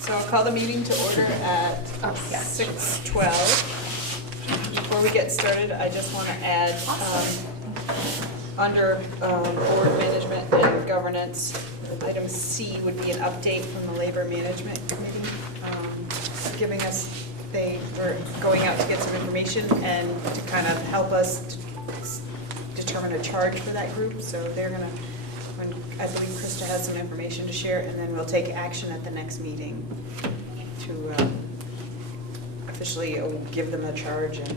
So I'll call the meeting to order at 6:12. Before we get started, I just want to add, under board management and governance, item C would be an update from the Labor Management Committee, giving us, they were going out to get some information and to kind of help us determine a charge for that group. So they're going to, I believe Krista has some information to share, and then we'll take action at the next meeting to officially give them a charge and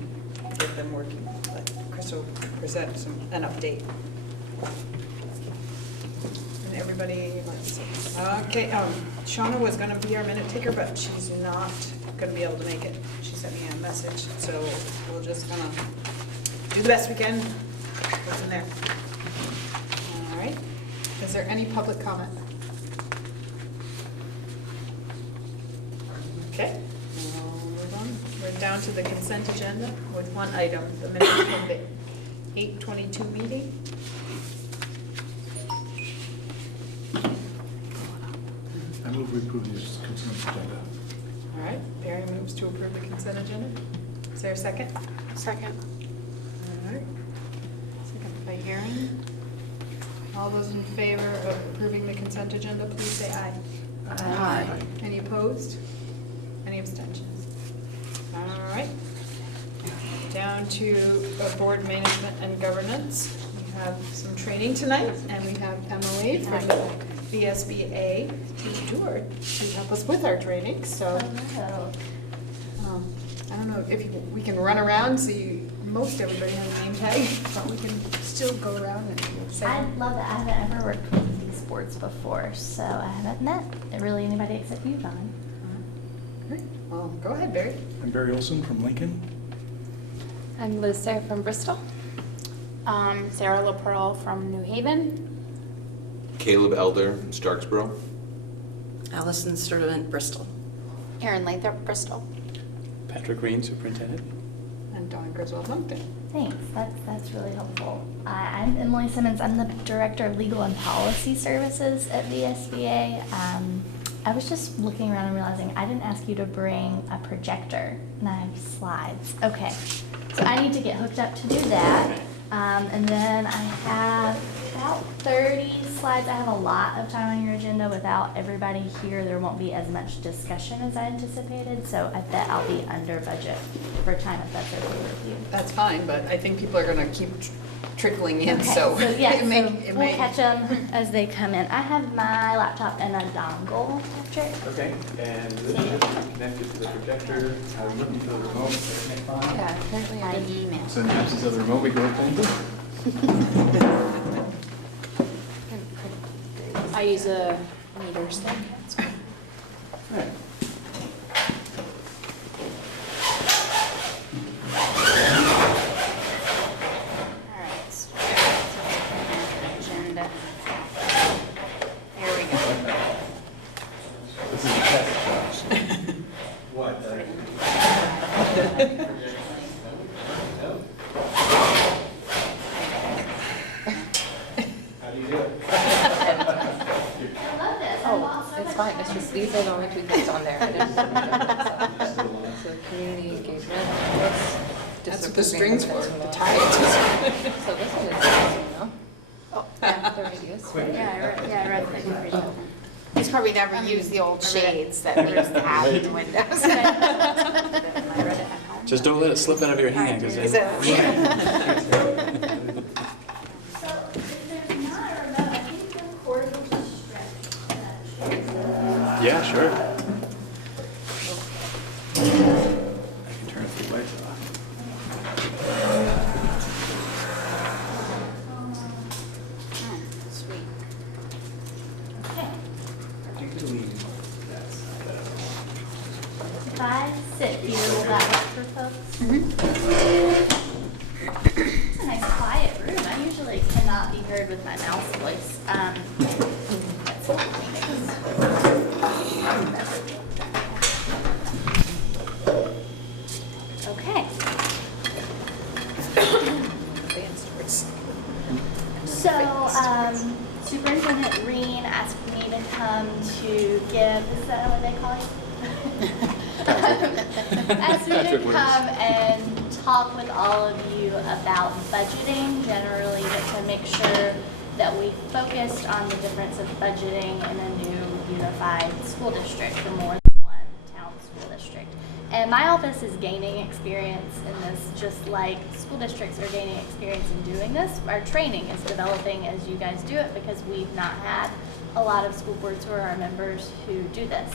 get them working. But Krista will present an update. And everybody, let's see. Okay, Shauna was going to be our minute taker, but she's not going to be able to make it. She sent me a message, so we'll just kind of do the best we can. What's in there? All right. Is there any public comment? Okay, we'll move on. We're down to the consent agenda with one item, the minutes from the 8/22 meeting. I move we approve this consent agenda. All right, Barry moves to approve the consent agenda. Is there a second? Second. All right. Second by Erin. All those in favor of approving the consent agenda, please say aye. Aye. Any opposed? Any abstentions? All right. Down to board management and governance. We have some training tonight, and we have MOA from the VSBA to help us with our training. So I don't know if we can run around. So most everybody has a name tag, but we can still go around and say. I'd love it. I haven't ever worked with these boards before, so I haven't met really anybody except you, Don. Great. Well, go ahead, Barry. I'm Barry Olson from Lincoln. I'm Liz Sayre from Bristol. Sarah LaPearl from New Haven. Caleb Elder, Starksboro. Allison Sturtevant, Bristol. Erin Lathrop, Bristol. Patrick Green, Superintendent. And Dawn Griswold Moncton. Thanks. That's really helpful. I'm Emily Simmons. I'm the Director of Legal and Policy Services at VSBA. I was just looking around and realizing I didn't ask you to bring a projector, and I have slides. Okay, so I need to get hooked up to do that. And then I have about 30 slides. I have a lot of time on your agenda. Without everybody here, there won't be as much discussion as I anticipated, so I bet I'll be under budget for time if that's okay with you. That's fine, but I think people are going to keep trickling in, Okay, so yeah, it may, we'll catch them as they come in. I have my laptop and a dongle, Patrick. Okay, and this should be connected to the projector. I was looking for the remote. Yeah, apparently I emailed. So in the absence of the remote, we go with Lincoln. I use a meter stick. All right. Alright, so agenda. There we go. This is a test. What? How do you do it? I love this. Oh, it's fine, it's just, these are the only two things on there. I didn't put them in. So community engagement, that's what the strings for, the tie it. so this one is, you know? Oh, yeah. The radius. I read that. He's probably never used the old shades that we used to have in the windows. I read it at home. Just don't let it slip out of your hand. 'Cause Is it? So if there's not a remote, I think the cord will just stretch. Yeah, sure. I can turn a few lights off. Sweet. Okay. You can leave. If I sit here, will that work for folks? It's a nice quiet room. I usually cannot be heard with my mouse voice. That's okay. So, Superintendent Reen asked me to come to give, is that what they call it? asked me to come and talk with all of you about budgeting generally, to make sure that we focused on the difference of budgeting in a new unified school district, the more than one town school district. And my office is gaining experience in this, just like school districts are gaining experience in doing this. Our training is developing as you guys do it, because we've not had a lot of school boards who are our members who do this.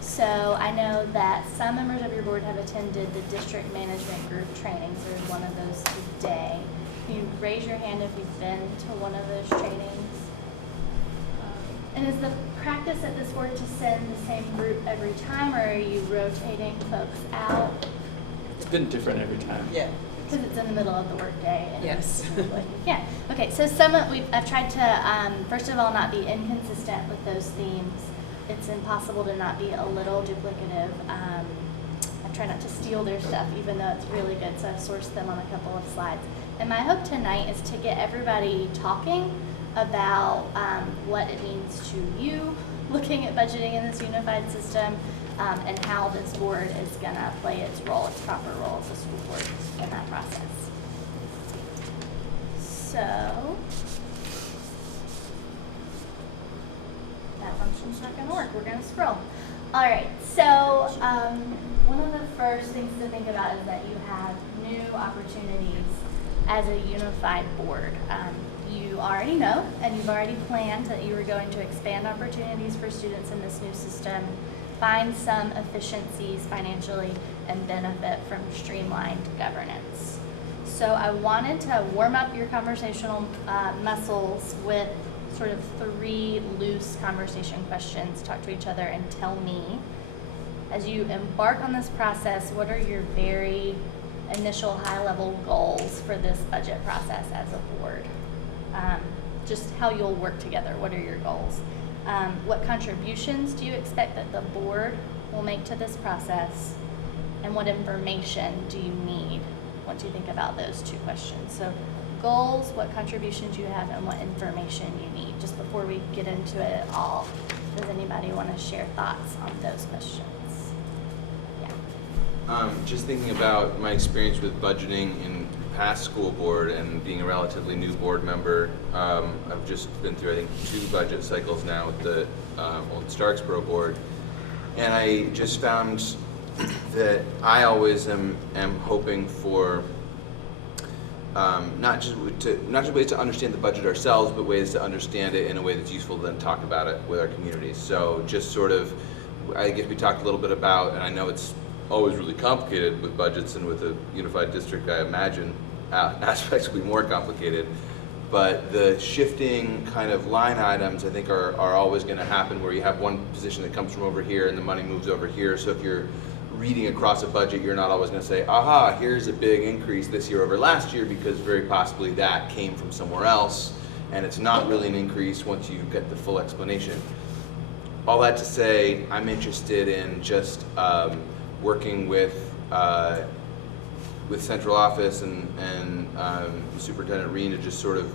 So I know that some members of your board have attended the district management group trainings. There's one of those today. Can you raise your hand if you've been to one of those trainings? And is the practice at this board to send the same group every time, or are you rotating folks out? It's been different every time. Yeah. Because it's in the middle of the workday. And Yes. Yeah. Okay. So I've tried to first of all not be inconsistent with those themes. It's impossible to not be a little duplicative. I try not to steal their stuff, even though it's really good. So I've sourced them on a couple of slides. And my hope tonight is to get everybody talking about what it means to you looking at budgeting in this unified system, and how this board is going to play its role, its proper role as a school board in that process. So that function's not going to work. We're going to scroll. All right. So one of the first things to think about is that you have new opportunities as a unified board. You already know, and you've already planned that you are going to expand opportunities for students in this new system, find some efficiencies financially, and benefit from streamlined governance. So I wanted to warm up your conversational muscles with sort of 3 loose conversation questions. Talk to each other and tell me, as you embark on this process, what are your very initial high-level goals for this budget process as a board? Just how you'll work together. What are your goals? What contributions do you expect that the board will make to this process? And what information do you need once you think about those 2 questions? So goals, what contributions you have, and what information you need. Just before we get into it at all, does anybody want to share thoughts on those questions? Yeah. Just thinking about my experience with budgeting in past school board and being a relatively new board member, I've just been through, I think, 2 budget cycles now with the old Starksboro board, and I just found that I always am hoping for not just ways to understand the budget ourselves, but ways to understand it in a way that's useful to then talk about it with our communities. So just sort of, I guess we talked a little bit about, and I know it's always really complicated with budgets, and with a unified district, I imagine aspects will be more complicated. But the shifting kind of line items, I think, are always going to happen, where you have one position that comes from over here and the money moves over here. So if you're reading across a budget, you're not always going to say, aha, here's a big increase this year over last year, because very possibly that came from somewhere else, and it's not really an increase once you get the full explanation. All that to say, I'm interested in just working with central office and Superintendent Reen to just sort of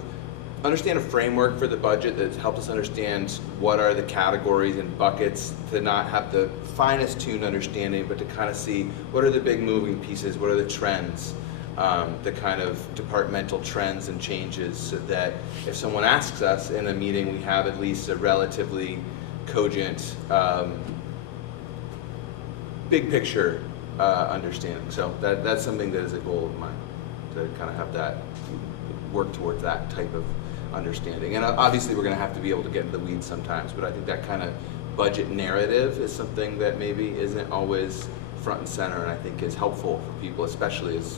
understand a framework for the budget that helps us understand what are the categories and buckets, to not have the finest tuned understanding, but to kind of see what are the big moving pieces, what are the trends, the kind of departmental trends and changes, so that if someone asks us in a meeting, we have at least a relatively cogent, big picture understanding. So that's something that is a goal of mine, to kind of have that, work towards that type of understanding. And obviously we're going to have to be able to get into the weeds sometimes, but I think that kind of budget narrative is something that maybe isn't always front and center, and I think is helpful for people, especially as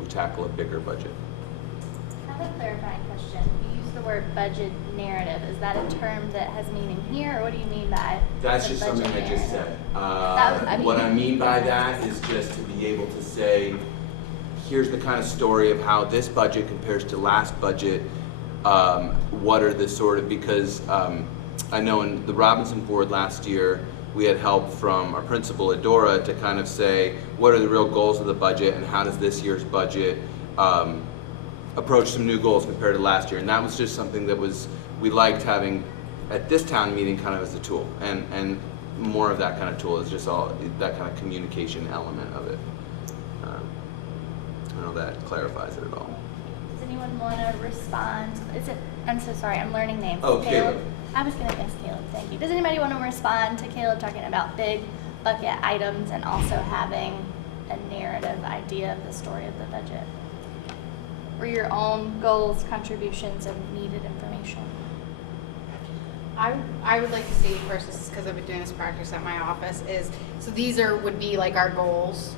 we tackle a bigger budget. I have a clarifying question. You use the word budget narrative. Is that a term that has meaning here, or what do you mean by That's the just budget something I just narrative? said. What I mean by that is just to be able to say, here's the kind of story of how this budget compares to last budget. What are the sort of, because I know in the Robinson board last year, we had help from our principal, Adora, to kind of say, what are the real goals of the budget, and how does this year's budget approach some new goals compared to last year? And that was just something that we liked having at this town meeting kind of as a tool. And more of that kind of tool. It's just all that kind of communication element of it. I don't know if that clarifies it at all. Does anyone want to respond? I'm so sorry, I'm learning names. Oh, Caleb. I was going to guess Caleb, thank you. Does anybody want to respond to Caleb talking about big bucket items and also having a narrative idea of the story of the budget? Or your own goals, contributions, and needed information? I would like to see first, this is because I've been doing this practice at my office, so these would be like our goals,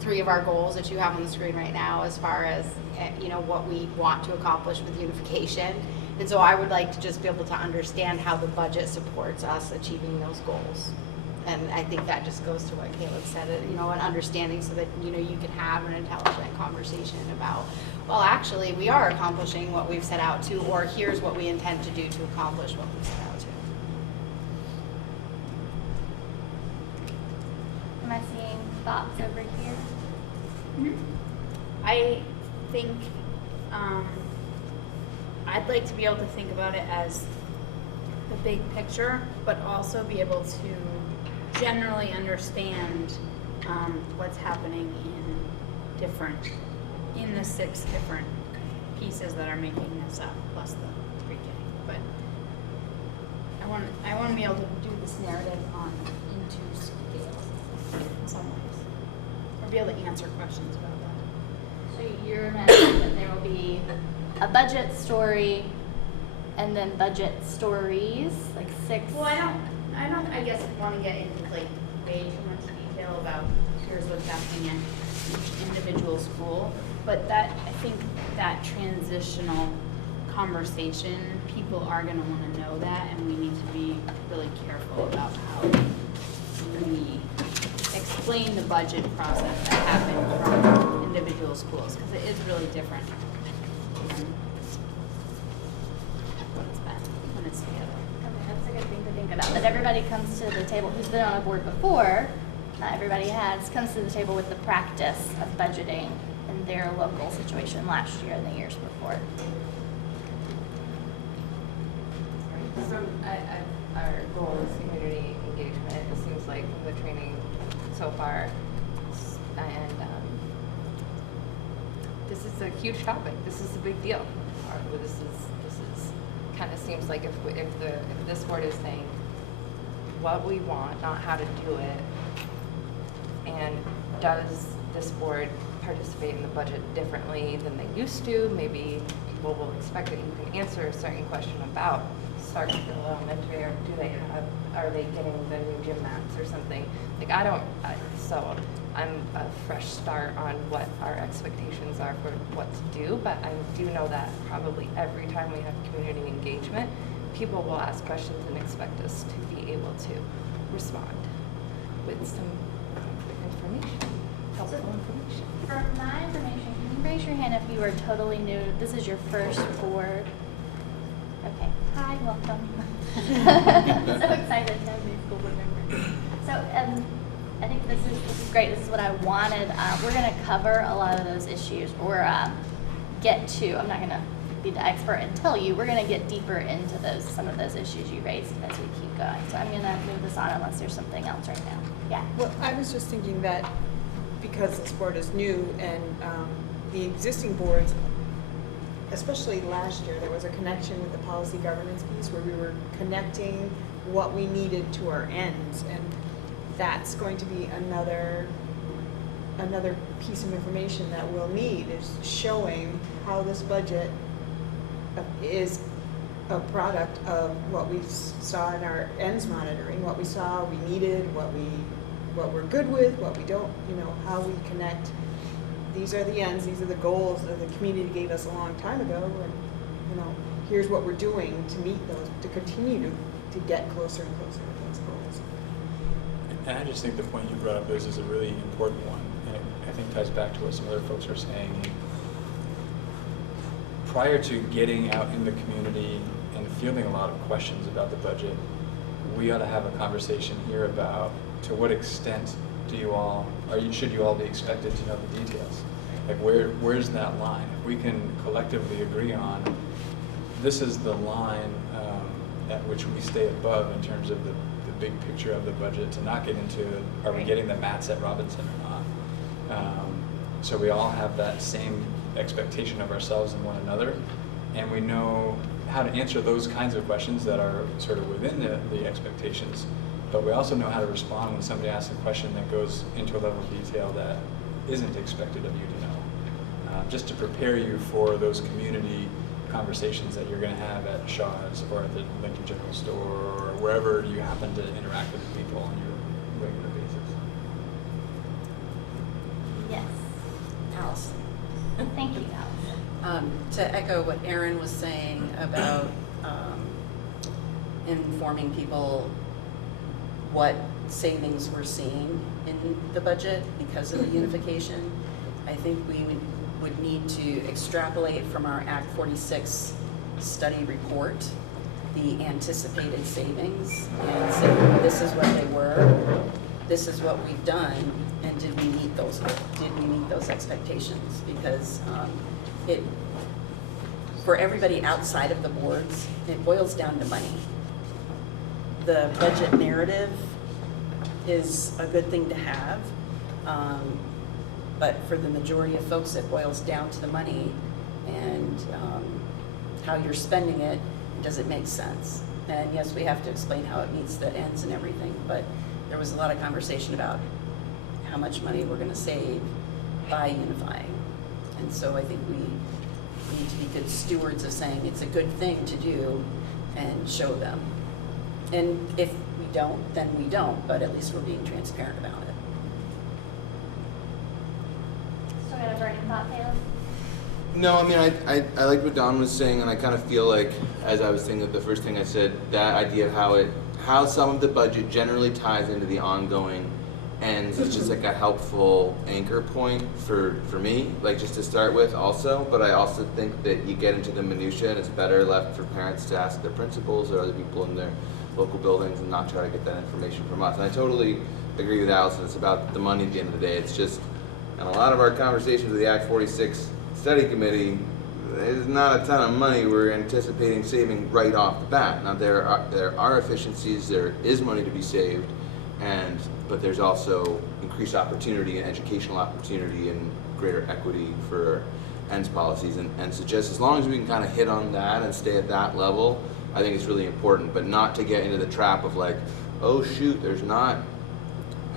3 of our goals that you have on the screen right now as far as, what we want to accomplish with unification. And so I would like to just be able to understand how the budget supports us achieving those goals. And I think that just goes to what Caleb said, an understanding so that, you can have an intelligent conversation about, well, actually, we are accomplishing what we've set out to, or here's what we intend to do to accomplish what we've set out to. Am I seeing thoughts over here? I think I'd like to be able to think about it as the big picture, but also be able to generally understand what's happening in the 6 different pieces that are making this up, plus the pre-K. But I want to be able to do this narrative into scale in some ways, or be able to answer questions about that. So you're imagining that there will be a budget story and then budget stories, like 6. Well, I don't, I guess, want to get into like way too much detail about here's what's happening in each individual school, but I think that transitional conversation, people are going to want to know that, and we need to be really careful about how we explain the budget process that happened from individual schools, because it is really different than what it's been when it's together. Okay, that's a good thing to think about. That everybody comes to the table who's been on a board before. Not everybody comes to the table with the practice of budgeting in their local situation last year and the years before. So our goal is community engagement. It seems like from the training so far, and this is a huge topic. This is a big deal. This is kind of seems like if this board is saying what we want, not how to do it, and does this board participate in the budget differently than they used to? Maybe people will expect that you can answer a certain question about Starkville Elementary, or are they getting the new gym mats or something? Like so I'm a fresh start on what our expectations are for what to do, but I do know that probably every time we have community engagement, people will ask questions and expect us to be able to respond with some information, helpful information. For my information, can you raise your hand if you are totally new? This is your first board. Okay. Hi, welcome. So excited to have new school board members. So I think this is great. This is what I wanted. We're going to cover a lot of those issues, or get to. I'm not going to be the expert and tell you. We're going to get deeper into some of those issues you raised as we keep going. So I'm going to move this on unless there's something else right now. Yeah. Well, I was just thinking that because this board is new and the existing boards, especially last year, there was a connection with the policy governance piece where we were connecting what we needed to our ends, and that's going to be another piece of information that we'll need, is showing how this budget is a product of what we saw in our ends monitoring, what we saw we needed, what we're good with, what we don't, how we connect. These are the ends, these are the goals that the community gave us a long time ago, and here's what we're doing to meet those, to continue to get closer and closer to those goals. And I just think the point you brought up is a really important one, and I think ties back to what some other folks are saying. Prior to getting out in the community and fielding a lot of questions about the budget, we ought to have a conversation here about to what extent should you all be expected to know the details? Like where's that line? If we can collectively agree on this is the line at which we stay above in terms of the big picture of the budget, to not get into, are we getting the mats at Robinson or not? So we all have that same expectation of ourselves and one another, and we know how to answer those kinds of questions that are sort of within the expectations, but we also know how to respond when somebody asks a question that goes into a level of detail that isn't expected of you to know, just to prepare you for those community conversations that you're going to have at Shaw's or at the Lincoln General Store or wherever you happen to interact with people on your regular basis. Yes. Allison. Thank you, Allison. To echo what Erin was saying about informing people what savings we're seeing in the budget because of the unification, I think we would need to extrapolate from our Act 46 study report the anticipated savings and say, this is what they were, this is what we've done, and did we meet those expectations? Because for everybody outside of the boards, it boils down to money. The budget narrative is a good thing to have, but for the majority of folks, it boils down to the money and how you're spending it. Does it make sense? And yes, we have to explain how it meets the ends and everything, but there was a lot of conversation about how much money we're going to save by unifying. And so I think we need to be good stewards of saying it's a good thing to do and show them. And if we don't, then we don't, but at least we're being transparent about it. Still got a burning thought, Taylor? No, I mean, I like what Don was saying, and I kind of feel like, as I was saying that the first thing I said, that idea of how some of the budget generally ties into the ongoing ends is just like a helpful anchor point for me, like just to start with also. But I also think that you get into the minutia and it's better left for parents to ask their principals or other people in their local buildings and not try to get that information from us. And I totally agree with Allison. It's about the money at the end of the day. It's just, and a lot of our conversations with the Act 46 study committee, there's not a ton of money we're anticipating saving right off the bat. Now there are efficiencies, there is money to be saved, but there's also increased opportunity and educational opportunity and greater equity for ends policies. And so just as long as we can kind of hit on that and stay at that level, I think it's really important, but not to get into the trap of like, oh shoot, there's not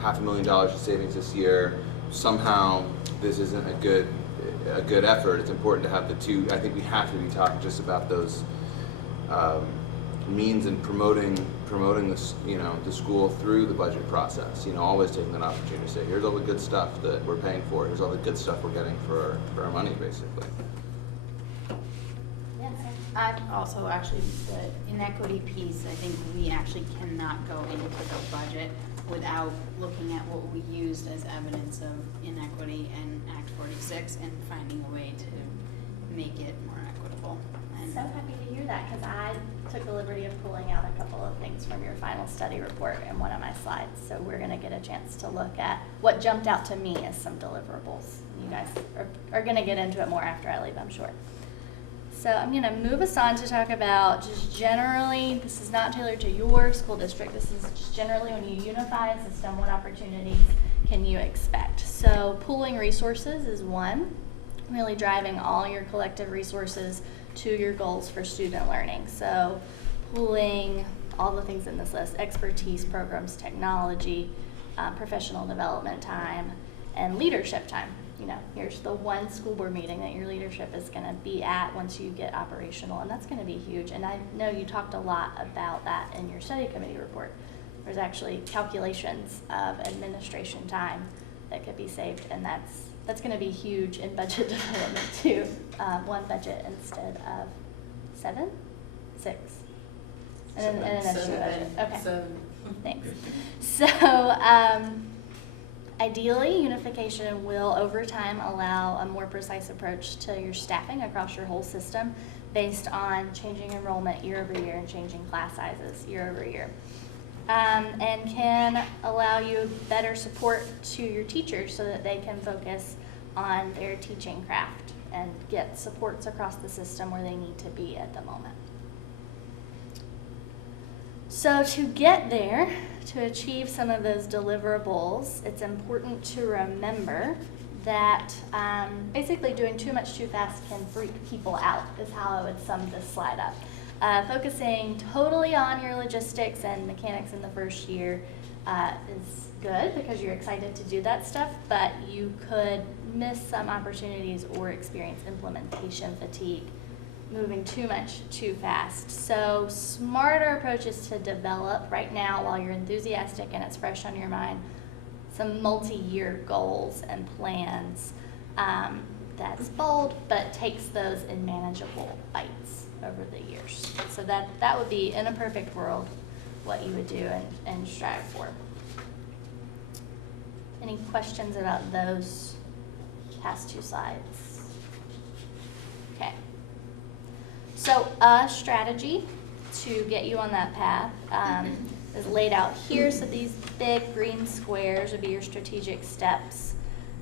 $500,000 in savings this year, somehow this isn't a good effort. It's important to have the two. I think we have to be talking just about those means and promoting this, the school through the budget process. Always taking that opportunity to say, here's all the good stuff that we're paying for. Here's all the good stuff we're getting for our money, basically. Yes. I've also actually, the inequity piece, I think we actually cannot go into the budget without looking at what we used as evidence of inequity in Act 46 and finding a way to make it more equitable. So happy to hear that, because I took the liberty of pulling out a couple of things from your final study report in one of my slides. So we're going to get a chance to look at what jumped out to me as some deliverables. You guys are going to get into it more after I leave, I'm sure. So I'm going to move us on to talk about just generally, this is not tailored to your school district, this is just generally when you unify a system, what opportunities can you expect? So pooling resources is one, really driving all your collective resources to your goals for student learning. So pooling all the things in this list, expertise, programs, technology, professional development time, and leadership time. Here's the one school board meeting that your leadership is going to be at once you get operational, and that's going to be huge. And I know you talked a lot about that in your study committee report. There's actually calculations of administration time that could be saved, and that's going to be huge in budget development too. One budget instead of 7? 6. And then an extra budget. Okay. 7. Thanks. So ideally, unification will over time allow a more precise approach to your staffing across your whole system based on changing enrollment year over year and changing class sizes year over year. And can allow you better support to your teachers so that they can focus on their teaching craft and get supports across the system where they need to be at the moment. So to get there, to achieve some of those deliverables, it's important to remember that basically doing too much too fast can freak people out, is how I would sum this slide up. Focusing totally on your logistics and mechanics in the first year is good because you're excited to do that stuff, but you could miss some opportunities or experience implementation fatigue, moving too much too fast. So smarter approaches to develop right now while you're enthusiastic and it's fresh on your mind, some multi-year goals and plans that's bold but takes those in manageable bites over the years. So that would be, in a perfect world, what you would do and strive for. Any questions about those past two slides? Okay. So a strategy to get you on that path is laid out here. So these big green squares would be your strategic steps.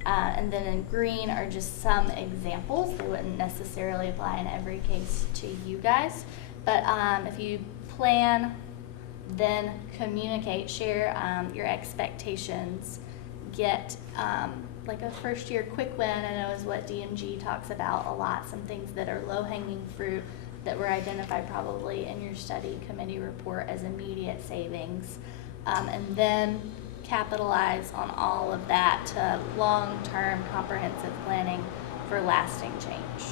And then in green are just some examples. They wouldn't necessarily apply in every case to you guys. But if you plan, then communicate, share your expectations, get like a first year quick win, I know is what DMG talks about a lot, some things that are low hanging fruit that were identified probably in your study committee report as immediate savings, and then capitalize on all of that to long-term comprehensive planning for lasting change.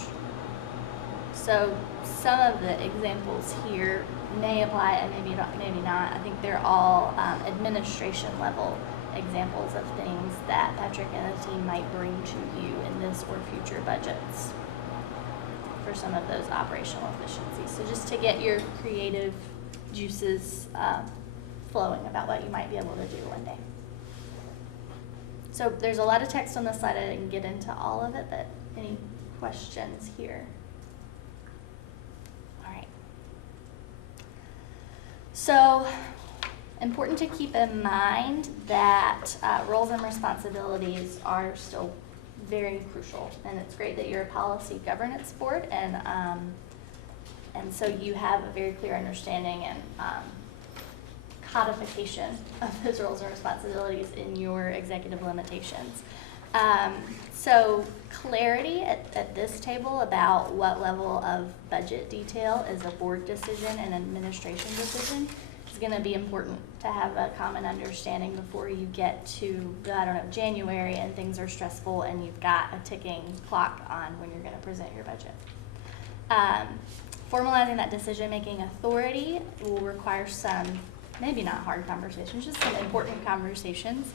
So some of the examples here may apply and maybe not. I think they're all administration level examples of things that Patrick and the team might bring to you in this or future budgets for some of those operational efficiencies. So just to get your creative juices flowing about what you might be able to do one day. So there's a lot of text on this slide. I didn't get into all of it, but any questions here? All right. So important to keep in mind that roles and responsibilities are still very crucial, and it's great that you're a policy governance board, and so you have a very clear understanding and codification of those roles and responsibilities in your executive limitations. So clarity at this table about what level of budget detail is a board decision and administration decision is going to be important to have a common understanding before you get to, I don't know, January and things are stressful and you've got a ticking clock on when you're going to present your budget. Formalizing that decision-making authority will require some, maybe not hard conversations, just some important conversations,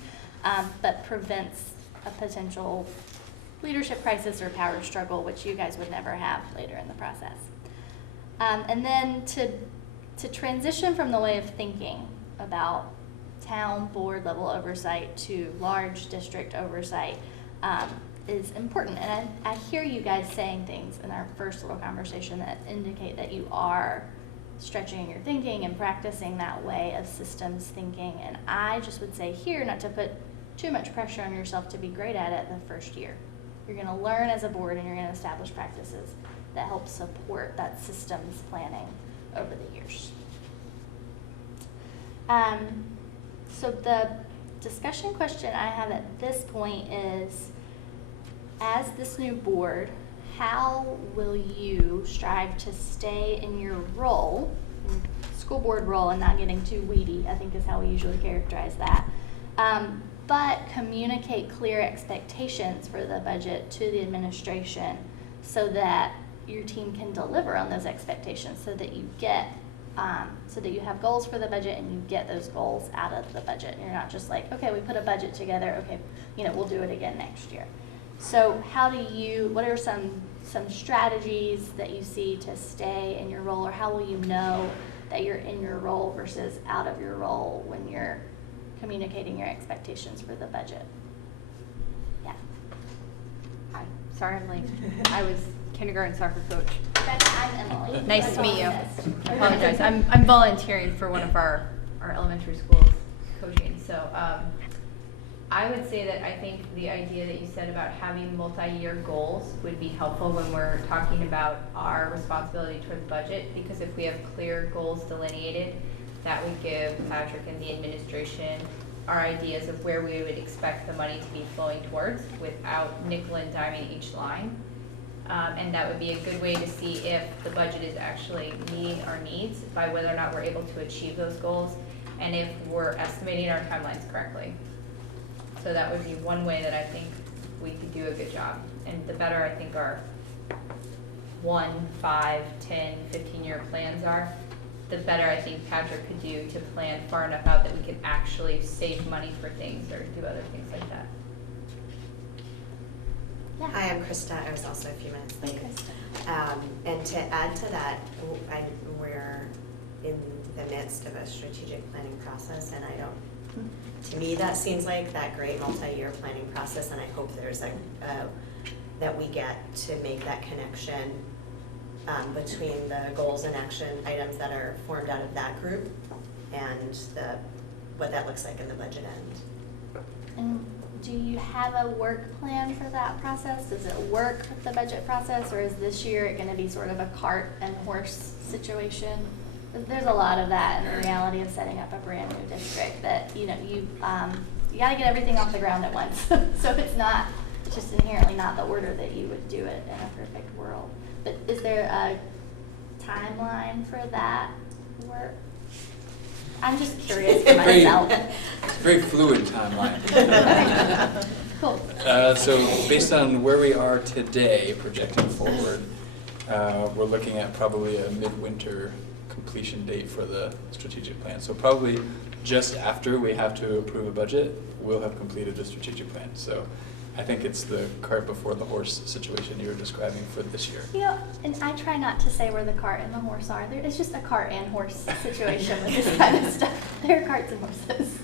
but prevents a potential leadership crisis or power struggle, which you guys would never have later in the process. And then to transition from the way of thinking about town board level oversight to large district oversight is important. And I hear you guys saying things in our first little conversation that indicate that you are stretching your thinking and practicing that way of systems thinking. And I just would say here not to put too much pressure on yourself to be great at it the first year. You're going to learn as a board and you're going to establish practices that help support that systems planning over the years. So the discussion question I have at this point is, as this new board, how will you strive to stay in your role, school board role, and not getting too weedy, I think is how we usually characterize that, but communicate clear expectations for the budget to the administration so that your team can deliver on those expectations, so that you get so that you have goals for the budget and you get those goals out of the budget. You're not just like, okay, we put a budget together, okay, we'll do it again next year. So what are some strategies that you see to stay in your role, or how will you know that you're in your role versus out of your role when you're communicating your expectations for the budget? Yeah. Hi, sorry I'm late. I was kindergarten soccer coach. Rebecca, I'm Emily. Nice to meet you. I apologize. I'm volunteering for one of our elementary schools coaching. So I would say that I think the idea that you said about having multi-year goals would be helpful when we're talking about our responsibility toward the budget, because if we have clear goals delineated, that would give Patrick and the administration our ideas of where we would expect the money to be flowing towards without nickel and diming each line. And that would be a good way to see if the budget is actually meeting our needs by whether or not we're able to achieve those goals and if we're estimating our timelines correctly. So that would be one way that I think we could do a good job. And the better I think our 1, 5, 10, 15-year plans are, the better I think Patrick could do to plan far enough out that we could actually save money for things or do other things like that. Yeah. Hi, I'm Krista. I was also a few minutes late. Krista. And to add to that, we're in the midst of a strategic planning process, and to me, that seems like that great multi-year planning process, and I hope there's that we get to make that connection between the goals and action items that are formed out of that group and what that looks like in the budget end. And do you have a work plan for that process? Does it work with the budget process, or is this year it going to be sort of a cart and horse situation? There's a lot of that in the reality of setting up a brand new district that, you got to get everything off the ground at once. So it's just inherently not the order that you would do it in a perfect world. But is there a timeline for that work? I'm just curious for myself. It's a very fluid timeline. Okay. Cool. So based on where we are today, projecting forward, we're looking at probably a midwinter completion date for the strategic plan. So probably just after we have to approve a budget, we'll have completed the strategic plan. So I think it's the cart before the horse situation you were describing for this year. And I try not to say where the cart and the horse are. It's just a cart and horse situation with this kind of stuff. They're carts and horses.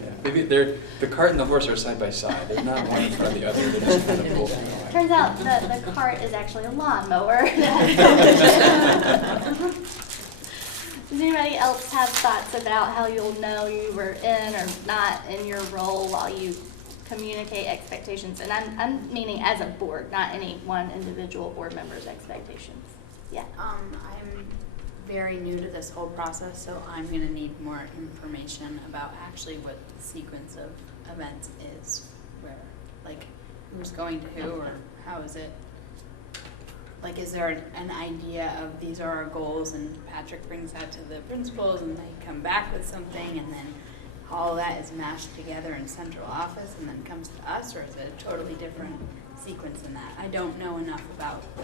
Yeah, maybe the cart and the horse are side by side. They're not one in front of the other. They're just kind of both in the line. Turns out the cart is actually a lawnmower. Does anybody else have thoughts about how you'll know you were in or not in your role while you communicate expectations? And I'm meaning as a board, not any one individual board member's expectations. Yeah. I'm very new to this whole process, so I'm gonna need more information about actually what the sequence of events is, where, like, who's going to who, or how is it? Like, is there an idea of these are our goals, and Patrick brings that to the principals, and they come back with something, and then all of that is mashed together in central office and then comes to us, or is it a totally different sequence than that? I don't know enough about the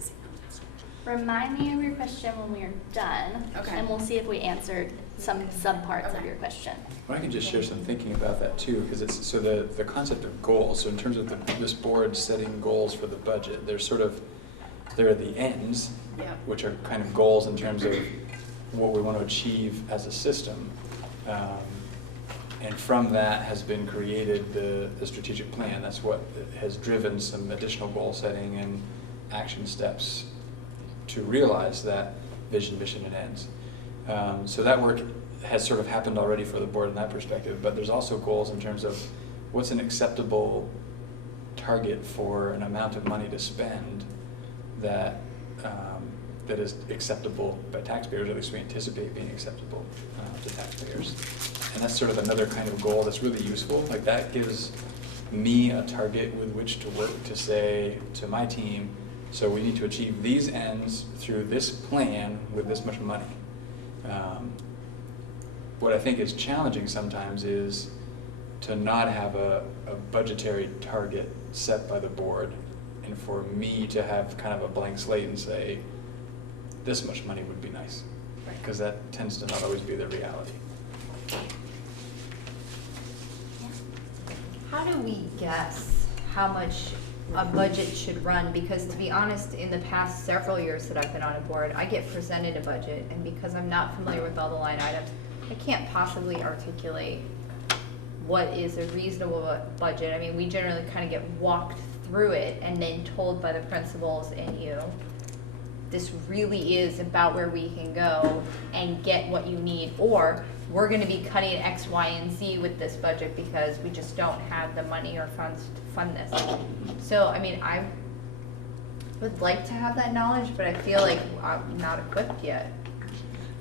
sequence. Remind me of your question when we are done, Okay. and we'll see if we answered some subparts of your question. Well, I can just share some thinking about that too, because it's so the concept of goals. So in terms of this board setting goals for the budget, there are the ends, Yep. which are kind of goals in terms of what we want to achieve as a system. And from that has been created the strategic plan. That's what has driven some additional goal setting and action steps to realize that vision, mission, and ends. So that work has sort of happened already for the board in that perspective, but there's also goals in terms of what's an acceptable target for an amount of money to spend that that is acceptable by taxpayers, or at least we anticipate being acceptable to taxpayers. And that's sort of another kind of goal that's really useful. Like, that gives me a target with which to work to say to my team, so we need to achieve these ends through this plan with this much money. What I think is challenging sometimes is to not have a budgetary target set by the board, and for me to have kind of a blank slate and say, this much money would be nice, because that tends to not always be the reality. How do we guess how much a budget should run? Because to be honest, in the past several years that I've been on a board, I get presented a budget, and because I'm not familiar with all the line items, I can't possibly articulate what is a reasonable budget. I mean, we generally kind of get walked through it and then told by the principals and you, this really is about where we can go and get what you need, or we're going to be cutting X, Y, and Z with this budget because we just don't have the money or funds to fund this. So, I mean, I would like to have that knowledge, but I feel like I'm not equipped yet.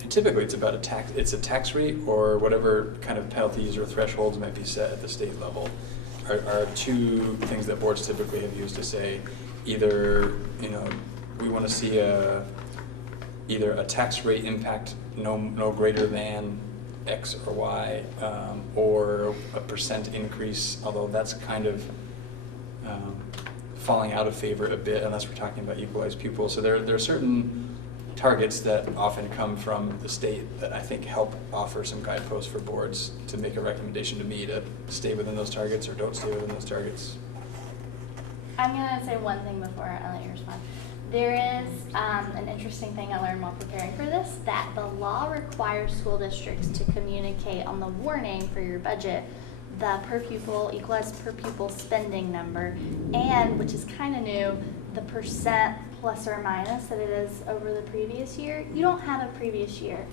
And typically, it's about it's a tax rate or whatever kind of penalties or thresholds might be set at the state level are two things that boards typically have used to say either, you know, we want to see either a tax rate impact no greater than X or Y, or a % increase, although that's kind of falling out of favor a bit unless we're talking about equalized pupils. So there are certain targets that often come from the state that I think help offer some guideposts for boards to make a recommendation to me to stay within those targets or don't stay within those targets. I'm gonna say one thing before I let you respond. There is an interesting thing I learned while preparing for this, that the law requires school districts to communicate on the warning for your budget the per pupil, equalized per pupil spending number, and, which is kind of new, the % plus or minus that it is over the previous year. You don't have a previous year.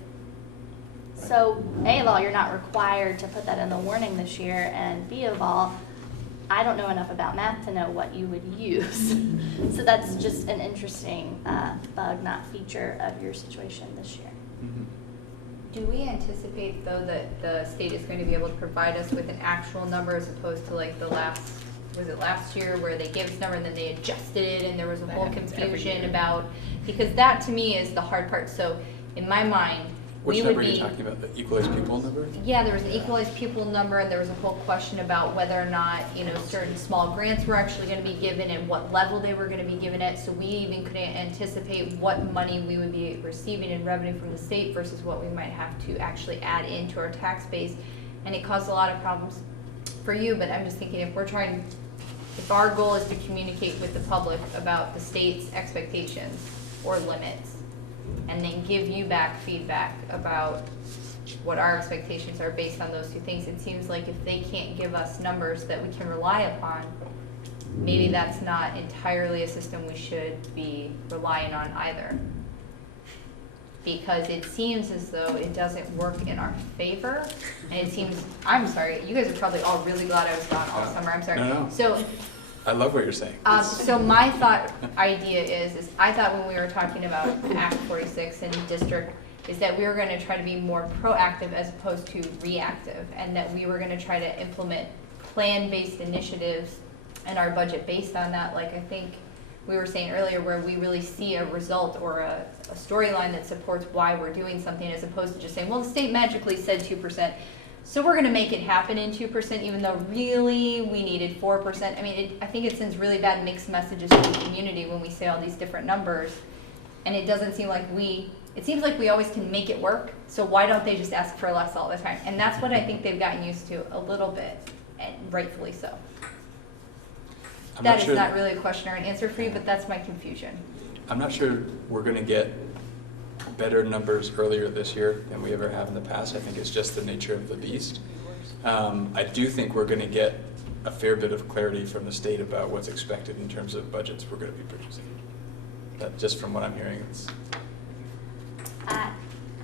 So A of all, you're not required to put that in the warning this year, and B of all, I don't know enough about math to know what you would use. So that's just an interesting bug, not feature of your situation this year. Mm-hmm. Do we anticipate, though, that the state is going to be able to provide us with an actual number as opposed to like the was it last year where they gave us a number and then they adjusted it and there was a whole confusion about, because that to me is the hard part. So in my mind, Which we number would are be, you talking about? The equalized pupil number? yeah, there was an equalized pupil number, and there was a whole question about whether or not, you know, certain small grants were actually going to be given and what level they were going to be given at. So we even couldn't anticipate what money we would be receiving in revenue from the state versus what we might have to actually add into our tax base. And it caused a lot of problems for you, but I'm just thinking if our goal is to communicate with the public about the state's expectations or limits, and then give you back feedback about what our expectations are based on those two things. It seems like if they can't give us numbers that we can rely upon, maybe that's not entirely a system we should be relying on either. Because it seems as though it doesn't work in our favor, and it seems, I'm sorry, you guys are probably all really glad I was gone all summer, I'm sorry. No. So, I love what you're saying. so my idea is I thought when we were talking about Act 46 and district, is that we were going to try to be more proactive as opposed to reactive, and that we were going to try to implement plan-based initiatives in our budget based on that. Like I think we were saying earlier, where we really see a result or a storyline that supports why we're doing something, as opposed to just saying, well, the state magically said 2%. So we're going to make it happen in 2%, even though really we needed 4%. I mean, I think it sends really bad mixed messages to the community when we say all these different numbers. And it doesn't seem like it seems like we always can make it work. So why don't they just ask for less all the time? And that's what I think they've gotten used to a little bit, and rightfully so. That is not really a question or an answer for you, but that's my confusion. I'm not sure we're going to get better numbers earlier this year than we ever have in the past. I think it's just the nature of the beast. I do think we're going to get a fair bit of clarity from the state about what's expected in terms of budgets we're going to be producing. That, just from what I'm hearing, it's...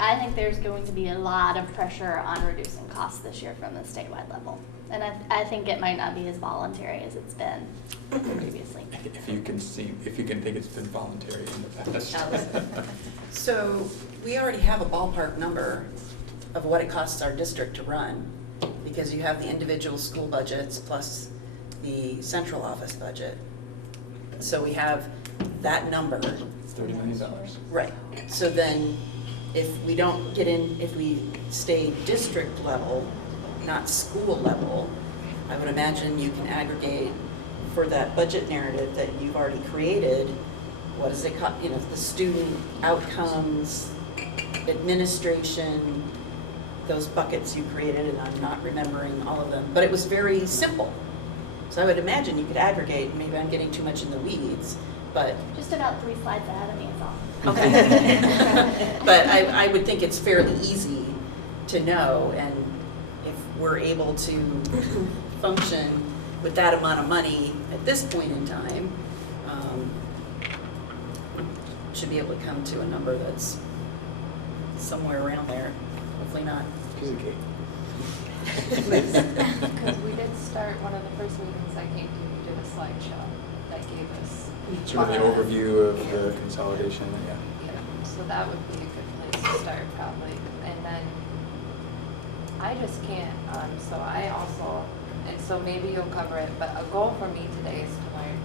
I think there's going to be a lot of pressure on reducing costs this year from the statewide level. And I think it might not be as voluntary as it's been previously. If you can think it's been voluntary in the past. So we already have a ballpark number of what it costs our district to run, because you have the individual school budgets plus the central office budget. So we have that number. It's $30 million. Right. So then if we don't get in, if we stay district level, not school level, I would imagine you can aggregate for that budget narrative that you've already created. What does it cost? You know, the student outcomes, administration, those buckets you created, and I'm not remembering all of them, but it was very simple. So I would imagine you could aggregate. Maybe I'm getting too much in the weeds, but Just about 3 slides ahead of me is all. okay. But I would think it's fairly easy to know, and if we're able to function with that amount of money at this point in time, should be able to come to a number that's somewhere around there. Hopefully not. Piece of cake. Because we did start, one of the first meetings I came to, we did a slideshow that gave us. Sort of the overview of the consolidation, yeah. Yeah, so that would be a good place start probably, and then I just can't, so I also, and so maybe you'll cover it, but a goal for me today is to learn.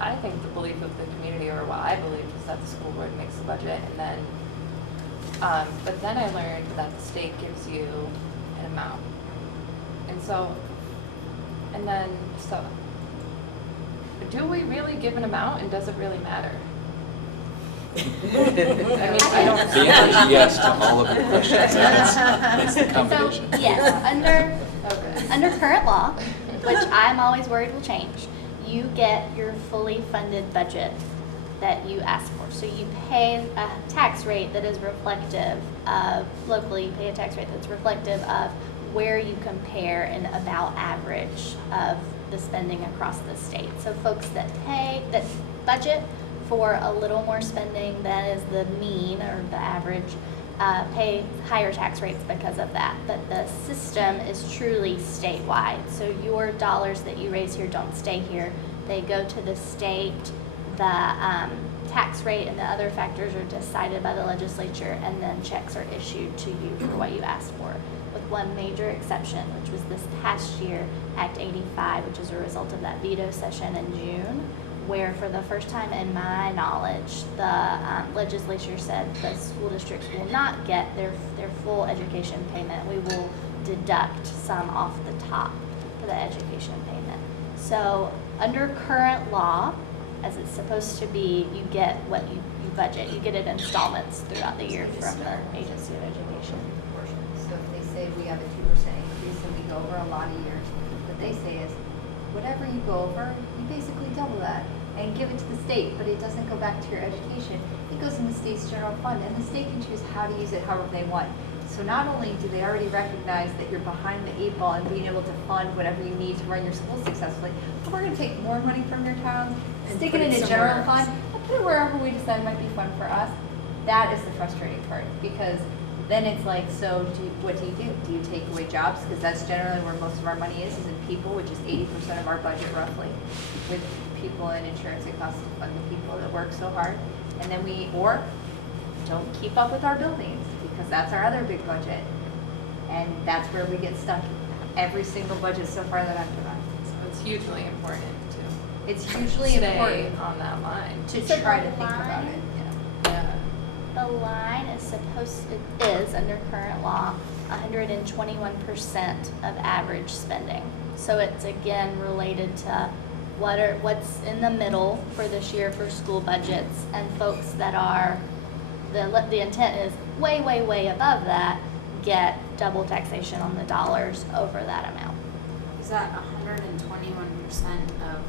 I think the belief of the community, or what I believe, is that the school board makes the budget, and then, but then I learned that the state gives you an amount. And so, do we really give an amount, and does it really matter? I mean, I don't. The answer is yes to all of your questions. That's the So, combination. yes, Okay. under current law, which I'm always worried will change, you get your fully funded budget that you ask for. So you pay a tax rate that is reflective of, locally you pay a tax rate that's reflective of where you compare an about average of the spending across the state. So folks that budget for a little more spending than is the mean or the average, pay higher tax rates because of that. But the system is truly statewide. So your dollars that you raise here don't stay here. They go to the state. The tax rate and the other factors are decided by the legislature, and then checks are issued to you for what you asked for, with one major exception, which was this past year, Act 85, which is a result of that veto session in June, where for the first time in my knowledge, the legislature said the school districts will not get their full education payment. We will deduct some off the top for the education payment. So under current law, as it's supposed to be, you get what you budget. You get it in installments throughout the year from the Agency of Education. So if they say we have a 2% increase and we go over a lot of years, what they say is, whatever you go over, you basically double that and give it to the state, but it doesn't go back to your education. It goes in the state's general fund, and the state can choose how to use it however they want. So not only do they already recognize that you're behind the 8 ball and being able to fund whatever you need to run your school successfully, but we're going to take more money from your towns, stick it in a general fund, and put it wherever we decide might be fun for us. That is the frustrating part, because then it's like, so what do? Do you take away jobs? Because that's generally where most of our money is in people, which is 80% of our budget roughly, with people and insurance. It costs to fund the people that work so hard. And then or don't keep up with our buildings, because that's our other big budget. And that's where we get stuck every single budget so far that I've done. So it's hugely important to It's hugely stay important on that line. to So try the to think about line- it. Yeah. The line is under current law 121% of average spending. So it's again related to what's in the middle for this year for school budgets, and folks that are, the intent is way, way, way above that, get double taxation on the dollars over that amount. Is that 121% of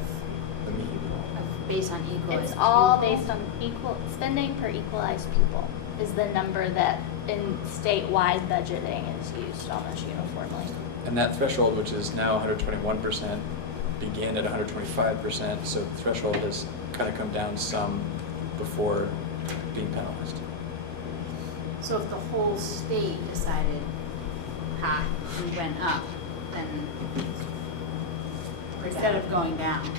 based on equalized? It's all pupil? based on spending per equalized pupil is the number that in statewide budgeting is used almost uniformly. And that threshold, which is now 121%, began at 125%, so the threshold has kind of come down some before being penalized. So if the whole state decided, we went up, then instead of going down,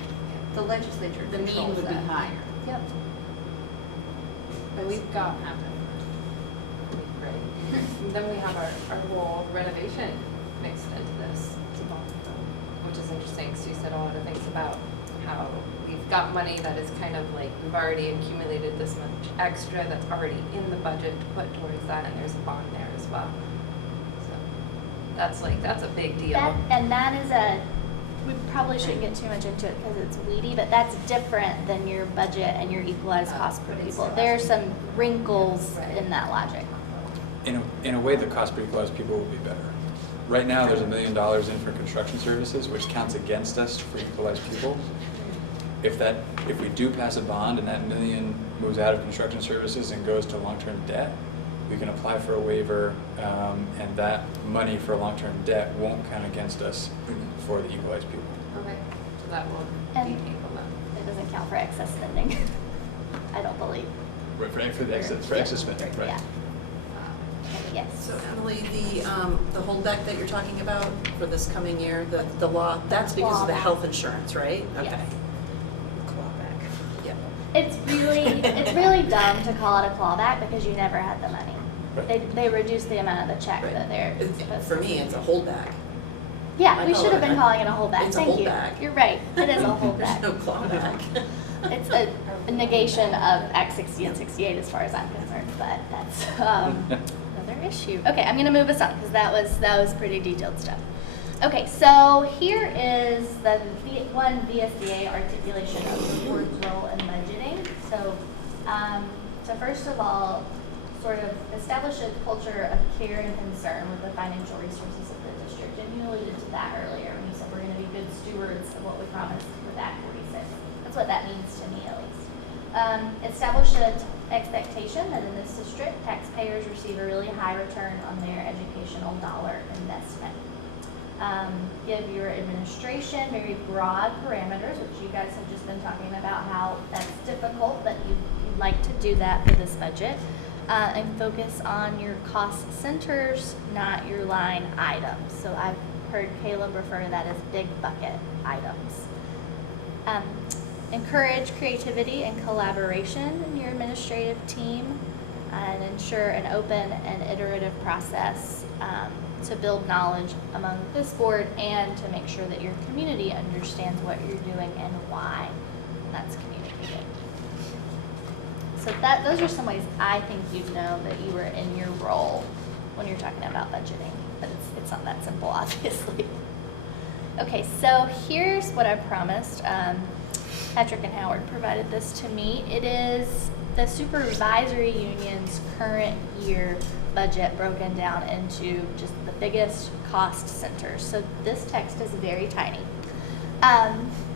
The legislature the mean controls would be that. higher. Yep. But we've got, right. Then we have our whole renovation mixed into this, which is interesting, because you said a lot of things about how we've got money that is kind of like, we've already accumulated this much extra that's already in the budget to put towards that, and there's a bond there as well. So that's a big deal. That is we probably shouldn't get too much into it because it's weedy, but that's different than your budget and your equalized cost per pupil. There are some wrinkles in that logic. In a way, the cost per equalized people will be better. Right now, there's $1 million in for construction services, which counts against us for equalized pupils. If we do pass a bond and that $1 million moves out of construction services and goes to long-term debt, we can apply for a waiver, and that money for long-term debt won't count against us for the equalized pupil. Okay, so that will And be painful then. it doesn't count for excess spending, I don't believe. Right, for the excess spending, right? Yeah. Yes. So Emily, the holdback that you're talking about for this coming year, the law, that's because of the Clawback. health insurance, right? Okay. Yes. Clawback. Yep. It's really dumb to call it a clawback because you never had the money. Right. They reduced the amount of the check Right. that they're supposed For to. me, it's a holdback. Yeah, I we call should have it- been calling it a holdback. It's a Thank you. holdback. You're right. It is a There's holdback. no clawback. It's a negation of Act 60 and 68 as far as I'm concerned, but that's another issue. Okay, I'm gonna move us on because that was pretty detailed stuff. Okay, so here is the one VSBA articulation of the board's role in budgeting. So, so first of all, sort of establish a culture of care and concern with the financial resources of the district. And you alluded to that earlier when you said we're going to be good stewards of what we promised with Act 46. That's what that means to me, at least. Establish an expectation that in this district, taxpayers receive a really high return on their educational dollar investment. Give your administration very broad parameters, which you guys have just been talking about how that's difficult, but you'd like to do that for this budget. And focus on your cost centers, not your line items. So I've heard Caleb refer to that as big bucket items. Encourage creativity and collaboration in your administrative team and ensure an open and iterative process to build knowledge among this board and to make sure that your community understands what you're doing and why that's communicated. So those are some ways I think you'd know that you were in your role when you're talking about budgeting, but it's not that simple, obviously. Okay, so here's what I promised. Patrick and Howard provided this to me. It is the supervisory union's current year budget broken down into just the biggest cost centers. So this text is very tiny.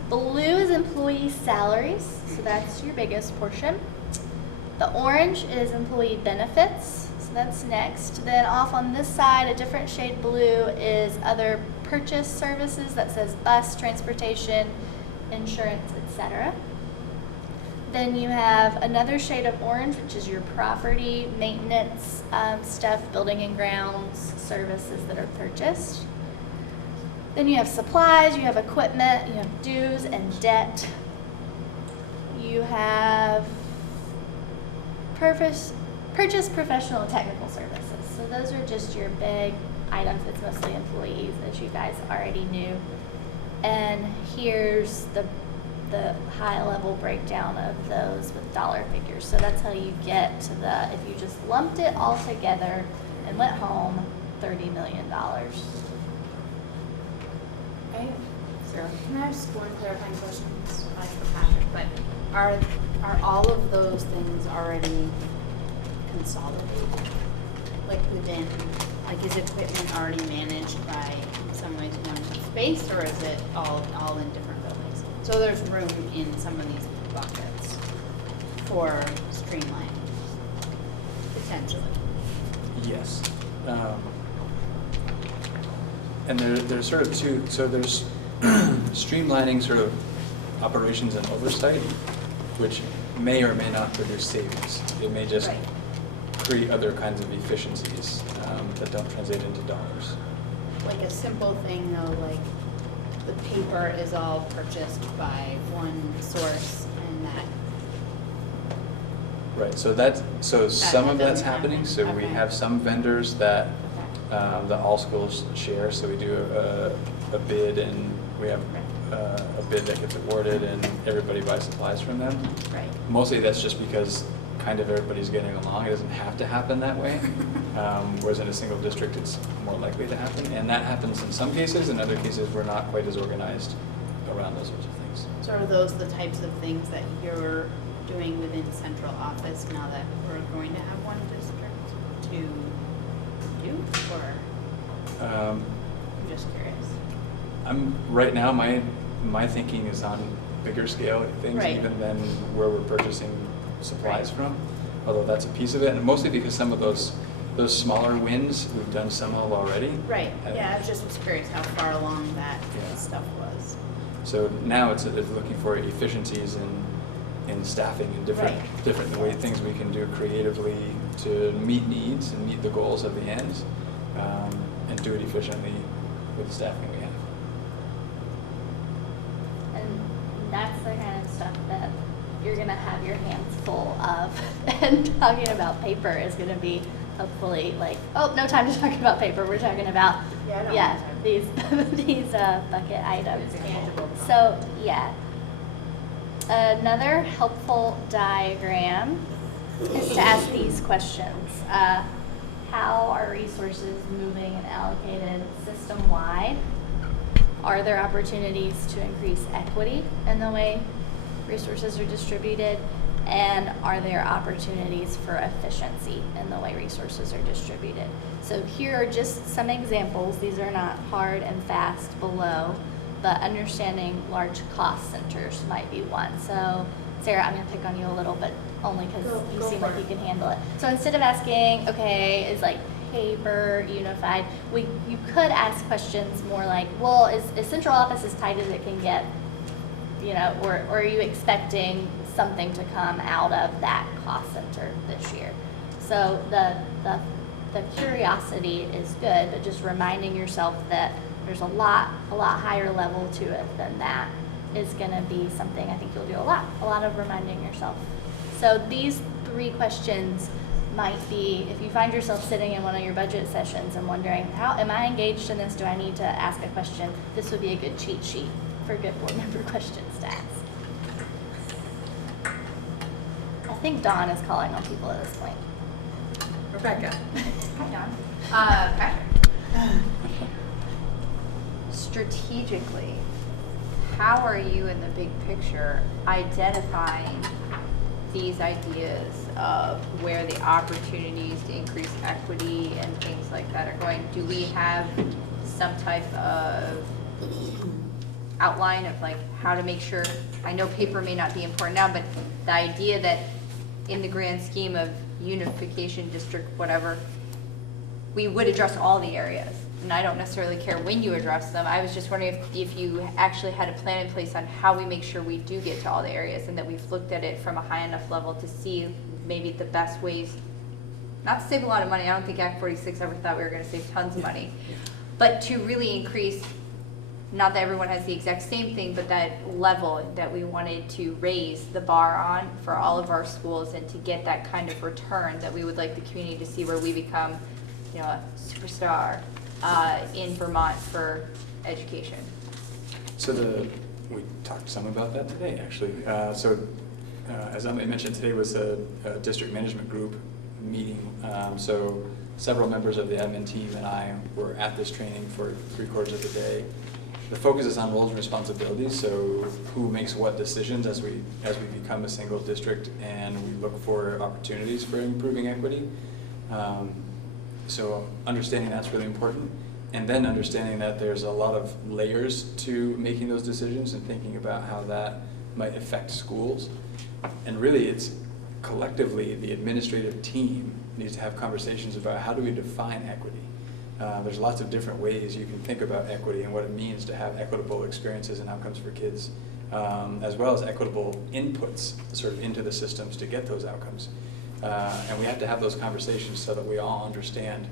Blue is employee salaries, so that's your biggest portion. The orange is employee benefits, so that's next. Then off on this side, a different shade blue is other purchase services that says bus, transportation, insurance, etc. Then you have another shade of orange, which is your property maintenance stuff, building and grounds, services that are purchased. Then you have supplies, you have equipment, you have dues and debt. You have purchase professional and technical services. So those are just your big items. It's mostly employees, as you guys already knew. And here's the high level breakdown of those with dollar figures. So that's how you get to the, if you just lumped it all together and went home, $30 million. Sarah, can I ask one clarifying question? This is probably for Patrick, but are all of those things already consolidated? Like within, like is equipment already managed by someone in one space, or is it all in different buildings? So there's room in some of these buckets for streamlining, potentially. Yes. And there's sort of two, so there's streamlining sort of operations and oversight, which may or may not produce savings. It may just create other kinds of efficiencies that don't translate into dollars. Like a simple thing though, like the paper is all purchased by one source and that. Right, so some of that's doesn't happening. happen. So we Okay. have some vendors that that all schools share. So we do a bid, and we have a bid that gets awarded, and everybody buys supplies from them. Right. Mostly that's just because kind of everybody's getting along. It doesn't have to happen that way. Whereas in a single district, it's more likely to happen. And that happens in some cases. In other cases, we're not quite as organized around those sorts of things. So are those the types of things that you're doing within central office now that we're going to have one district to do, or I'm just curious? Right now, my thinking is on bigger scale things, Right. even than where we're purchasing supplies from. Although that's a piece of it, and mostly because some of those smaller wins, we've done some of already. Right, yeah, I was just curious how far along that stuff was. So now it's looking for efficiencies in staffing and different way things we can do creatively to meet needs and meet the goals of the end, and do it efficiently with the staffing we have. And that's the kind of stuff that you're gonna have your hands full of, and talking about paper is gonna be hopefully like, oh, no time to talk about paper, we're talking about, these, these bucket items. So, yeah. Another helpful diagram is to ask these questions. How are resources moving and allocated system-wide? Are there opportunities to increase equity in the way resources are distributed? And are there opportunities for efficiency in the way resources are distributed? So here are just some examples. These are not hard and fast below, but understanding large cost centers might be one. So Sarah, I'm gonna pick on you a little bit only because you seem like you can handle it. So instead of asking, okay, is like paper unified, you could ask questions more like, well, is central office as tight as it can get? You know, or are you expecting something to come out of that cost center this year? So the curiosity is good, but just reminding yourself that there's a lot higher level to it than that is going to be something I think you'll do a lot of reminding yourself. So these 3 questions might be, if you find yourself sitting in one of your budget sessions and wondering, how am I engaged in this? Do I need to ask a question? This would be a good cheat sheet for good board member questions to ask. I think Dawn is calling on people at this point. Rebecca. Hi, Dawn. Patrick. Strategically, how are you in the big picture identifying these ideas of where the opportunities to increase equity and things like that are going? Do we have some type of outline of like how to make sure, I know paper may not be important now, but the idea that in the grand scheme of unification district, whatever, we would address all the areas. And I don't necessarily care when you address them. I was just wondering if you actually had a plan in place on how we make sure we do get to all the areas and that we've looked at it from a high enough level to see maybe the best ways, not to save a lot of money. I don't think Act 46 ever thought we were going to save tons of money, but to really increase, not that everyone has the exact same thing, but that level that we wanted to raise the bar on for all of our schools and to get that kind of return that we would like the community to see where we become, you know, a superstar in Vermont for education. So we talked some about that today, actually. As Emily mentioned, today was a district management group meeting. So several members of the admin team and I were at this training for 3/4 of the day. The focus is on roles and responsibilities, so who makes what decisions as we become a single district and we look for opportunities for improving equity. So understanding that's really important, and then understanding that there's a lot of layers to making those decisions and thinking about how that might affect schools. And really it's collectively the administrative team needs to have conversations about how do we define equity. There's lots of different ways you can think about equity and what it means to have equitable experiences and outcomes for kids, as well as equitable inputs sort of into the systems to get those outcomes. And we have to have those conversations so that we all understand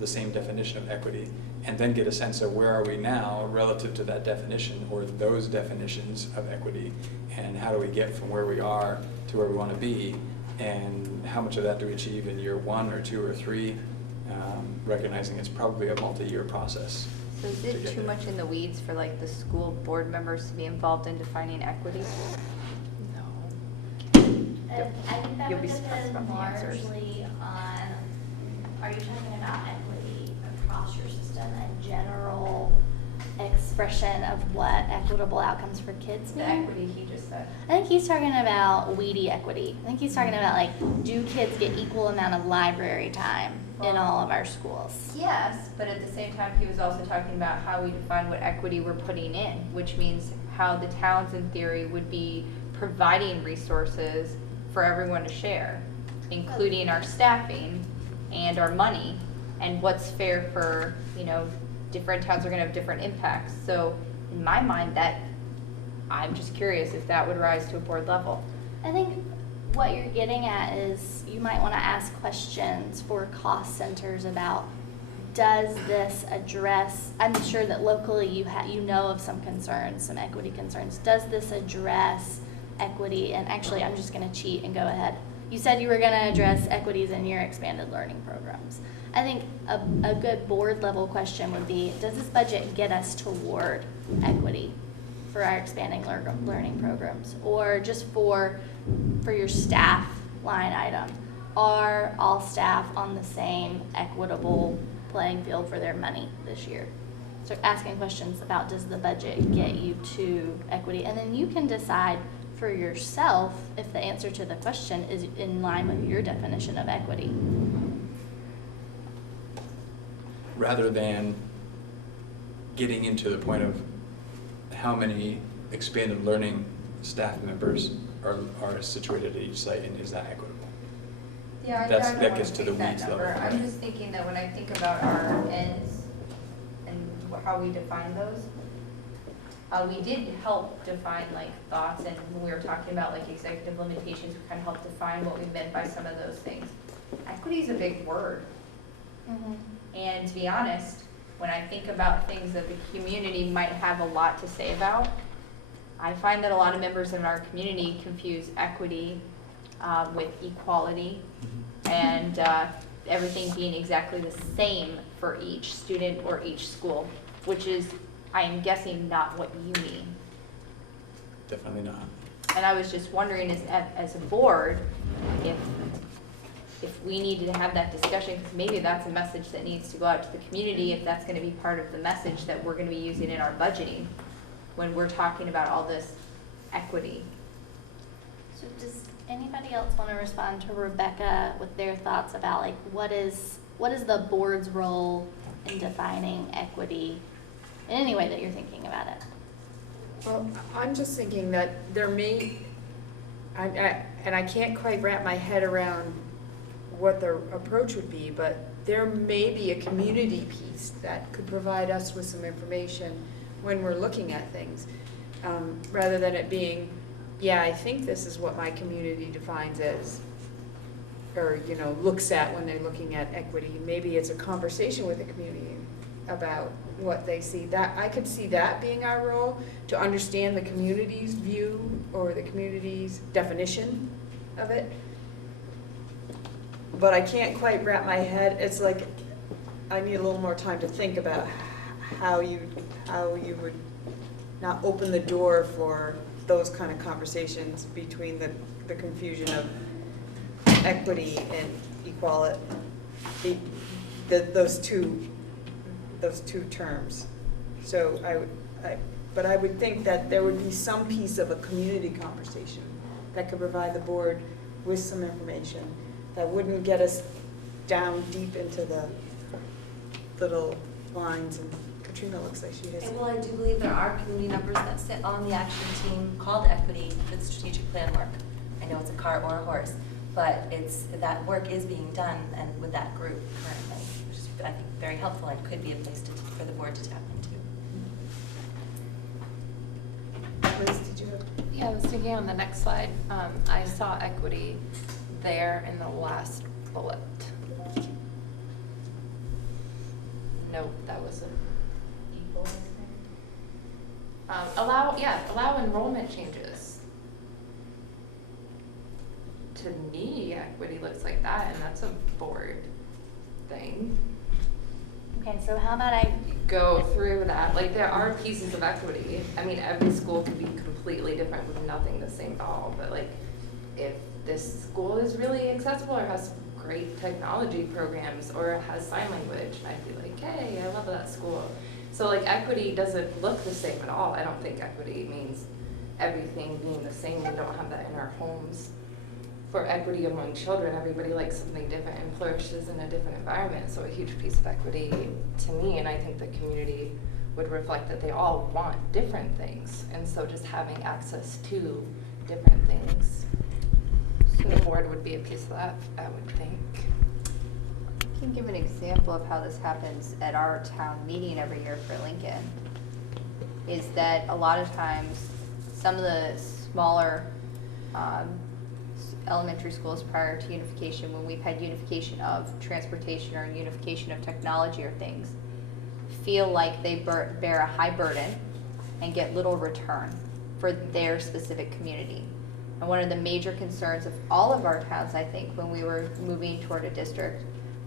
the same definition of equity and then get a sense of where are we now relative to that definition or those definitions of equity, and how do we get from where we are to where we want to be, and how much of that do we achieve in year 1 or 2 or 3, recognizing it's probably a multi-year process. So is it too much in the weeds for like the school board members to be involved in defining equity? I think that You'll would be surprised depend about the answers. largely on, are you talking about equity across your system, a general expression of what equitable outcomes for kids The mean? equity he just said. I think he's talking about weedy equity. I think he's talking about like, do kids get equal amount of library time in all of our schools? Yes, but at the same time, he was also talking about how we define what equity we're putting in, which means how the towns in theory would be providing resources for everyone to share, including our staffing and our money, and what's fair for, you know, different towns are gonna have different impacts. So in my mind, that, I'm just curious if that would rise to a board level. I think what you're getting at is you might want to ask questions for cost centers about, does this address, I'm sure that locally you know of some concerns, some equity concerns. Does this address equity, and actually I'm just gonna cheat and go ahead. You said you were gonna address equities in your expanded learning programs. I think a good board level question would be, does this budget get us toward equity for our expanding learning programs? Or just for your staff line item, are all staff on the same equitable playing field for their money this year? So asking questions about, does the budget get you to equity? And then you can decide for yourself if the answer to the question is in line with your definition of equity. Rather than getting into the point of how many expanded learning staff members are situated at each site, and is that equitable? Yeah, That I don't gets wanna to take the that weeds number. level. I'm just thinking that when I think about our ends and how we define those, we did help define like thoughts, and when we were talking about like executive limitations, we kind of helped define what we meant by some of those things. Equity is a big word. Mm-hmm. And to be honest, when I think about things that the community might have a lot to say about, I find that a lot of members in our community confuse equity with equality and everything being exactly the same for each student or each school, which is, I am guessing, not what you mean. Definitely not. And I was just wondering, as a board, if we needed to have that discussion, because maybe that's a message that needs to go out to the community, if that's gonna be part of the message that we're gonna be using in our budgeting when we're talking about all this equity. So does anybody else want to respond to Rebecca with their thoughts about like what is the board's role in defining equity in any way that you're thinking about it? Well, I'm just thinking that there may, and I can't quite wrap my head around what the approach would be, but there may be a community piece that could provide us with some information when we're looking at things, rather than it being, yeah, I think this is what my community defines as, or, you know, looks at when they're looking at equity. Maybe it's a conversation with the community about what they see. That, I could see that being our role, to understand the community's view or the community's definition of it. But I can't quite wrap my head, it's like, I need a little more time to think about how you would not open the door for those kind of conversations between the confusion of equity and equality, those two terms. So but I would think that there would be some piece of a community conversation that could provide the board with some information that wouldn't get us down deep into the little lines. And Katrina looks like she has. Well, I do believe there are community members that sit on the action team called Equity for the strategic plan work. I know it's a cart or a horse, but that work is being done and with that group currently, which is, I think, very helpful and could be a place for the board to tap into. Liz, did you have? Yeah, I was thinking on the next slide, I saw equity there in the last bullet. Nope, that wasn't. Allow enrollment changes. To me, equity looks like that, and that's a board thing. Okay, so how about I Go through that, like there are pieces of equity. I mean, every school could be completely different with nothing the same at all, but like if this school is really accessible or has great technology programs or has sign language, and I'd be like, hey, I love that school. So like equity doesn't look the same at all. I don't think equity means everything being the same. We don't have that in our homes. For equity among children, everybody likes something different and flourishes in a different environment. So a huge piece of equity to me, and I think the community would reflect that they all want different things. And so just having access to different things. So the board would be a piece of that, I would think. I can give an example of how this happens at our town meeting every year for Lincoln, is that a lot of times some of the smaller elementary schools prior to unification, when we've had unification of transportation or unification of technology or things, feel like they bear a high burden and get little return for their specific community. And one of the major concerns of all of our towns, I think, when we were moving toward a district,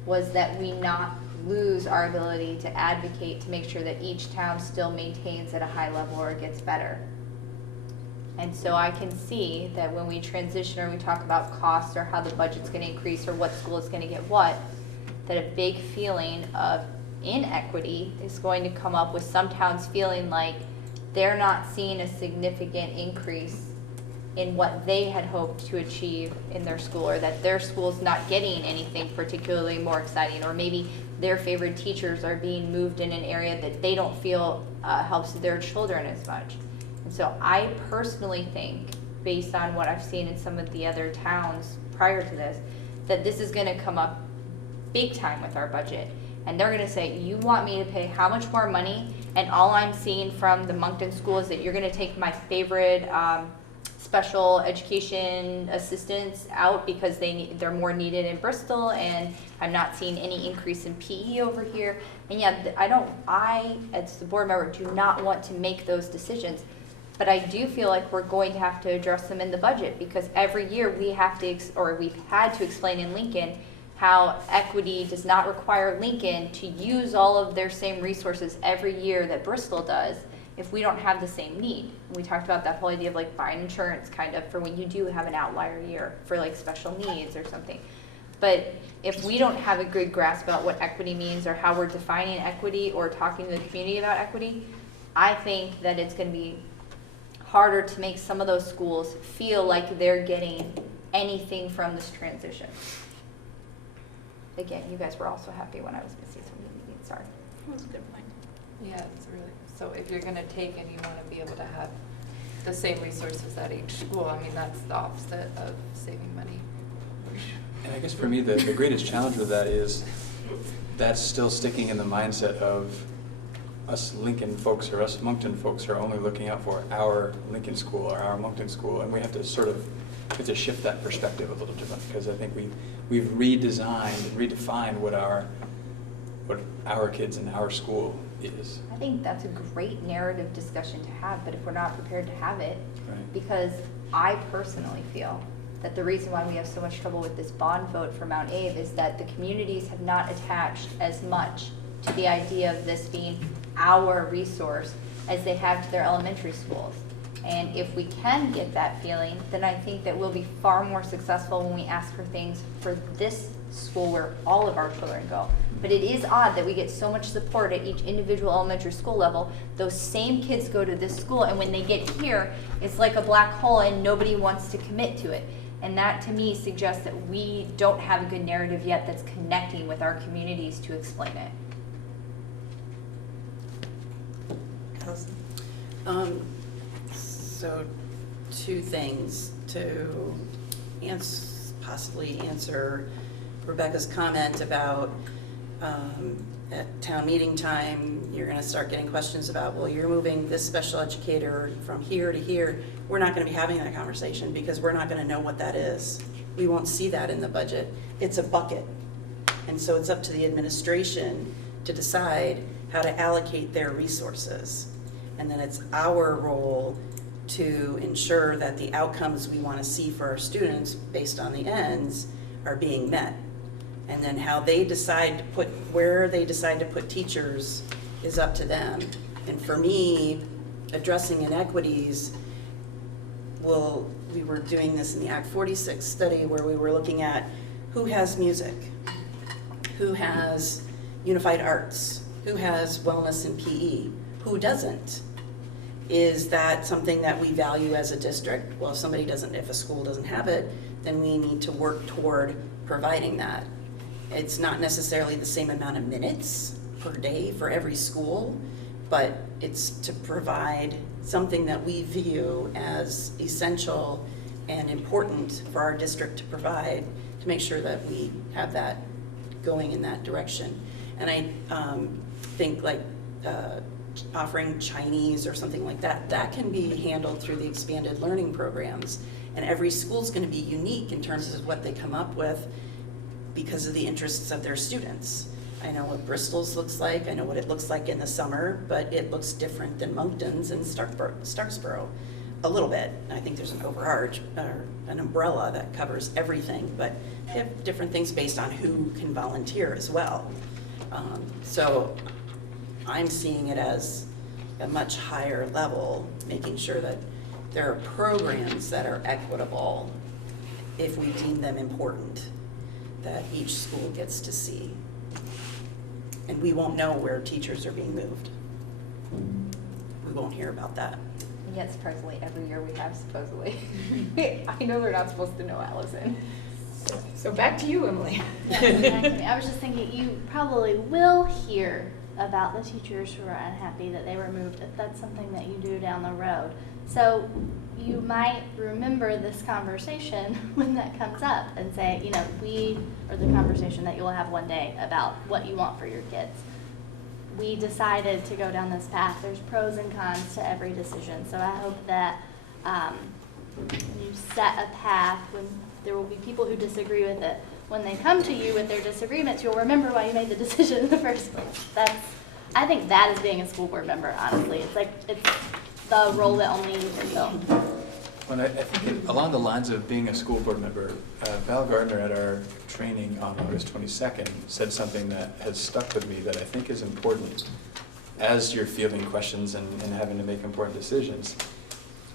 was that we not lose our ability to advocate to make sure that each town still maintains at a high level or gets better. And so I can see that when we transition or we talk about costs or how the budget's going to increase or what school is going to get what, that a big feeling of inequity is going to come up with some towns feeling like they're not seeing a significant increase in what they had hoped to achieve in their school, or that their school's not getting anything particularly more exciting, or maybe their favorite teachers are being moved in an area that they don't feel helps their children as much. And so I personally think, based on what I've seen in some of the other towns prior to this, that this is going to come up big time with our budget. And they're going to say, you want me to pay how much more money? And all I'm seeing from the Moncton school is that you're going to take my favorite special education assistants out because they're more needed in Bristol, and I'm not seeing any increase in PE over here. And yeah, I, as the board member, do not want to make those decisions. But I do feel like we're going to have to address them in the budget, because every year we have to, we've had to explain in Lincoln how equity does not require Lincoln to use all of their same resources every year that Bristol does if we don't have the same need. We talked about that whole idea of like buying insurance kind of for when you do have an outlier year for like special needs or something. But if we don't have a good grasp about what equity means or how we're defining equity or talking to the community about equity, I think that it's going to be harder to make some of those schools feel like they're getting anything from this transition. Again, you guys were also happy when I was missing some of the meetings, sorry. That was a good point. Yeah, it's really, so if you're gonna take and you wanna be able to have the same resources at each school, I mean, that's the opposite of saving money. And I guess for me, the greatest challenge with that is that's still sticking in the mindset of us Lincoln folks or us Moncton folks are only looking out for our Lincoln school or our Moncton school, and we have to sort of shift that perspective a little different, because I think we've redefined what our kids and our school is. I think that's a great narrative discussion to have, but if we're not prepared to have it, Right. Because I personally feel that the reason why we have so much trouble with this bond vote for Mount Abe is that the communities have not attached as much to the idea of this being our resource as they have to their elementary schools. And if we can get that feeling, then I think that we'll be far more successful when we ask for things for this school where all of our children go. But it is odd that we get so much support at each individual elementary school level. Those same kids go to this school, and when they get here, it's like a black hole and nobody wants to commit to it. And that to me suggests that we don't have a good narrative yet that's connecting with our communities to explain it. So two things to possibly answer Rebecca's comment about at town meeting time, you're going to start getting questions about, well, you're moving this special educator from here to here. We're not going to be having that conversation because we're not going to know what that is. We won't see that in the budget. It's a bucket. And so it's up to the administration to decide how to allocate their resources. And then it's our role to ensure that the outcomes we want to see for our students based on the ends are being met. And then how they decide to put, where they decide to put teachers is up to them. And for me, addressing inequities, we were doing this in the Act 46 study where we were looking at who has music, who has unified arts, who has wellness and PE, who doesn't. Is that something that we value as a district? Well, if a school doesn't have it, then we need to work toward providing that. It's not necessarily the same amount of minutes per day for every school, but it's to provide something that we view as essential and important for our district to provide to make sure that we have that going in that direction. And I think like offering Chinese or something like that, that can be handled through the expanded learning programs. And every school's going to be unique in terms of what they come up with because of the interests of their students. I know what Bristol's looks like, I know what it looks like in the summer, but it looks different than Moncton's and Starksboro. a little bit. I think there's an overarch, or an umbrella that covers everything, but they have different things based on who can volunteer as well. So I'm seeing it as a much higher level, making sure that there are programs that are equitable if we deem them important, that each school gets to see. And we won't know where teachers are being moved. We won't hear about that. And yet surprisingly, every year we have supposedly. I know they're not supposed to know, Allison. So back to you, Emily. Yeah, exactly. I was just thinking, you probably will hear about the teachers who are unhappy that they were moved, if that's something that you do down the road. So you might remember this conversation when that comes up and say, you know, or the conversation that you'll have one day about what you want for your kids. We decided to go down this path. There's pros and cons to every decision. So I hope that you set a path when there will be people who disagree with it. When they come to you with their disagreements, you'll remember why you made the decision in the first place. I think that is being a school board member, honestly. It's the role that only you can fill. Well, I think along the lines of being a school board member, Val Gardner at our training on August 22nd said something that has stuck with me that I think is important as you're fielding questions and having to make important decisions.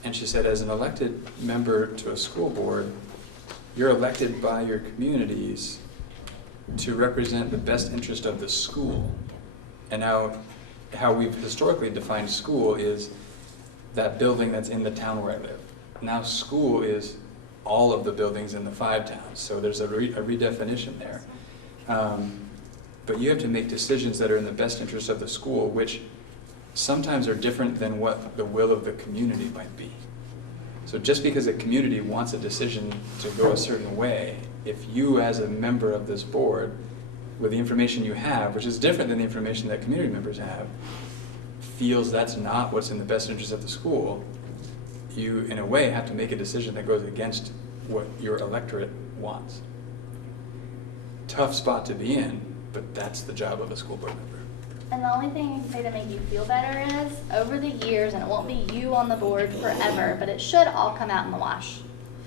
And she said, as an elected member to a school board, you're elected by your communities to represent the best interest of the school. And now, how we've historically defined school is that building that's in the town where I live. Now school is all of the buildings in the 5 towns, so there's a redefinition there. But you have to make decisions that are in the best interest of the school, which sometimes are different than what the will of the community might be. So just because a community wants a decision to go a certain way, if you as a member of this board, with the information you have, which is different than the information that community members have, feels that's not what's in the best interest of the school, you, in a way, have to make a decision that goes against what your electorate wants. Tough spot to be in, but that's the job of a school board member. And the only thing I can say to make you feel better is, over the years, and it won't be you on the board forever, but it should all come out in the wash.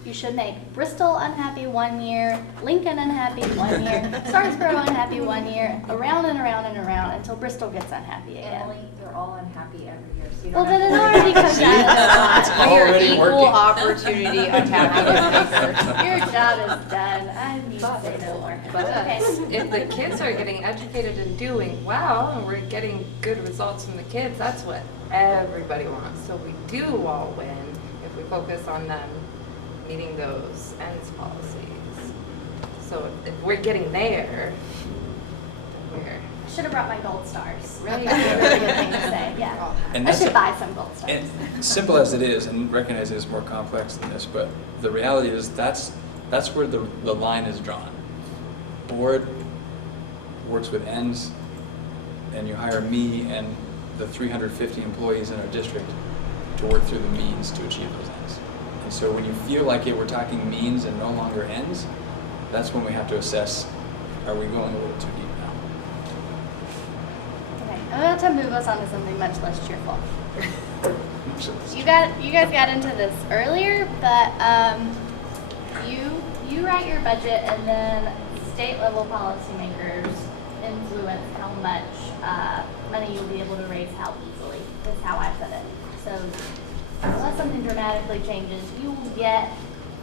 You should make Bristol unhappy 1 year, Lincoln unhappy 1 year, Starksboro unhappy 1 year, around and around and around until Bristol gets unhappy again. Emily, they're all unhappy every year, so you Well, don't then it have already to comes out of the wash. We are Already equal working. opportunity unhappy. Your job is done. I need to say no more. But Okay. if the kids are getting educated and doing well, and we're getting good results from the kids, that's what everybody wants. So we do all win if we focus on them meeting those ends policies. So if we're getting there, then we're I should have brought my gold stars. Right. That's a really good thing to say, yeah. And I that's should buy some gold stars. And simple as it is, and recognize it's more complex than this, but the reality is that's where the line is drawn. Board works with ends, and you hire me and the 350 employees in our district to work through the means to achieve those ends. And so when you feel like we're talking means and no longer ends, that's when we have to assess, are we going a little too deep now? Okay, I'm about to move us on to something much less cheerful. You guys got into this earlier, but you write your budget, and then state level policymakers influence how much money you'll be able to raise how easily, is how I put it. So unless something dramatically changes, you will get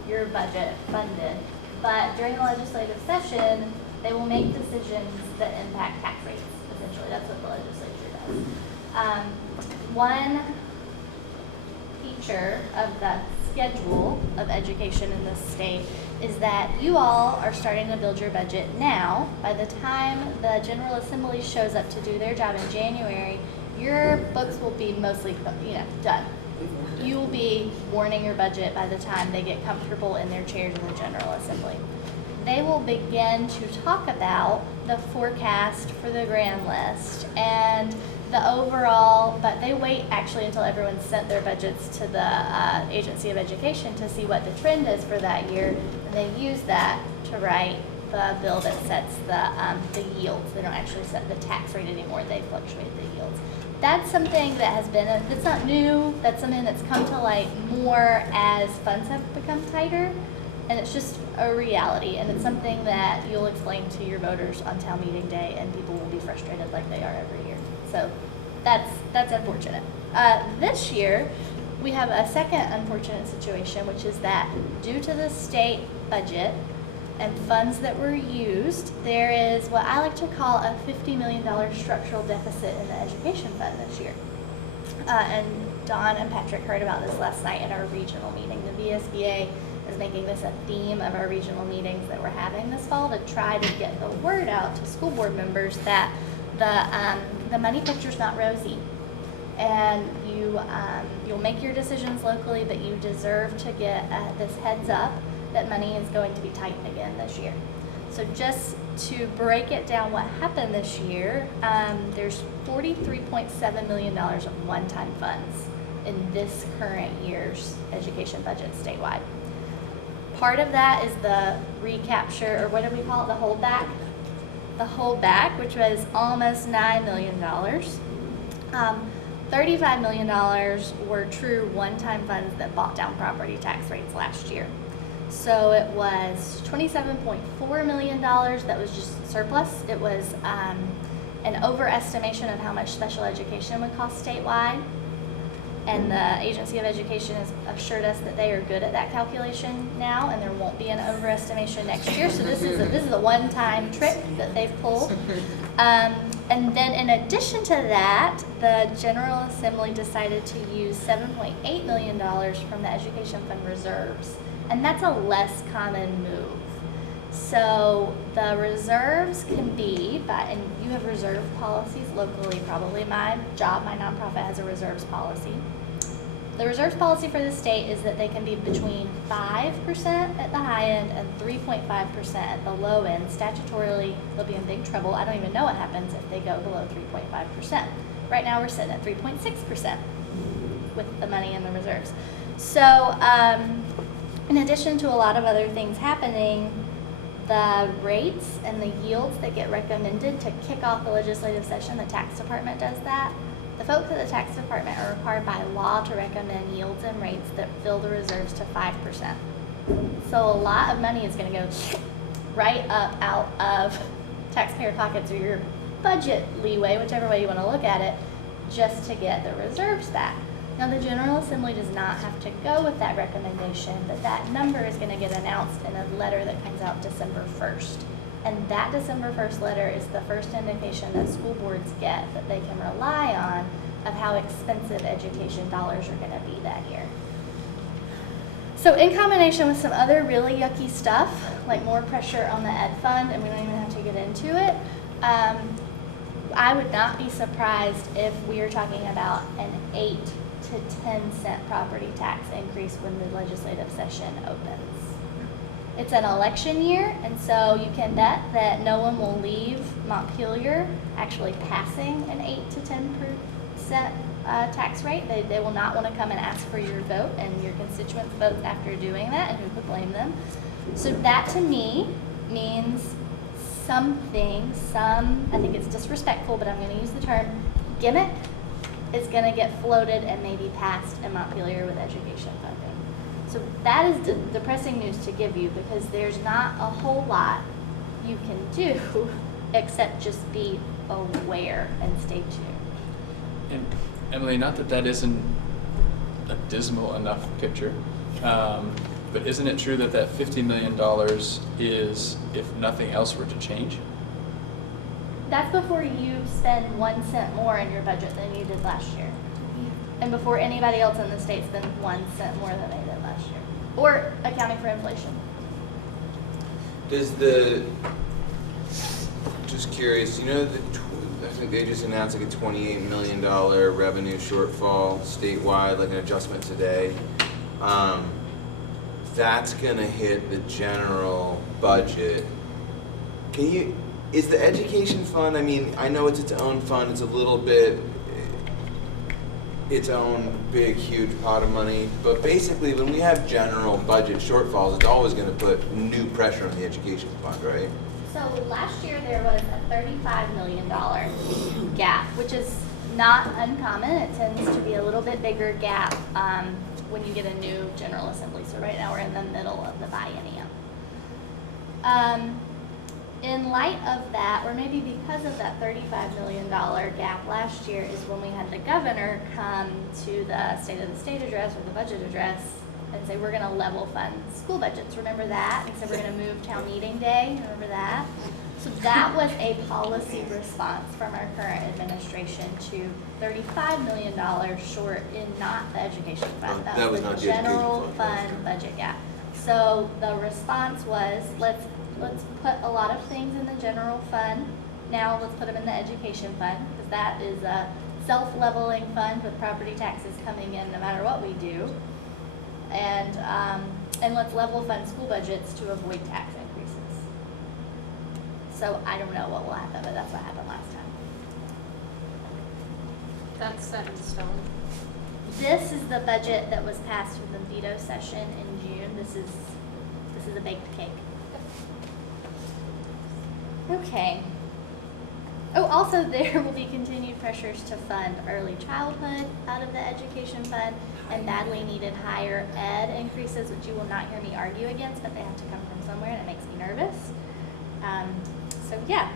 your budget funded. But during the legislative session, they will make decisions that impact tax rates, essentially. That's what the legislature does. One feature of the schedule of education in this state is that you all are starting to build your budget now. By the time the General Assembly shows up to do their job in January, your books will be mostly, done. You will be warning your budget by the time they get comfortable in their chairs in the General Assembly. They will begin to talk about the forecast for the grand list and the overall, but they wait actually until everyone's sent their budgets to the Agency of Education to see what the trend is for that year, and they use that to write the bill that sets the yields. They don't actually set the tax rate anymore, they fluctuate the yields. that's something that has been, that's not new, that's something that's come to light more as funds have become tighter, and it's just a reality, and it's something that you'll explain to your voters on town meeting day, and people will be frustrated like they are every year. So that's unfortunate. This year, we have a second unfortunate situation, which is that due to the state budget and funds that were used, there is what I like to call a $50 million structural deficit in the education fund this year. And Dawn and Patrick heard about this last night at our regional meeting. The VSBA is making this a theme of our regional meetings that we're having this fall to try to get the word out to school board members that the money picture's not rosy. And you'll make your decisions locally, but you deserve to get this heads up that money is going to be tightened again this year. So just to break it down what happened this year, there's $43.7 million of one-time funds in this current year's education budget statewide. Part of that is the recapture, or what do we call it, the holdback? The holdback, which was almost $9 million. $35 million were true one-time funds that bought down property tax rates last year. So it was $27.4 million that was just surplus. It was an overestimation of how much special education would cost statewide. And the Agency of Education has assured us that they are good at that calculation now, and there won't be an overestimation next year. So this is a one-time trick that they've pulled. And then in addition to that, the General Assembly decided to use $7.8 million from the Education Fund reserves. And that's a less common move. So the reserves can be, and you have reserve policies locally probably. My job, my nonprofit, has a reserves policy. The reserves policy for the state is that they can be between 5% at the high end and 3.5% at the low end. Statutorily, they'll be in big trouble. I don't even know what happens if they go below 3.5%. Right now, we're sitting at 3.6% with the money in the reserves. So in addition to a lot of other things happening, the rates and the yields that get recommended to kick off the legislative session, the tax department does that. The folks at the tax department are required by law to recommend yields and rates that fill the reserves to 5%. So a lot of money is going to go right up out of taxpayer pockets or your budget leeway, whichever way you want to look at it, just to get the reserves back. Now the General Assembly does not have to go with that recommendation, but that number is going to get announced in a letter that comes out December 1st. And that December 1st letter is the first indication that school boards get that they can rely on of how expensive education dollars are going to be that year. So in combination with some other really yucky stuff, like more pressure on the ed fund, and we don't even have to get into it, I would not be surprised if we are talking about an 8 to 10 cent property tax increase when the legislative session opens. It's an election year, and so you can bet that no one will leave Montpelier actually passing an 8 to 10% tax rate. They will not want to come and ask for your vote and your constituents' votes after doing that, and who could blame them? So that to me means something, I think it's disrespectful, but I'm going to use the term gimmick, is going to get floated and maybe passed in Montpelier with education funding. So that is depressing news to give you, because there's not a whole lot you can do except just be aware and stay tuned. And Emily, not that that isn't a dismal enough picture, but isn't it true that that $50 million is if nothing else were to change? That's before you spend 1 cent more in your budget than you did last year. And before anybody else in the state spends 1 cent more than they did last year. Or accounting for inflation. Does just curious, you know, I think they just announced like a $28 million revenue shortfall statewide, like an adjustment today. That's gonna hit the general budget. Is the education fund, I mean, I know it's its own fund, it's a little bit its own big, huge pot of money, but basically when we have general budget shortfalls, it's always gonna put new pressure on the education fund, right? So last year there was a $35 million gap, which is not uncommon. It tends to be a little bit bigger gap when you get a new General Assembly. So right now we're in the middle of the biennium. In light of that, or maybe because of that $35 million gap last year, is when we had the governor come to the State of the State address or the budget address and say, we're going to level fund school budgets. Remember that? And so we're going to move town meeting day. Remember that? So that was a policy response from our current administration to $35 million short in not the education fund. That was the not the education general fund. fund budget gap. So the response was, let's put a lot of things in the general fund. Now let's put them in the education fund, because that is a self-leveling fund with property taxes coming in no matter what we do. And let's level fund school budgets to avoid tax increases. So I don't know what will happen, but that's what happened last time. That's set in stone. This is the budget that was passed with the veto session in June. This is a baked cake. Okay. Oh, also there will be continued pressures to fund early childhood out of the education fund and badly needed higher ed increases, which you will not hear me argue against, but they have to come from somewhere and it makes me nervous. So yeah.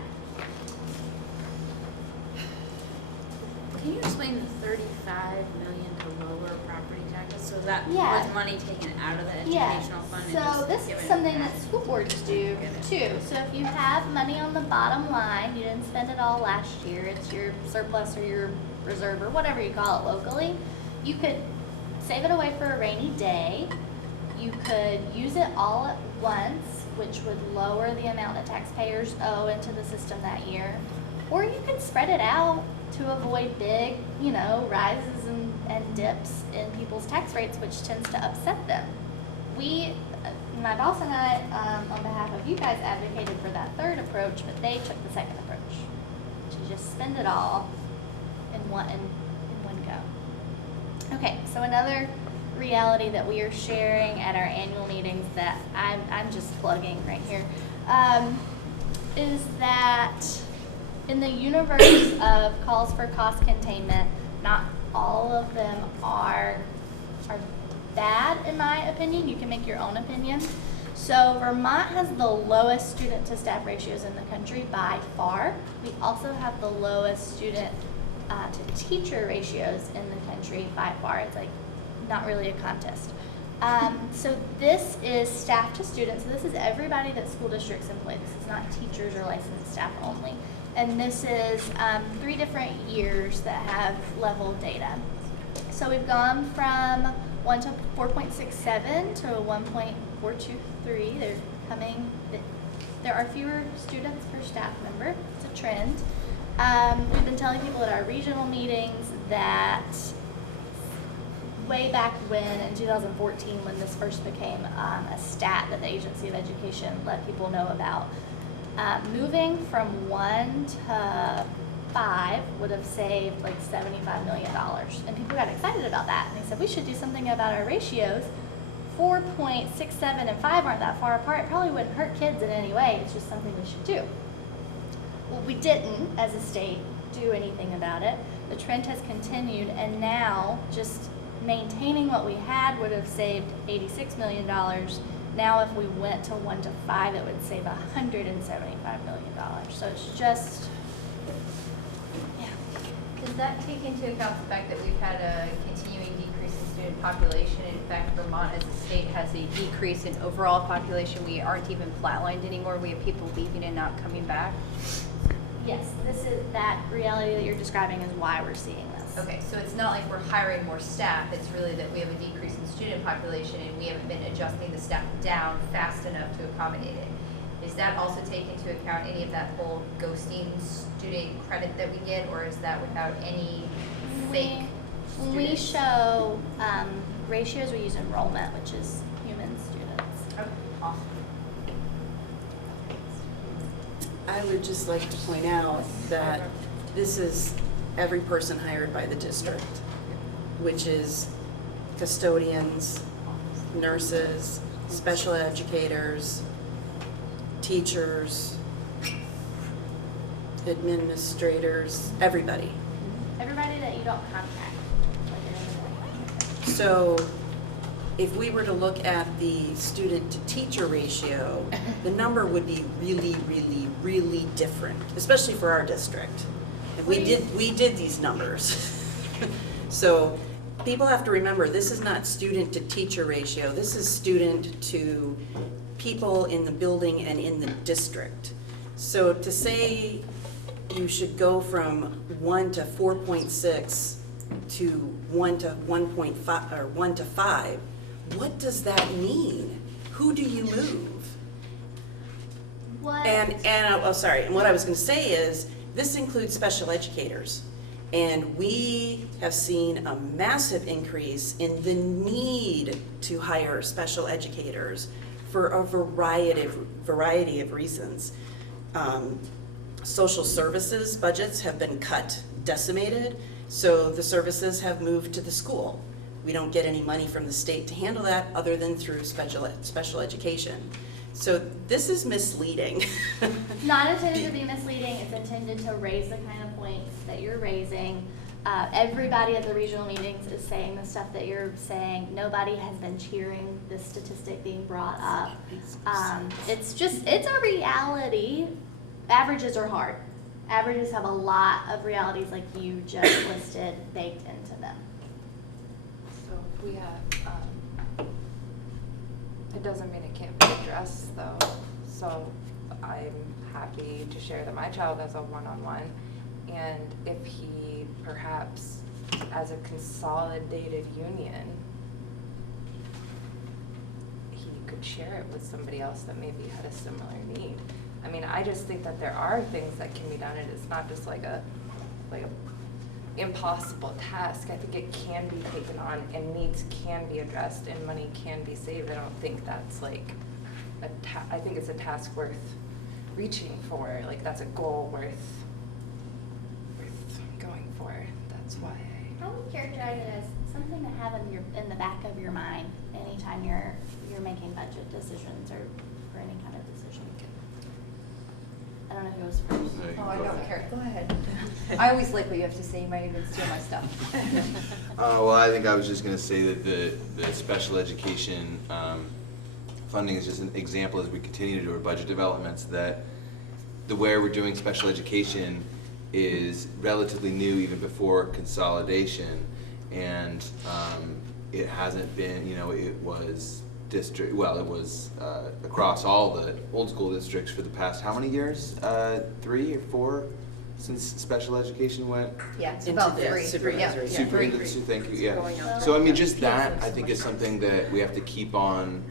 Can you explain the $35 million to lower property taxes? So that Yeah. was money taken out of the Yeah, educational fund and so just this given is it something back? that school boards do too. So if you have money on the bottom line, you didn't spend it all last year, it's your surplus or your reserve or whatever you call it locally, you could save it away for a rainy day. You could use it all at once, which would lower the amount that taxpayers owe into the system that year. Or you could spread it out to avoid big, rises and dips in people's tax rates, which tends to upset them. My boss and I, on behalf of you guys, advocated for that third approach, but they took the second approach, to just spend it all in one go. Okay, so another reality that we are sharing at our annual meetings that I'm just plugging right here, is that in the universe of calls for cost containment, not all of them are bad, in my opinion. You can make your own opinion. So Vermont has the lowest student to staff ratios in the country by far. We also have the lowest student to teacher ratios in the country by far. It's like not really a contest. So this is staff to students. So this is everybody that school districts employ. This is not teachers or licensed staff only. And this is 3 different years that have level data. So we've gone from 1 to 4.67 to 1.423. There are fewer students per staff member. It's a trend. We've been telling people at our regional meetings that way back when, in 2014, when this first became a stat that the Agency of Education let people know about, moving from 1 to 5 would have saved like $75 million. And people got excited about that. And they said, we should do something about our ratios. 4.67 and 5 aren't that far apart. It probably wouldn't hurt kids in any way. It's just something we should do. Well, we didn't, as a state, do anything about it. The trend has continued, and now just maintaining what we had would have saved $86 million. Now, if we went to 1 to 5, it would save $175 million. So it's just, yeah. Does that take into account the fact that we've had a continuing decrease in student population? In fact, Vermont as a state has a decrease in overall population. We aren't even flatlined anymore. We have people leaving and not coming back. Yes, that reality that you're describing is why we're seeing this. Okay, so it's not like we're hiring more staff. It's really that we have a decrease in student population and we haven't been adjusting the staff down fast enough to accommodate it. Does that also take into account any of that whole ghosting student credit that we get, or is that without any fake When we students? show ratios, we use enrollment, which is human students. Okay, awesome. I would just like to point out that this is every person hired by the district, which is custodians, nurses, special educators, teachers, administrators, everybody. Everybody you don't contract. Like you're in the So if we were to look at the student-to-teacher ratio, the number would be really, really, really different, especially for our district. And we did these numbers. So people have to remember, this is not student-to-teacher ratio. This is student to people in the building and in the district. So to say you should go from 1 to 4.6 to 1 to 1.5 or 1 to 5, what does that mean? Who do you move? What? And what I was going to say is, this includes special educators. And we have seen a massive increase in the need to hire special educators for a variety of reasons. Social services budgets have been cut, decimated, so the services have moved to the school. We don't get any money from the state to handle that other than through special education. So this is misleading. It's not intended to be misleading, it's intended to raise the kind of points that you're raising. Everybody at the regional meetings is saying the stuff that you're saying. Nobody has been cheering this statistic being brought up. It's a reality. Averages are hard. Averages have a lot of realities like you just listed baked into them. So if we have, it doesn't mean it can't be addressed though. So I'm happy to share that my child has a one-on-one, and if he perhaps as a consolidated union, he could share it with somebody else that maybe had a similar need. I mean, I just think that there are things that can be done, and it's not just like a impossible task. I think it can be taken on, and needs can be addressed, and money can be saved. I don't think that's like I think it's a task worth reaching for. Like that's a goal worth going for. That's why I would characterize it as something to have in the back of your mind anytime you're making budget decisions or any kind of decision. I don't know who goes first. Oh, I don't care. Go ahead. I always like what you have to say. You might even steal my stuff. Well, I think I was just going to say that the special education funding is just an example as we continue to do our budget developments, that the way we're doing special education is relatively new even before consolidation, and it hasn't been, it was across all the old school districts for the past how many years? 3 or 4 since special education went? Yeah, it's Into about the 3. supervisory. Yeah. Superintendent, thank you, yeah. Going on. So I mean, just that, I think is something that we have to keep on,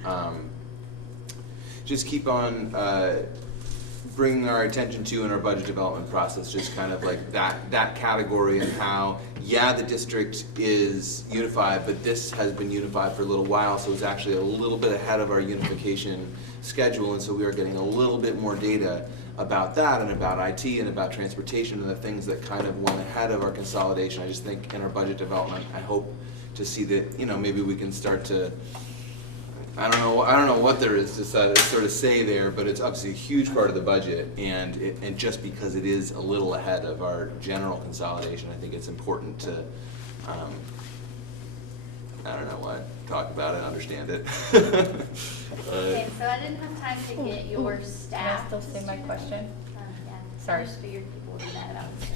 bringing our attention to in our budget development process, just kind of like that category, and how, yeah, the district is unified, but this has been unified for a little while, so it's actually a little bit ahead of our unification schedule, and so we are getting a little bit more data about that, and about IT, and about transportation, and the things that kind of went ahead of our consolidation. I just think in our budget development, I hope to see that, maybe we can start to, I don't know what there is to sort of say there, but it's obviously a huge part of the budget, and just because it is a little ahead of our general consolidation, I think it's important to, talk about it, understand it. Okay, so I didn't have time to get your staff. Can I still say my question? Yeah. Sorry. I just figured people would be mad about this.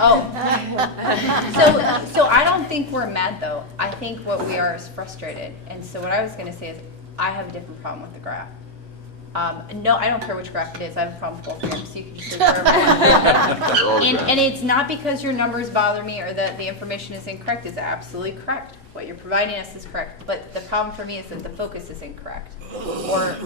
Oh, so I don't think we're mad though. I think what we are is frustrated. And so what I was going to say is I have a different problem with the graph. No, I don't care which graph it is. I have a problem with both of them, so you can just say whatever. And it's not because your numbers bother me or that the information is incorrect. It's absolutely correct. What you're providing us is correct. But the problem for me is that the focus is incorrect, or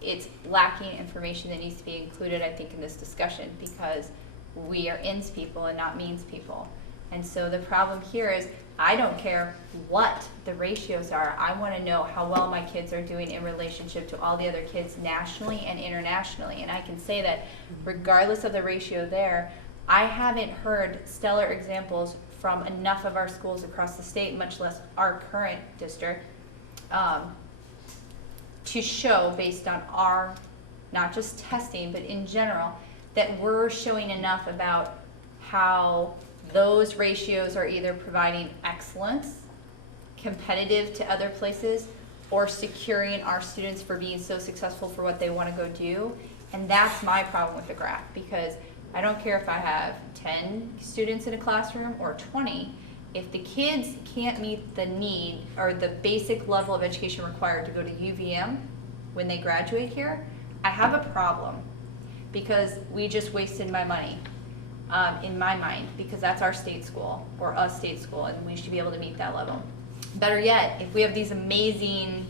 it's lacking information that needs to be included, I think, in this discussion, because we are ends people and not means people. And so the problem here is I don't care what the ratios are. I want to know how well my kids are doing in relationship to all the other kids nationally and internationally. And I can say that regardless of the ratio there, I haven't heard stellar examples from enough of our schools across the state, much less our current district, to show based on our, not just testing, but in general, that we're showing enough about how those ratios are either providing excellence, competitive to other places, or securing our students for being so successful for what they want to go do. And that's my problem with the graph, because I don't care if I have 10 students in a classroom or 20. If the kids can't meet the need or the basic level of education required to go to UVM when they graduate here, I have a problem, because we just wasted my money, in my mind, because that's our state school or a state school, and we should be able to meet that level. Better yet, if we have these amazing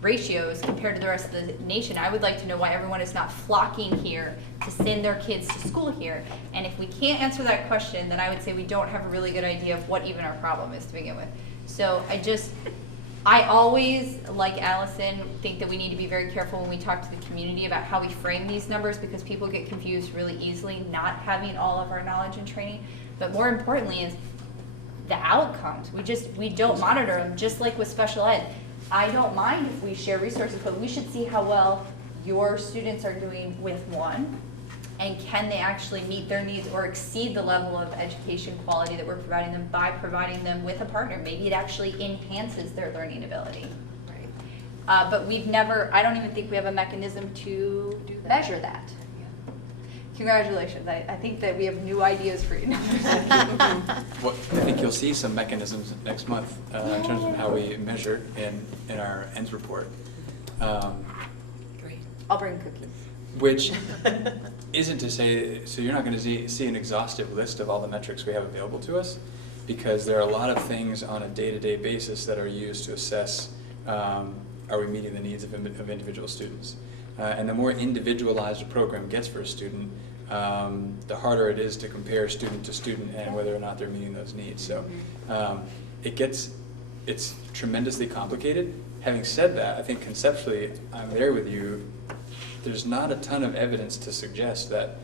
ratios compared to the rest of the nation, I would like to know why everyone is not flocking here to send their kids to school here. And if we can't answer that question, then I would say we don't have a really good idea of what even our problem is to begin with. So I always, like Allison, think that we need to be very careful when we talk to the community about how we frame these numbers, because people get confused really easily not having all of our knowledge and training. But more importantly is the outcomes. We don't monitor them, just like with special ed. I don't mind if we share resources, but we should see how well your students are doing with one, and can they actually meet their needs or exceed the level of education quality that we're providing them by providing them with a partner. Maybe it actually enhances their learning ability. Right. But I don't even think we have a mechanism to measure that. Congratulations. I think that we have new ideas for you. Well, I think you'll see some mechanisms next month in terms of how we measure in our ends report. Great. I'll bring cookies. Which isn't to say, so you're not going to see an exhaustive list of all the metrics we have available to us, because there are a lot of things on a day-to-day basis that are used to assess, are we meeting the needs of individual students. And the more individualized a program gets for a student, the harder it is to compare student to student and whether or not they're meeting those needs. So it's tremendously complicated. Having said that, I think conceptually I'm there with you. There's not a ton of evidence to suggest that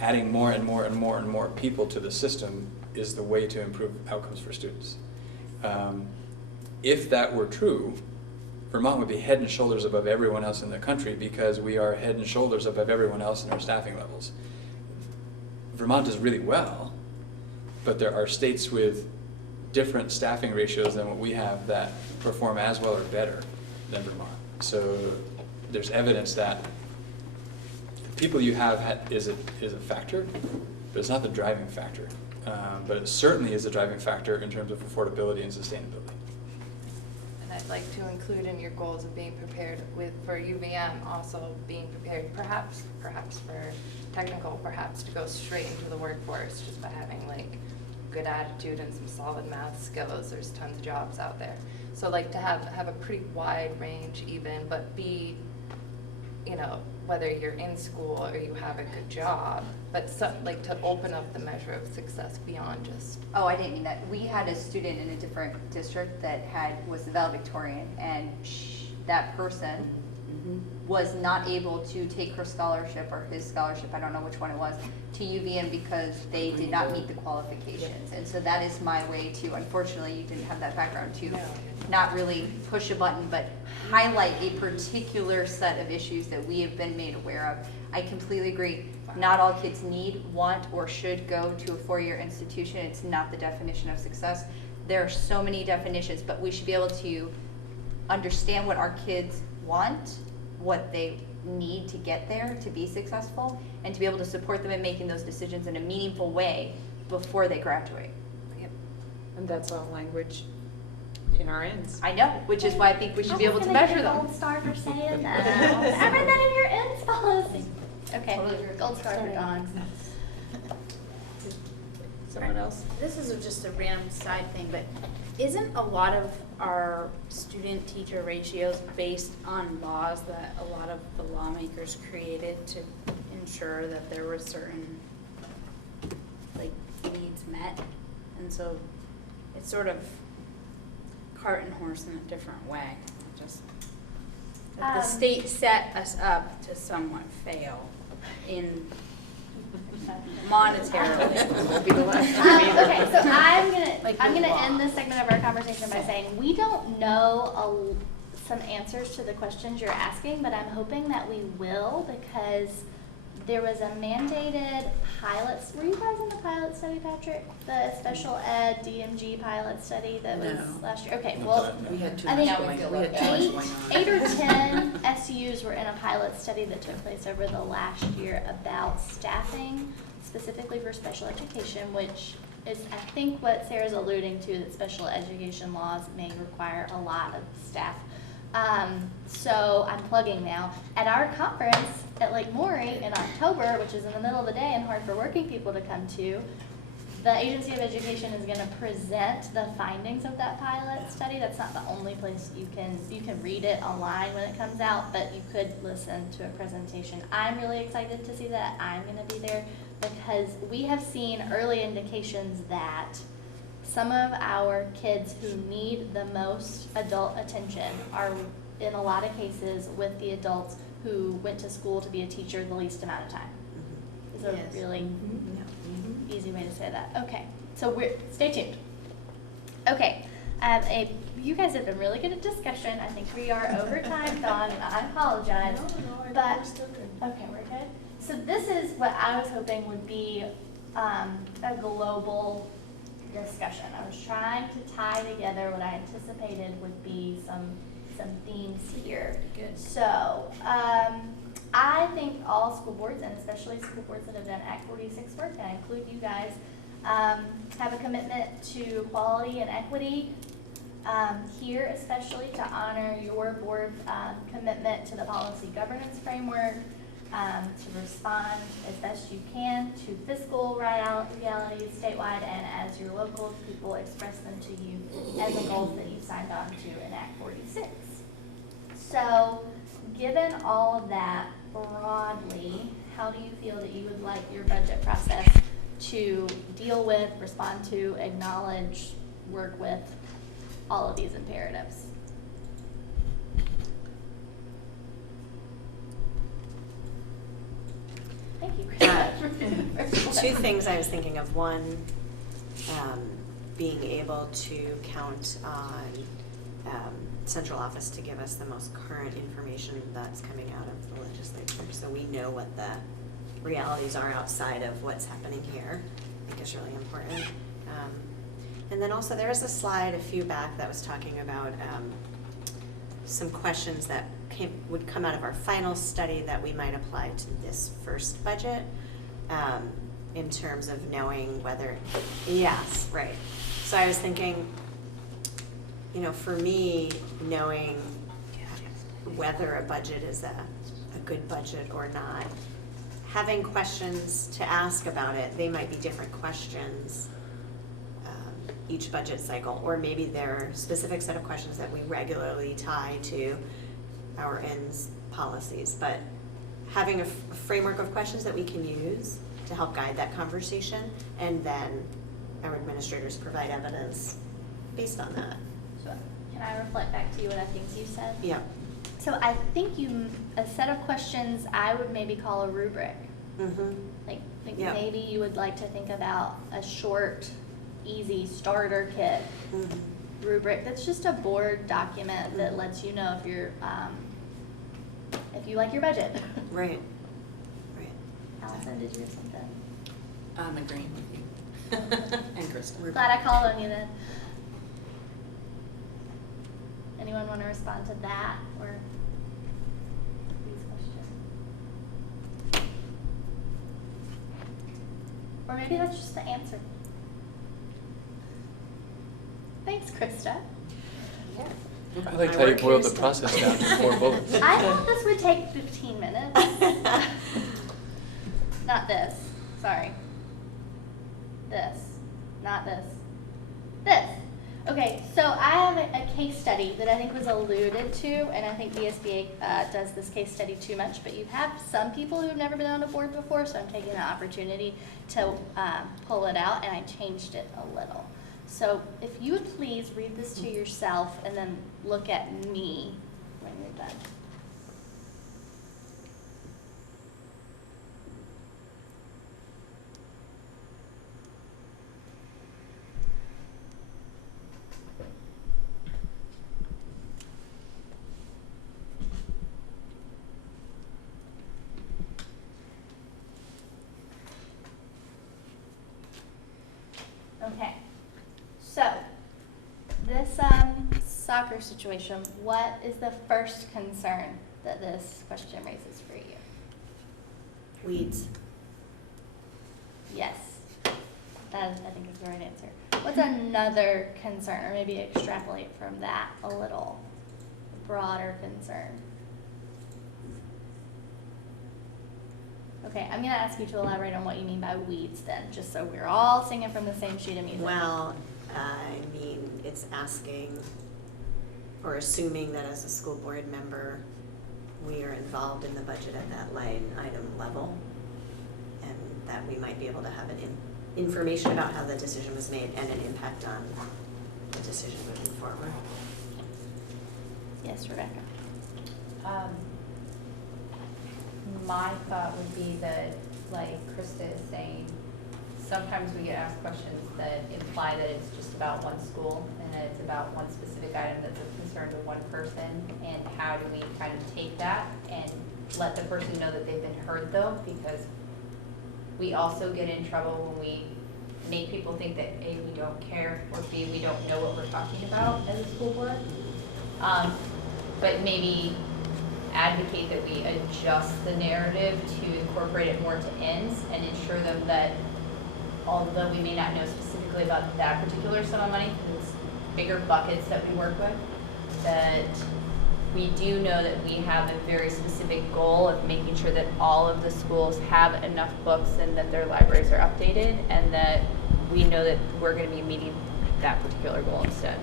adding more and more and more and more people to the system is the way to improve outcomes for students. If that were true, Vermont would be head and shoulders above everyone else in the country, because we are head and shoulders above everyone else in our staffing levels. Vermont does really well, but there are states with different staffing ratios than what we have that perform as well or better than Vermont. So there's evidence that the people you have is a factor, but it's not the driving factor. But it certainly is a driving factor in terms of affordability and sustainability. And I'd like to include in your goals of being prepared for UVM, also being prepared perhaps for technical, perhaps to go straight into the workforce just by having like good attitude and some solid math skills. There's tons of jobs out there. So like to have a pretty wide range even, but be, you know, whether you're in school or you have a good job, but like to open up the measure of success beyond just. Oh, I didn't mean that. We had a student in a different district that was the valedictorian, and that person was not able to take her scholarship or his scholarship, I don't know which one it was, to UVM because they did not meet the qualifications. And so that is my way to, unfortunately, you didn't have that background, to not really push a button, but highlight a particular set of issues that we have been made aware of. I completely agree. Not all kids need, want, or should go to a four-year institution. It's not the definition of success. There are so many definitions, but we should be able to understand what our kids want, what they need to get there to be successful, and to be able to support them in making those decisions in a meaningful way before they graduate. Yep. And that's all language in our ends. I know, which is why I think we should be able to measure them. Gold star for saying that. I read that in your ends policy. Okay, gold star for Dawn. Someone else? This is just a random side thing, but isn't a lot of our student-teacher ratios based on laws that a lot of the lawmakers created to ensure that there were certain, like, needs met? And so it's sort of cart and horse in a different way. Just that the state set us up to somewhat fail in monetarily. Will be the last Okay, so I'm gonna end this segment of our conversation by saying we don't know some answers to the questions you're asking, but I'm hoping that we will, because There was a mandated pilot, were you guys in the pilot study, Patrick? The special ed DMG pilot study that was No. last year? Okay, No, well, We had too I much think going, we had too much going on. 8 or 10 SUs were in a pilot study that took place over the last year about staffing, specifically for special education, which is, I think, what Sarah's alluding to, that special education laws may require a lot of staff. So I'm plugging now. At our conference at Lake Maury in October, which is in the middle of the day and hard for working people to come to, the Agency of Education is going to present the findings of that pilot study. That's not the only place you can read it online when it comes out, but you could listen to a presentation. I'm really excited to see that. I'm going to be there because we have seen early indications that some of our kids who need the most adult attention are, in a lot of cases, with the adults who went to school to be a teacher the least amount of time. Is a Yes. really easy way to say that. Okay, so stay tuned. Okay, you guys have been really good at discussion. I think we are over time, Dawn, and I apologize. But okay, we're good. So this is what I was hoping would be a global discussion. I was trying to tie together what I anticipated would be some themes here. Good. So I think all school boards, and especially school boards that have done Act 46 work, and I include you guys, have a commitment to quality and equity. Here, especially to honor your board commitment to the policy governance framework, to respond as best you can to fiscal realities statewide, and as your local people express them to you, and the goals that you signed on to in Act 46. So, given all of that broadly, how do you feel that you would like your budget process to deal with, respond to, acknowledge, work with all of these imperatives? Thank you, Krista. Two things I was thinking of. One, being able to count on central office to give us the most current information that's coming out of the legislature, so we know what the realities are outside of what's happening here. I think is really important. And then also there was a slide a few back that was talking about some questions that would come out of our final study that we might apply to this first budget, in terms of knowing whether, yes, right. So I was thinking, you know, for me, knowing whether a budget is a good budget or not, having questions to ask about it, they might be different questions each budget cycle, or maybe there are a specific set of questions that we regularly tie to our ends policies, but having a framework of questions that we can use to help guide that conversation, and then our administrators provide evidence based on that. So, can I reflect back to you what I think you said? Yeah. So I think a set of questions I would maybe call a rubric. Mm-hmm. Like, Yeah. maybe you would like to think about a short, easy starter kit rubric that's just a board document that lets you know if you like your budget. Right. Right. Allison, did you have something? I'm agreeing with you. And Krista. Glad I called on you then. Anyone want to respond to that or these questions? Or maybe that's just the answer. Thanks, Krista. I liked how you boiled the process down to 4 bullets. I thought this would take 15 minutes. Not this, sorry. This, not this. This. Okay, so I have a case study that I think was alluded to, and I think the SBA does this case study too much, but you have some people who've never been on a board before, so I'm taking the opportunity to pull it out, and I changed it a little. So if you would please read this to yourself and then look at me when you're done. This soccer situation, what is the first concern that this question raises for you? Weeds. Yes, that I think is the right answer. What's another concern, or maybe extrapolate from that a little broader concern? Okay, I'm gonna ask you to elaborate on what you mean by weeds then, just so we're all singing from the same sheet of music. Well, I mean, it's asking or assuming that as a school board member, we are involved in the budget at that line item level, and that we might be able to have information about how the decision was made and an impact on the decision moving forward. Yes, Rebecca. My thought would be that, like Krista is saying, sometimes we get asked questions that imply that it's just about one school and that it's about one specific item that's of concern to one person. And how do we kind of take that and let the person know that they've been heard, though? Because we also get in trouble when we make people think that A, we don't care, or B, we don't know what we're talking about as a school board. But maybe advocate that we adjust the narrative to incorporate it more to ends and ensure them that although we may not know specifically about that particular sum of money, because it's bigger buckets that we work with, that we do know that we have a very specific goal of making sure that all of the schools have enough books and that their libraries are updated, and that we know that we're going to be meeting that particular goal instead,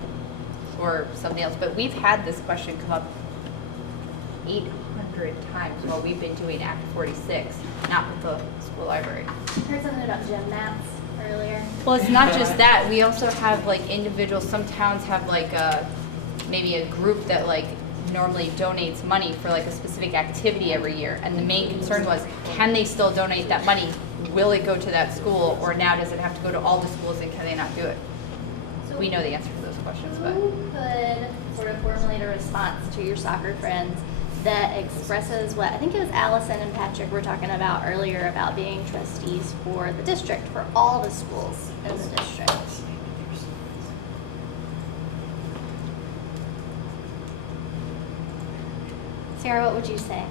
or something else. But we've had this question come up 800 times while we've been doing Act 46, not with the school library. I heard something about gym mats earlier. Well, it's not just that. We also have like individuals, some towns have like maybe a group that like normally donates money for like a specific activity every year. And the main concern was, can they still donate that money? Will it go to that school? Or now does it have to go to all the schools and can they not do it? So we know the answer to those questions, but. Who could sort of formulate a response to your soccer friends that expresses what I think it was Allison and Patrick were talking about earlier about being trustees for the district, for all the schools in the district? Sarah, what would you say?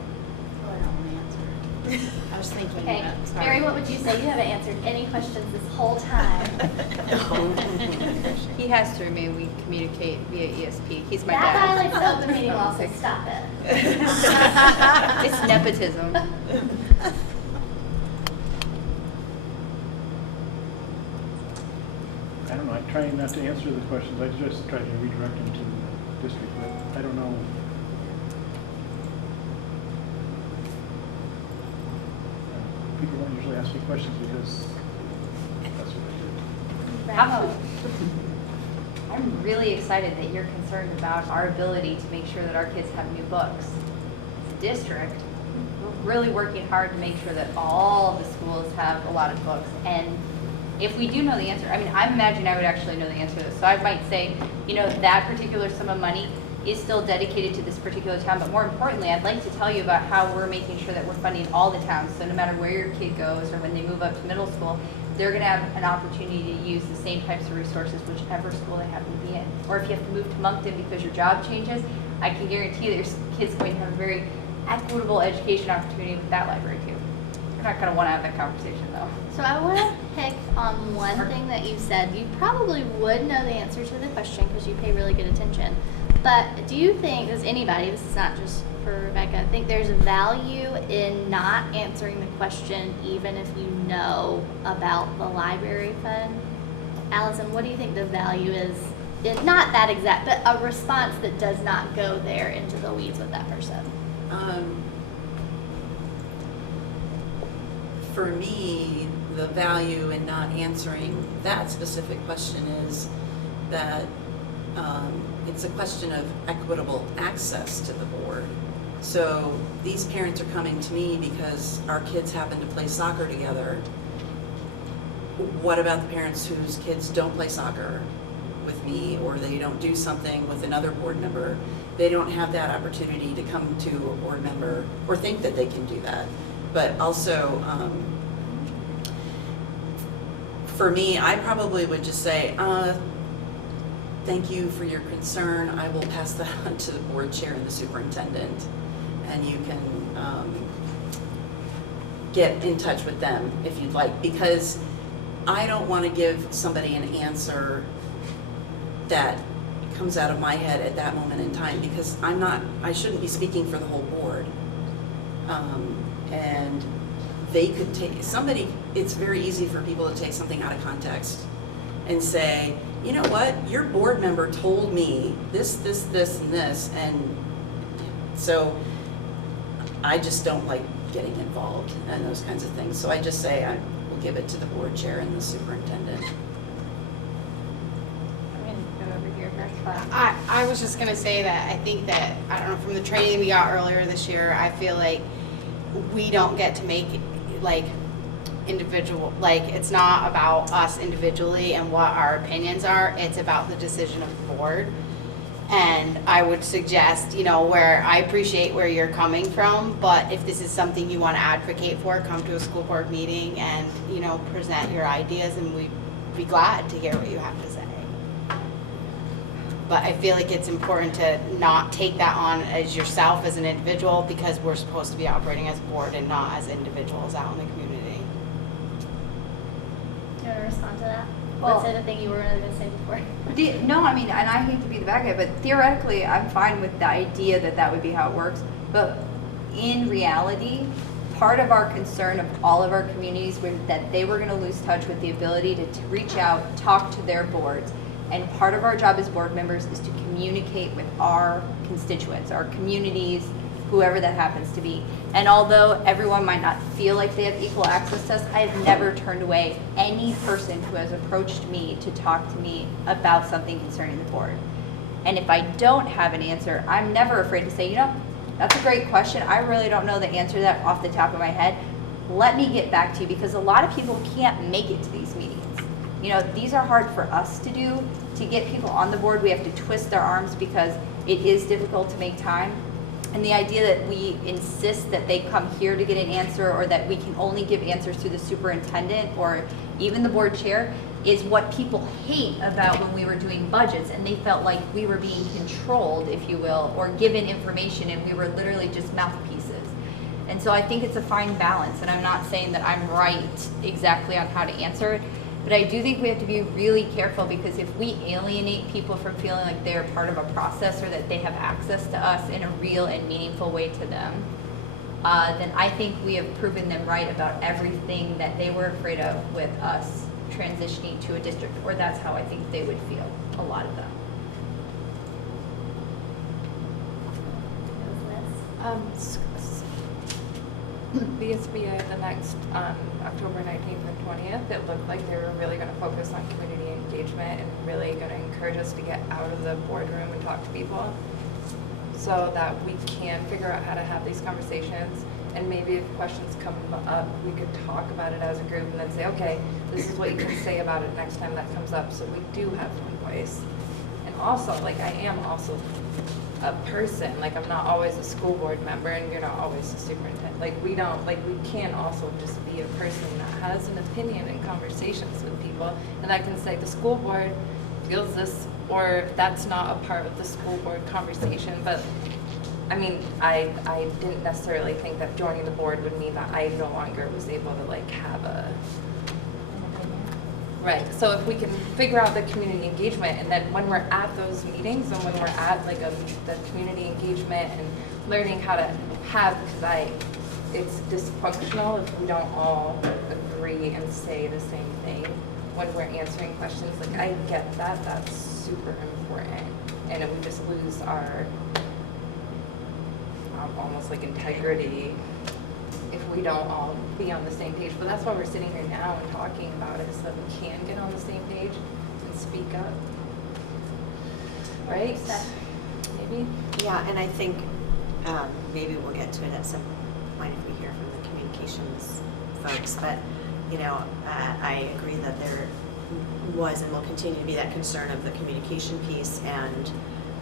Oh, I don't want to answer. I was thinking Okay, that, sorry. Mary, what would you say? You haven't answered any questions this whole time. He has to remain, we communicate via ESP. He's my That dad. violates open meeting law, so stop it. It's nepotism. I don't know, I'm trying not to answer the questions, I just try to redirect them to the district, but I don't know. People don't usually ask me questions because that's what I do. Bravo. I'm really excited that you're concerned about our ability to make sure that our kids have new books. As a district, we're really working hard to make sure that all of the schools have a lot of books. And if we do know the answer, I mean, I imagine I would actually know the answer to this. So I might say, you know, that particular sum of money is still dedicated to this particular town, but more importantly, I'd like to tell you about how we're making sure that we're funding all the towns. So no matter where your kid goes or when they move up to middle school, they're gonna have an opportunity to use the same types of resources whichever school they happen to be in. Or if you have to move to Moncton because your job changes, I can guarantee that your kid's going to have a very equitable education opportunity with that library too. You're not gonna wanna have that conversation though. So I want to pick on one thing that you said. You probably would know the answer to the question because you pay really good attention. But do you think, does anybody, this is not just for Rebecca, think there's value in not answering the question even if you know about the library fund? Allison, what do you think the value is in, not that exact, but a response that does not go there into the weeds with that person? For me, the value in not answering that specific question is that it's a question of equitable access to the board. So these parents are coming to me because our kids happen to play soccer together. What about the parents whose kids don't play soccer with me, or they don't do something with another board member? They don't have that opportunity to come to a board member or think that they can do that. But also, for me, I probably would just say, thank you for your concern. I will pass that on to the board chair and the superintendent, and you can get in touch with them if you'd like, because I don't want to give somebody an answer that comes out of my head at that moment in time, because I shouldn't be speaking for the whole board. And they could take, it's very easy for people to take something out of context and say, you know what, your board member told me this, and this, and so I just don't like getting involved in those kinds of things. So I just say I will give it to the board chair and the superintendent. I was just gonna say that I think that, I don't know, from the training we got earlier this year, I feel like we don't get to make like individual, like it's not about us individually and what our opinions are, it's about the decision of the board. And I would suggest, you know, where I appreciate where you're coming from, but if this is something you want to advocate for, come to a school board meeting and, you know, present your ideas, and we'd be glad to hear what you have to say. But I feel like it's important to not take that on as yourself as an individual, because we're supposed to be operating as a board and not as individuals out in the community. Do you want to respond to that? Well, What's the thing you were going to say before? No, I mean, and I hate to be the bad guy, but theoretically, I'm fine with the idea that that would be how it works. But in reality, part of our concern of all of our communities was that they were going to lose touch with the ability to reach out, talk to their boards. And part of our job as board members is to communicate with our constituents, our communities, whoever that happens to be. And although everyone might not feel like they have equal access to us, I have never turned away any person who has approached me to talk to me about something concerning the board. And if I don't have an answer, I'm never afraid to say, you know, that's a great question. I really don't know the answer to that off the top of my head. Let me get back to you, because a lot of people can't make it to these meetings. You know, these are hard for us to do. To get people on the board, we have to twist our arms because it is difficult to make time. And the idea that we insist that they come here to get an answer, or that we can only give answers to the superintendent or even the board chair, is what people hate about when we were doing budgets, and they felt like we were being controlled, if you will, or given information and we were literally just mouthpieces. And so I think it's a fine balance, and I'm not saying that I'm right exactly on how to answer it, but I do think we have to be really careful, because if we alienate people from feeling like they're part of a process, or that they have access to us in a real and meaningful way to them, then I think we have proven them right about everything that they were afraid of with us transitioning to a district, or that's how I think they would feel, a lot of them. The SBA, the next October 19th and 20th, it looked like they were really going to focus on community engagement and really going to encourage us to get out of the boardroom and talk to people, so that we can figure out how to have these conversations. And maybe if questions come up, we could talk about it as a group and then say, okay, this is what you can say about it next time that comes up, so we do have one voice. And also, like, I am also a person, like, I'm not always a school board member, and you're not always the superintendent. Like, we can also just be a person that has an opinion and conversations with people, and I can say the school board feels this, or that's not a part of the school board conversation. But I mean, I didn't necessarily think that joining the board would mean that I no longer was able to, like, have a right. So if we can figure out the community engagement, and then when we're at those meetings, and when we're at like the community engagement and learning how to have, because it's dysfunctional if we don't all agree and say the same thing when we're answering questions. Like, I get that, that's super important, and if we just lose our almost like integrity if we don't all be on the same page. But that's why we're sitting here now and talking about it, so that we can get on the same page and speak up. Right? Maybe? Yeah, and I think maybe we'll get to it at some point if we hear from the communications folks. But, you know, I agree that there was and will continue to be that concern of the communication piece, and,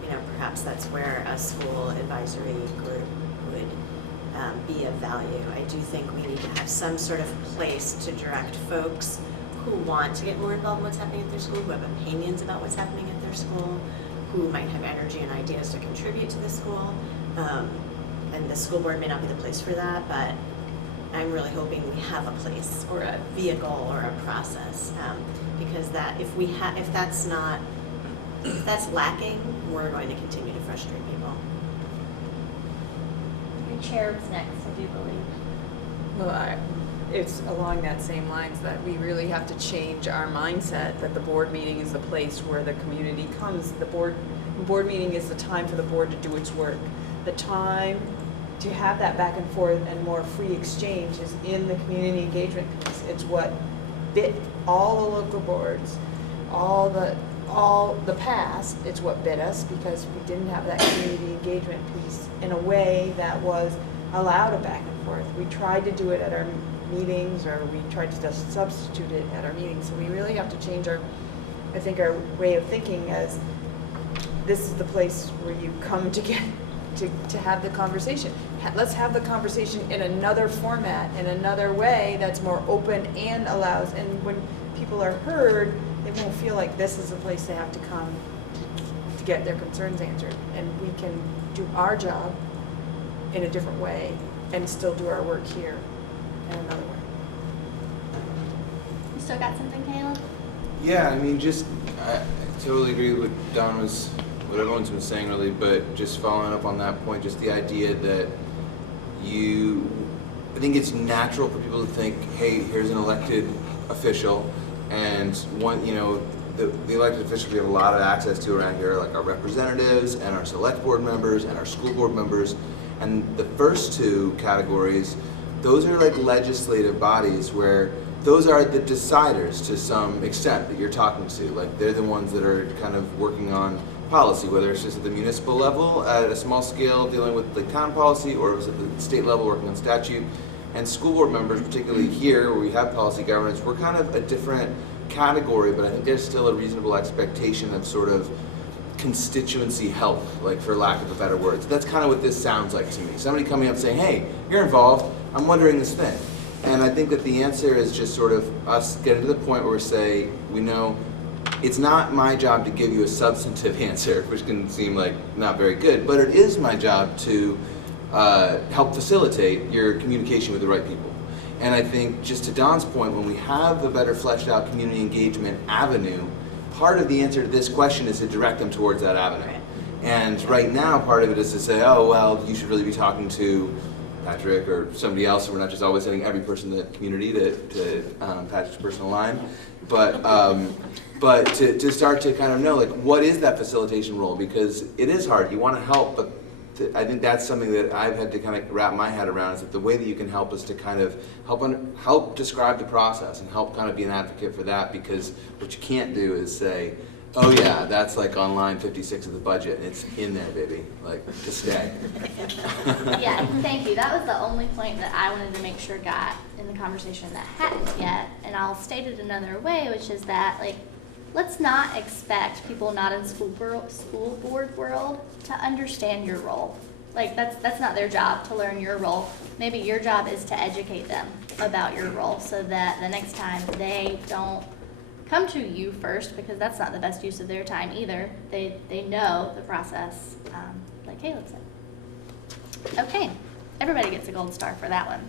you know, perhaps that's where a school advisory group would be of value. I do think we need to have some sort of place to direct folks who want to get more involved in what's happening at their school, who have opinions about what's happening at their school, who might have energy and ideas to contribute to the school. And the school board may not be the place for that, but I'm really hoping we have a place or a vehicle or a process, because that if that's lacking, we're going to continue to frustrate people. Your chair was next, I do believe. Well, it's along that same lines that we really have to change our mindset that the board meeting is the place where the community comes. The board meeting is the time for the board to do its work. The time to have that back and forth and more free exchange is in the community engagement piece. It's what bit all the local boards, all the past, it's what bit us because we didn't have that community engagement piece in a way that was allowed a back and forth. We tried to do it at our meetings, or we tried to just substitute it at our meetings. So we really have to change our way of thinking as this is the place where you come to get to have the conversation. Let's have the conversation in another format, in another way that's more open and allows, and when people are heard, they won't feel like this is a place they have to come to get their concerns answered. And we can do our job in a different way and still do our work here in another way. You still got something, Caleb? Yeah, I mean, I totally agree with what everyone's been saying really, but just following up on that point, just the idea that I think it's natural for people to think, hey, here's an elected official, and the elected officials we have a lot of access to around here, like our representatives and our select board members and our school board members, and the first two categories, those are like legislative bodies where those are the deciders to some extent that you're talking to. Like they're the ones that are kind of working on policy, whether it's just at the municipal level at a small scale dealing with like town policy, or it was at the state level working on statute. And school board members, particularly here where we have policy governance, we're kind of a different category, but I think there's still a reasonable expectation of sort of constituency health, like for lack of a better word. So that's kind of what this sounds like to me. Somebody coming up saying, hey, you're involved, I'm wondering this thing. And I think that the answer is just sort of us getting to the point where we say, we know it's not my job to give you a substantive answer, which can seem like not very good, but it is my job to help facilitate your communication with the right people. And I think, just to Don's point, when we have a better fleshed out community engagement avenue, part of the answer to this question is to direct them towards that avenue. And right now, part of it is to say, oh, well, you should really be talking to Patrick or somebody else, so we're not just always sending every person in the community to Patrick's personal line. But to start to kind of know, like, what is that facilitation role? Because it is hard. You want to help, but I think that's something that I've had to kind of wrap my head around, is that the way that you can help is to kind of help describe the process and help kind of be an advocate for that, because what you can't do is say, oh yeah, that's like on line 56 of the budget, and it's in there, baby, like, to stay. Yeah, thank you. That was the only point that I wanted to make sure got in the conversation that hadn't yet, and I'll state it another way, which is that, like, let's not expect people not in school board world to understand your role. Like, that's not their job to learn your role. Maybe your job is to educate them about your role, so that the next time they don't come to you first, because that's not the best use of their time either. They know the process, like Caleb said. Okay, everybody gets a gold star for that one.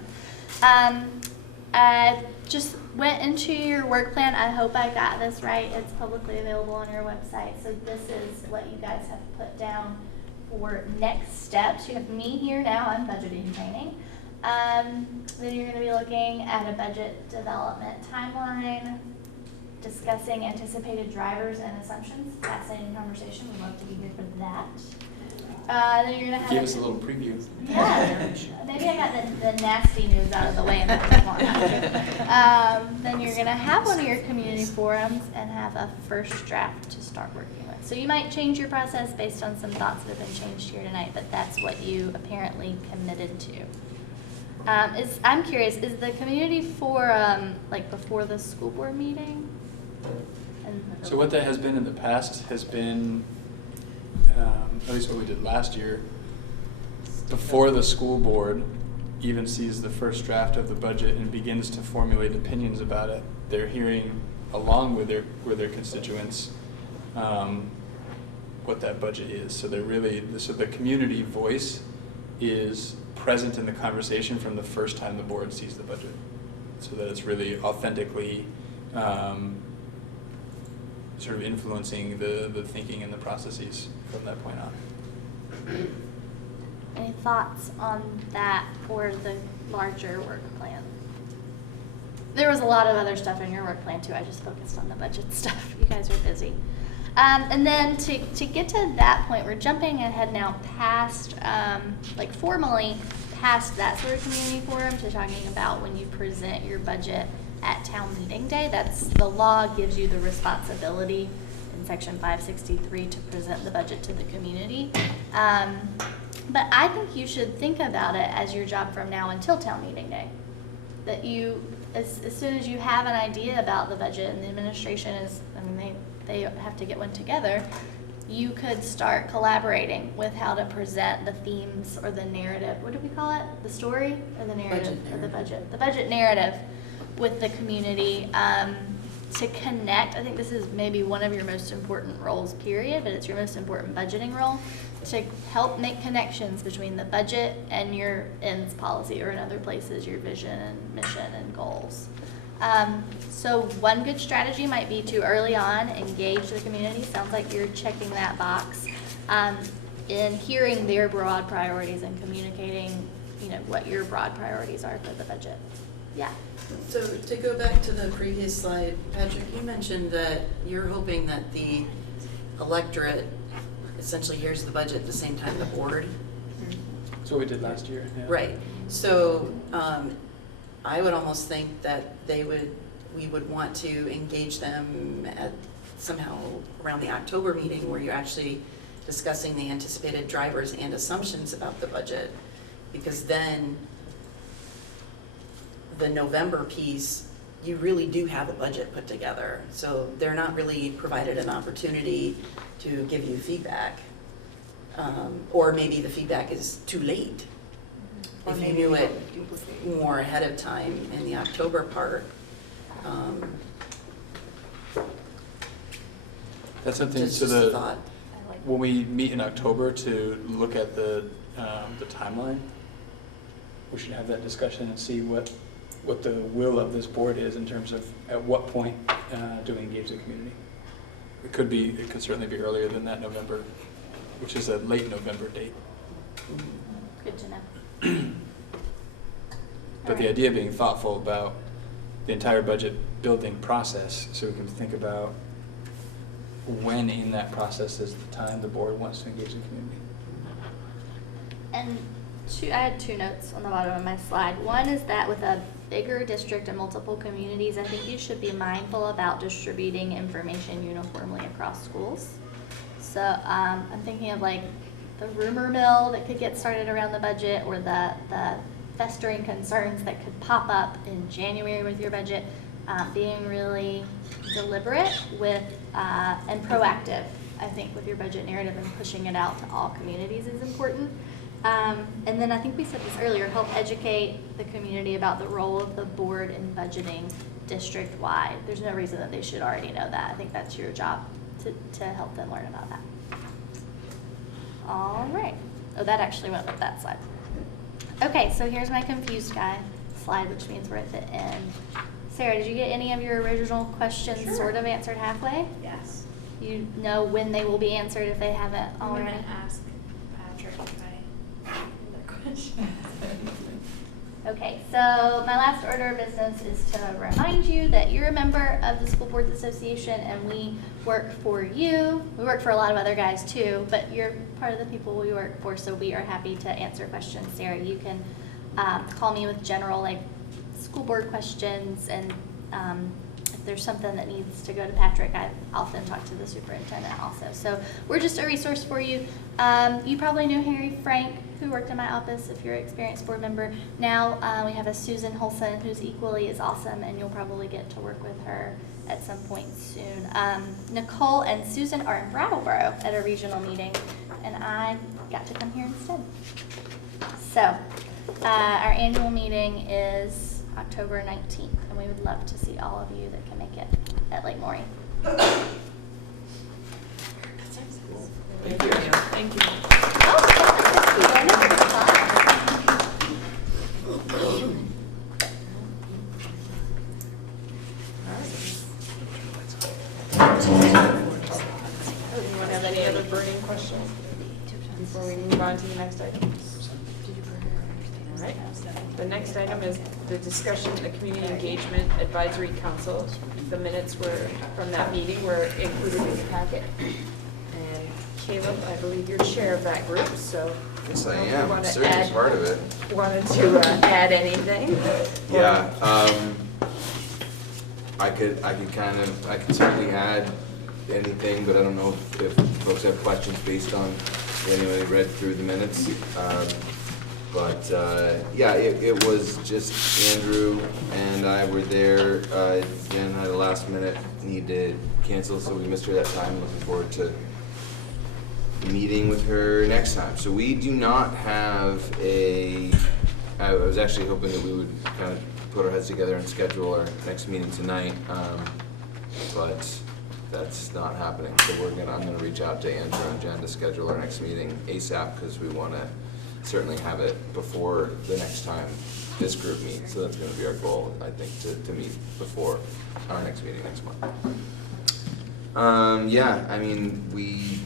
I just went into your work plan. I hope I got this right. It's publicly available on your website. So this is what you guys have put down for next steps. You have me here now. I'm budgeting training. Then you're going to be looking at a budget development timeline, discussing anticipated drivers and assumptions. Fascinating conversation. We'd love to be here for that. Then you're gonna have Give us a little preview. Yeah, maybe I got the nasty news out of the way in the first one. Then you're gonna have one of your community forums and have a first draft to start working with. So you might change your process based on some thoughts that have been changed here tonight, but that's what you apparently committed to. I'm curious, is the community forum like before the school board meeting? So what that has been in the past has been, at least what we did last year, before the school board even sees the first draft of the budget and begins to formulate opinions about it, they're hearing along with their constituents what that budget is. So they're really, so the community voice is present in the conversation from the first time the board sees the budget. So that it's really authentically sort of influencing the thinking and the processes from that point on. Any thoughts on that or the larger work plan? There was a lot of other stuff in your work plan too. I just focused on the budget stuff. You guys are busy. And then to get to that point, we're jumping ahead now past, like formally past that sort of community forum to talking about when you present your budget at town meeting day. That's, the law gives you the responsibility in section 563 to present the budget to the community. But I think you should think about it as your job from now until town meeting day. That you, as soon as you have an idea about the budget and the administration is, I mean, they have to get one together, you could start collaborating with how to present the themes or the narrative. What do we call it? The story or the narrative or the budget? The budget narrative with the community to connect. I think this is maybe one of your most important roles, period, but it's your most important budgeting role, to help make connections between the budget and your ends policy, or in other places, your vision and mission and goals. So one good strategy might be to early on engage the community. Sounds like you're checking that box in hearing their broad priorities and communicating, you know, what your broad priorities are for the budget. Yeah. So to go back to the previous slide, Patrick, you mentioned that you're hoping that the electorate essentially hears the budget at the same time the board. That's what we did last year. Yeah. Right. So I would almost think that we would want to engage them at somehow around the October meeting where you're actually discussing the anticipated drivers and assumptions about the budget, because then the November piece, you really do have a budget put together. So they're not really provided an opportunity to give you feedback. Or maybe the feedback is too late. Or If you maybe knew we it don't duplicate. more ahead of time in the October part. That's something, Just so a thought. when we meet in October to look at the timeline, we should have that discussion and see what the will of this board is in terms of at what point do we engage the community. It could certainly be earlier than that November, which is a late November date. Good to know. But the idea of being thoughtful about the entire budget building process, so we can think about when in that process is the time the board wants to engage the community. And I had two notes on the bottom of my slide. One is that with a bigger district and multiple communities, I think you should be mindful about distributing information uniformly across schools. So I'm thinking of like the rumor mill that could get started around the budget, or the festering concerns that could pop up in January with your budget. Being really deliberate with and proactive, I think, with your budget narrative and pushing it out to all communities is important. And then I think we said this earlier, help educate the community about the role of the board in budgeting district-wide. There's no reason that they should already know that. I think that's your job to help them learn about that. All right. Oh, that actually went with that slide. Okay, so here's my confused guy slide, which means we're at the end. Sarah, did you get any of your original questions sort of answered halfway? Yes. You know when they will be answered if they haven't already? I'm going to ask Patrick if I have other questions. Okay, so my last order of business is to remind you that you're a member of the School Boards Association and we work for you. We work for a lot of other guys too, but you're part of the people we work for, so we are happy to answer questions. Sarah, you can call me with general like school board questions, and if there's something that needs to go to Patrick, I often talk to the superintendent also. So we're just a resource for you. You probably knew Harry Frank, who worked in my office if you're an experienced board member. Now we have a Susan Holson who's equally as awesome, and you'll probably get to work with her at some point soon. Nicole and Susan are in Brattleboro at a regional meeting, and I got to come here instead. So our annual meeting is October 19th, and we would love to see all of you that can make it at Lake Maury. Thank you. Anyone have any other burning questions before we move on to the next item? All right. The next item is the discussion of the Community Engagement Advisory Council. The minutes were from that meeting were included in the packet. And Caleb, I believe you're chair of that group, so. Yes, I if you am. wanna Certainly add- part of it. Wanted to add anything? Yeah, I could certainly add anything, but I don't know if folks have questions based on anybody read through the minutes. Yeah, it was just Andrew and I were there. Jen had a last minute need to cancel, so we missed her that time. Looking forward to meeting with her next time. So we do not have I was actually hoping that we would kind of put our heads together and schedule our next meeting tonight, but that's not happening. So I'm gonna reach out to Andrew and Jen to schedule our next meeting ASAP, because we want to certainly have it before the next time this group meets. So that's going to be our goal, I think, to meet before our next meeting next month. Yeah, I mean, I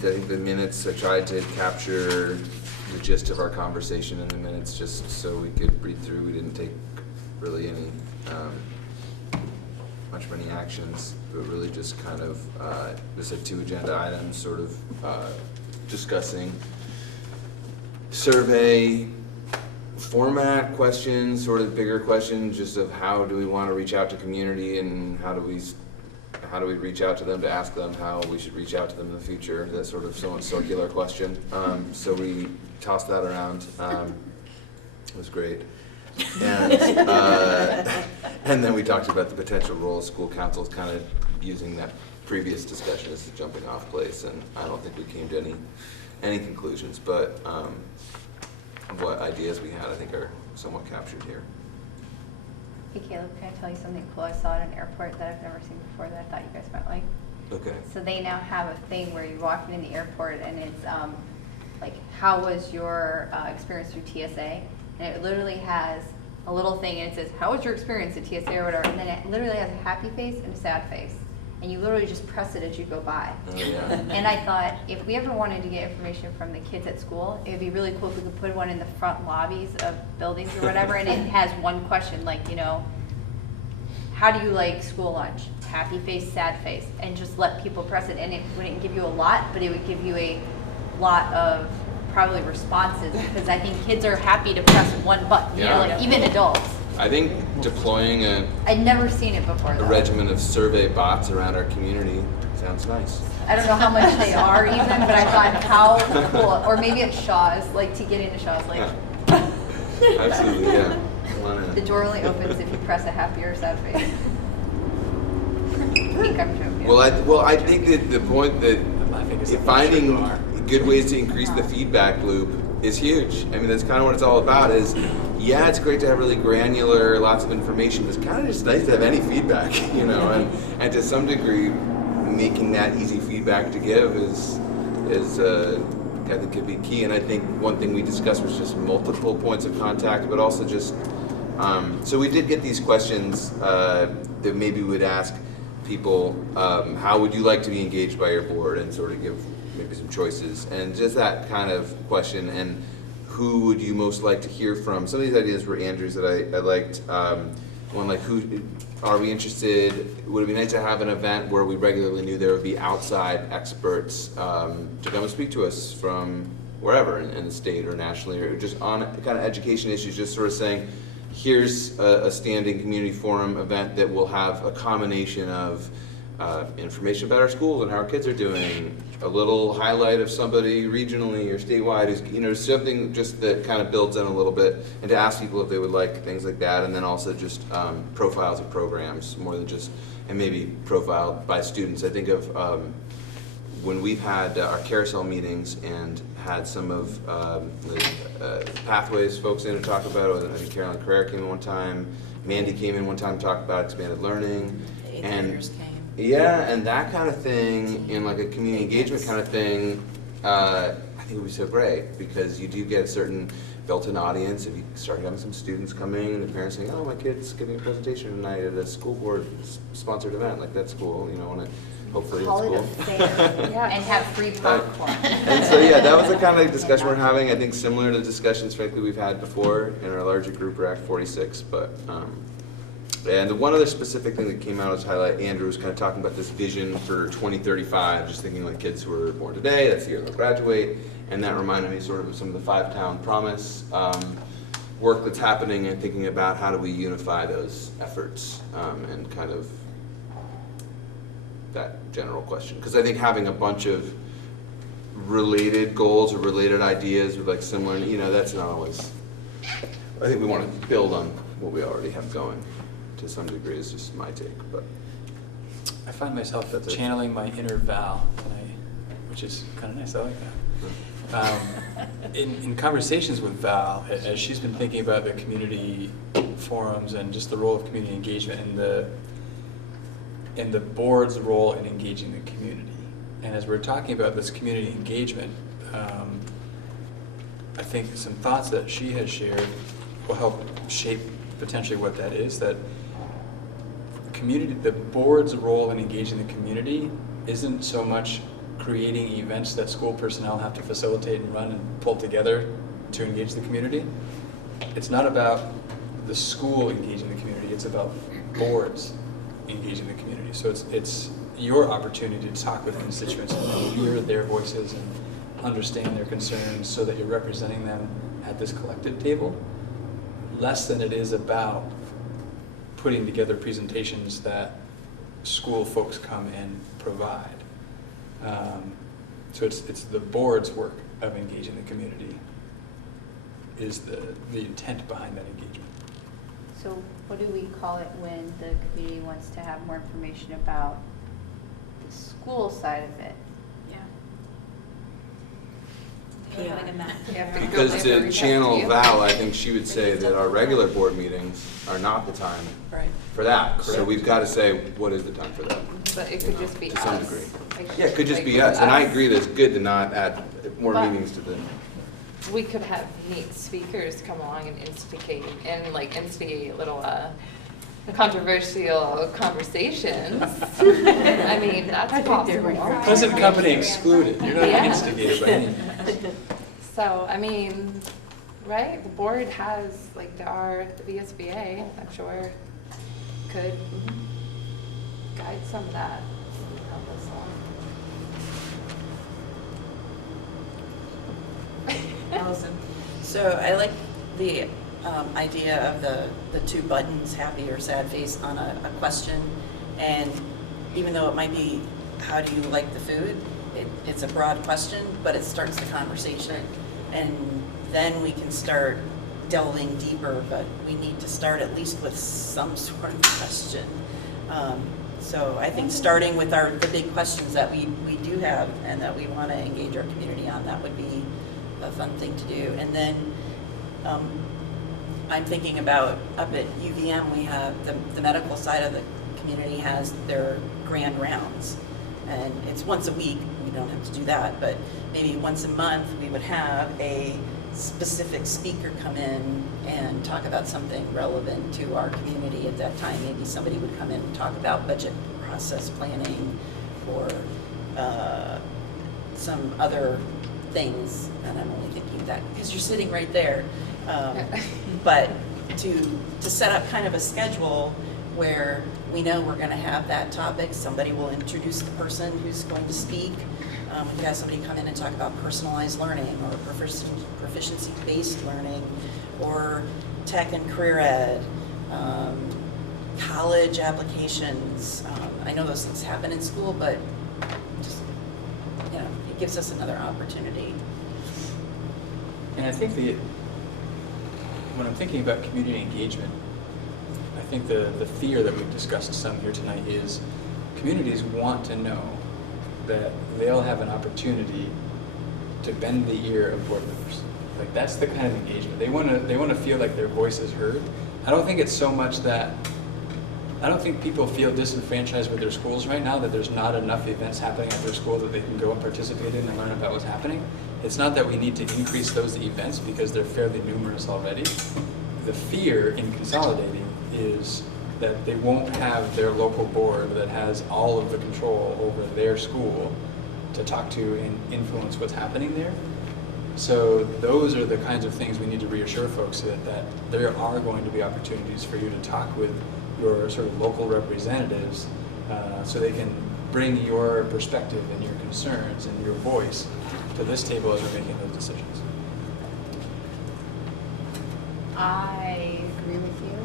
think the minutes, I tried to capture the gist of our conversation in the minutes just so we could read through. We didn't take really any much of any actions, but really just kind of just had 2 agenda items, sort of discussing survey format questions, sort of bigger questions, just of how do we want to reach out to community, and how do we reach out to them to ask them how we should reach out to them in the future. That sort of somewhat circular question. So we tossed that around. It was great. And then we talked about the potential role of school councils, kind of using that previous discussion as the jumping off place, and I don't think we came to any conclusions, but what ideas we had, I think, are somewhat captured here. Hey Caleb, can I tell you something cool I saw at an airport that I've never seen before that I thought you guys might like? Okay. So they now have a thing where you're walking in the airport and it's like, how was your experience through TSA? And it literally has a little thing and it says, how was your experience at TSA or whatever? And then it literally has a happy face and a sad face. And you literally just press it as you go by. Oh, yeah. And I thought, if we ever wanted to get information from the kids at school, it would be really cool if we could put one in the front lobbies of buildings or whatever, and it has one question, like, you know, how do you like school lunch? Happy face, sad face, and just let people press it. And it wouldn't give you a lot, but it would give you a lot of probably responses, because I think kids are happy to press one button, you know, like even adults. I think deploying I'd never seen it before, though. a regimen of survey bots around our community sounds nice. I don't know how much they are even, but I thought how cool. Or maybe at Shaw's, like to get into Shaw's, like. Absolutely, yeah. Come on in. The door only opens if you press a happy or sad face. I think I'm joking. Well, I think that the point that finding good ways to increase the feedback loop is huge. I mean, that's kind of what it's all about. Is yeah, it's great to have really granular, lots of information, but it's kind of just nice to have any feedback, you know, and to some degree, making that easy feedback to give is I think could be key. And I think one thing we discussed was just multiple points of contact, but also just so we did get these questions that maybe we would ask people, how would you like to be engaged by your board, and sort of give maybe some choices, and just that kind of question, and who would you most like to hear from? Some of these ideas were Andrew's that I liked. One like, who are we interested? Would it be nice to have an event where we regularly knew there would be outside experts to come and speak to us from wherever in the state or nationally, or just on kind of education issues, just sort of saying, here's a standing community forum event that will have a combination of information about our schools and how our kids are doing, a little highlight of somebody regionally or statewide who's, you know, something just that kind of builds in a little bit, and to ask people if they would like things like that, and then also just profiles of programs more than just, and maybe profiled by students. I think of when we've had our carousel meetings and had some of the pathways folks in to talk about it. I think Carolyn Carrera came in one time, Mandy came in one time to talk about expanded learning, and yeah, and that kind of thing, in like a community engagement kind of thing, I think it would be so great, because you do get a certain built-in audience. If you start having some students coming and the parents saying, oh, my kid's giving a presentation tonight at a school board sponsored event, like that's cool, you know, and hopefully Call it's it a cool. fair, yeah, and have free popcorn. And so, yeah, that was the kind of discussion we're having, I think similar to discussions frankly we've had before in our larger group, or Act 46, but, and the one other specific thing that came out as highlight, Andrew was kind of talking about this vision for 2035, just thinking like kids who are born today, that's the year they'll graduate, and that reminded me sort of some of the Five-Town Promise work that's happening, and thinking about how do we unify those efforts, and kind of that general question. Because I think having a bunch of related goals or related ideas with like similar, you know, that's not always, I think we want to build on what we already have going to some degree, is just my take. But I find myself channeling my inner Val tonight, which is kind of nice. I like that. In conversations with Val, as she's been thinking about the community forums and just the role of community engagement and the board's role in engaging the community, and as we're talking about this community engagement, I think some thoughts that she has shared will help shape potentially what that is. That the board's role in engaging the community isn't so much creating events that school personnel have to facilitate and run and pull together to engage the community. It's not about the school engaging the community, it's about boards engaging the community. So it's your opportunity to talk with constituents and hear their voices and understand their concerns so that you're representing them at this collective table, less than it is about putting together presentations that school folks come and provide. So it's the board's work of engaging the community is the intent behind that engagement. So what do we call it when the community wants to have more information about the school side of it? because to channel Val, I think she would say that our regular board meetings are not the time for that. So we've got to say, what is the time for that? But it could just be To some us. degree. Like, Yeah, it could just like be us, and I us. agree that it's good to not add more But- meetings to the. We could have neat speakers come along and instigate little controversial conversations. I mean, that's possible. Present company excluded. You're not Yeah. instigated by any means. So, I mean, right, the board has, like, the VSBA, I'm sure, could guide some of that, help us along. Allison. So I like the idea of the two buttons, happy or sad face, on a question. And even though it might be, how do you like the food? It's a broad question, but it starts the conversation. And then we can start delving deeper, but we need to start at least with some sort of question. So I think starting with the big questions that we do have and that we want to engage our community on, that would be a fun thing to do. And then I'm thinking about up at UVM, we have the medical side of the community has their grand rounds. And it's once a week, we don't have to do that, but maybe once a month we would have a specific speaker come in and talk about something relevant to our community at that time. Maybe somebody would come in and talk about budget process planning or some other things, and I'm only thinking that because you're sitting right there. But to set up kind of a schedule where we know we're going to have that topic, somebody will introduce the person who's going to speak. We could have somebody come in and talk about personalized learning or proficiency-based learning or tech and career ed, college applications. I know those things happen in school, but just, it gives us another opportunity. And I think when I'm thinking about community engagement, I think the fear that we've discussed some here tonight is communities want to know that they'll have an opportunity to bend the ear of board members. Like, that's the kind of engagement. They want to feel like their voice is heard. I don't think it's so much that, I don't think people feel disenfranchised with their schools right now, that there's not enough events happening at their school that they can go and participate in and learn about what's happening. It's not that we need to increase those events because they're fairly numerous already. The fear in consolidating is that they won't have their local board that has all of the control over their school to talk to and influence what's happening there. So those are the kinds of things we need to reassure folks that there are going to be opportunities for you to talk with your sort of local representatives so they can bring your perspective and your concerns and your voice to this table as we're making those decisions. I agree with you.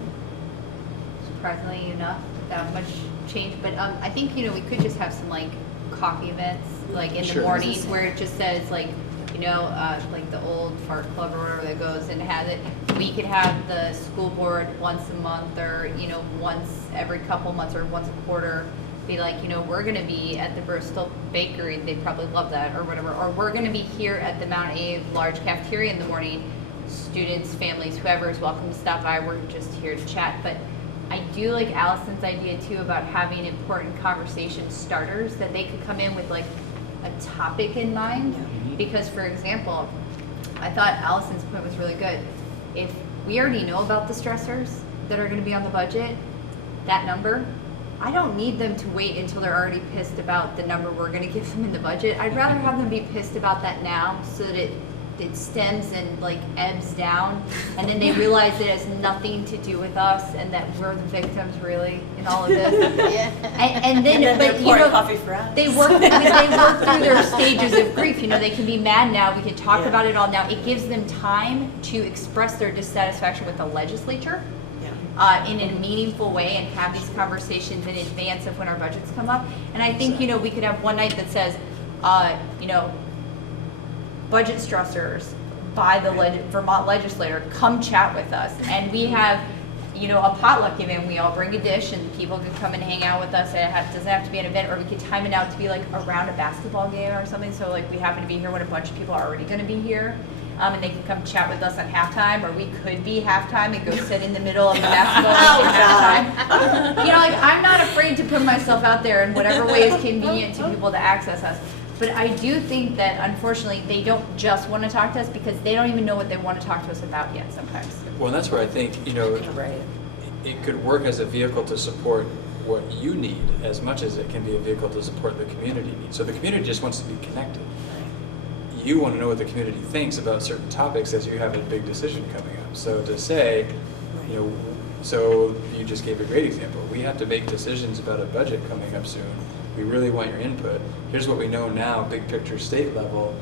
Surprisingly enough, without much change, but I think, you know, we could just have some like coffee events, like in the Sure. morning, where it just says like, you know, like the old fart club or whatever that goes and has it. We could have the school board once a month, or, you know, once every couple months, or once a quarter, be like, you know, we're gonna be at the Bristol Bakery, they probably love that, or whatever, or we're gonna be here at the Mount A large cafeteria in the morning. Students, families, whoever is welcome to stop by, we're just here to chat. But I do like Allison's idea too about having important conversation starters, that they could come in with like a topic in mind. Because, for example, I thought Allison's point was really good. If we already know about the stressors that are going to be on the budget, that number, I don't need them to wait until they're already pissed about the number we're going to give them in the budget. I'd rather have them be pissed about that now, so that it stems and like ebbs down, and then they realize it has nothing to do with us, and that we're the victims really in all of this. And then, but you know, coffee for us. they work through their stages of grief. You know, they can be mad now. We can talk about it all now. It gives them time to express their dissatisfaction with the legislature in a meaningful way, and have these conversations in advance of when our budgets come up. And I think, you know, we could have one night that says, you know, budget stressors by the Vermont legislator, come chat with us. And we have, you know, a potluck event. We all bring a dish and people can come and hang out with us. It doesn't have to be an event, or we could time it out to be like around a basketball game or something. So like we happen to be here when a bunch of people are already going to be here. And they can come chat with us at halftime, or we could be halftime and go sit in the middle of the basketball game at halftime. You know, like I'm not afraid to put myself out there in whatever way is convenient to people to access us. But I do think that, unfortunately, they don't just want to talk to us, because they don't even know what they want to talk to us about yet sometimes. Well, and that's where I think, you know, it could work as a vehicle to support what you need as much as it can be a vehicle to support the community needs. So the community just wants to be connected. You want to know what the community thinks about certain topics as you have a big decision coming up. So to say, you know, so you just gave a great example. We have to make decisions about a budget coming up soon. We really want your input. Here's what we know now, big picture, state level.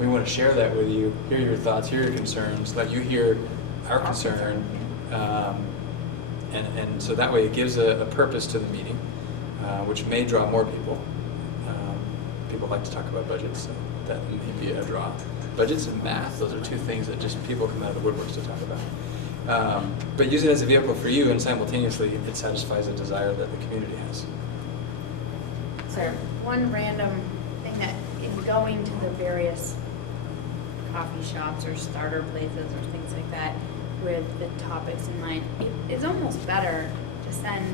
We want to share that with you. Hear your thoughts, hear your concerns, let you hear our concern. And so that way it gives a purpose to the meeting, which may draw more people. People like to talk about budgets, so that may be a draw. Budgets and math, those are two things that just people come out of the woodworks to talk about. But use it as a vehicle for you, and simultaneously it satisfies a desire that the community has. One random thing that in going to the various coffee shops or starter places or things like that with the topics in mind, it is almost better to send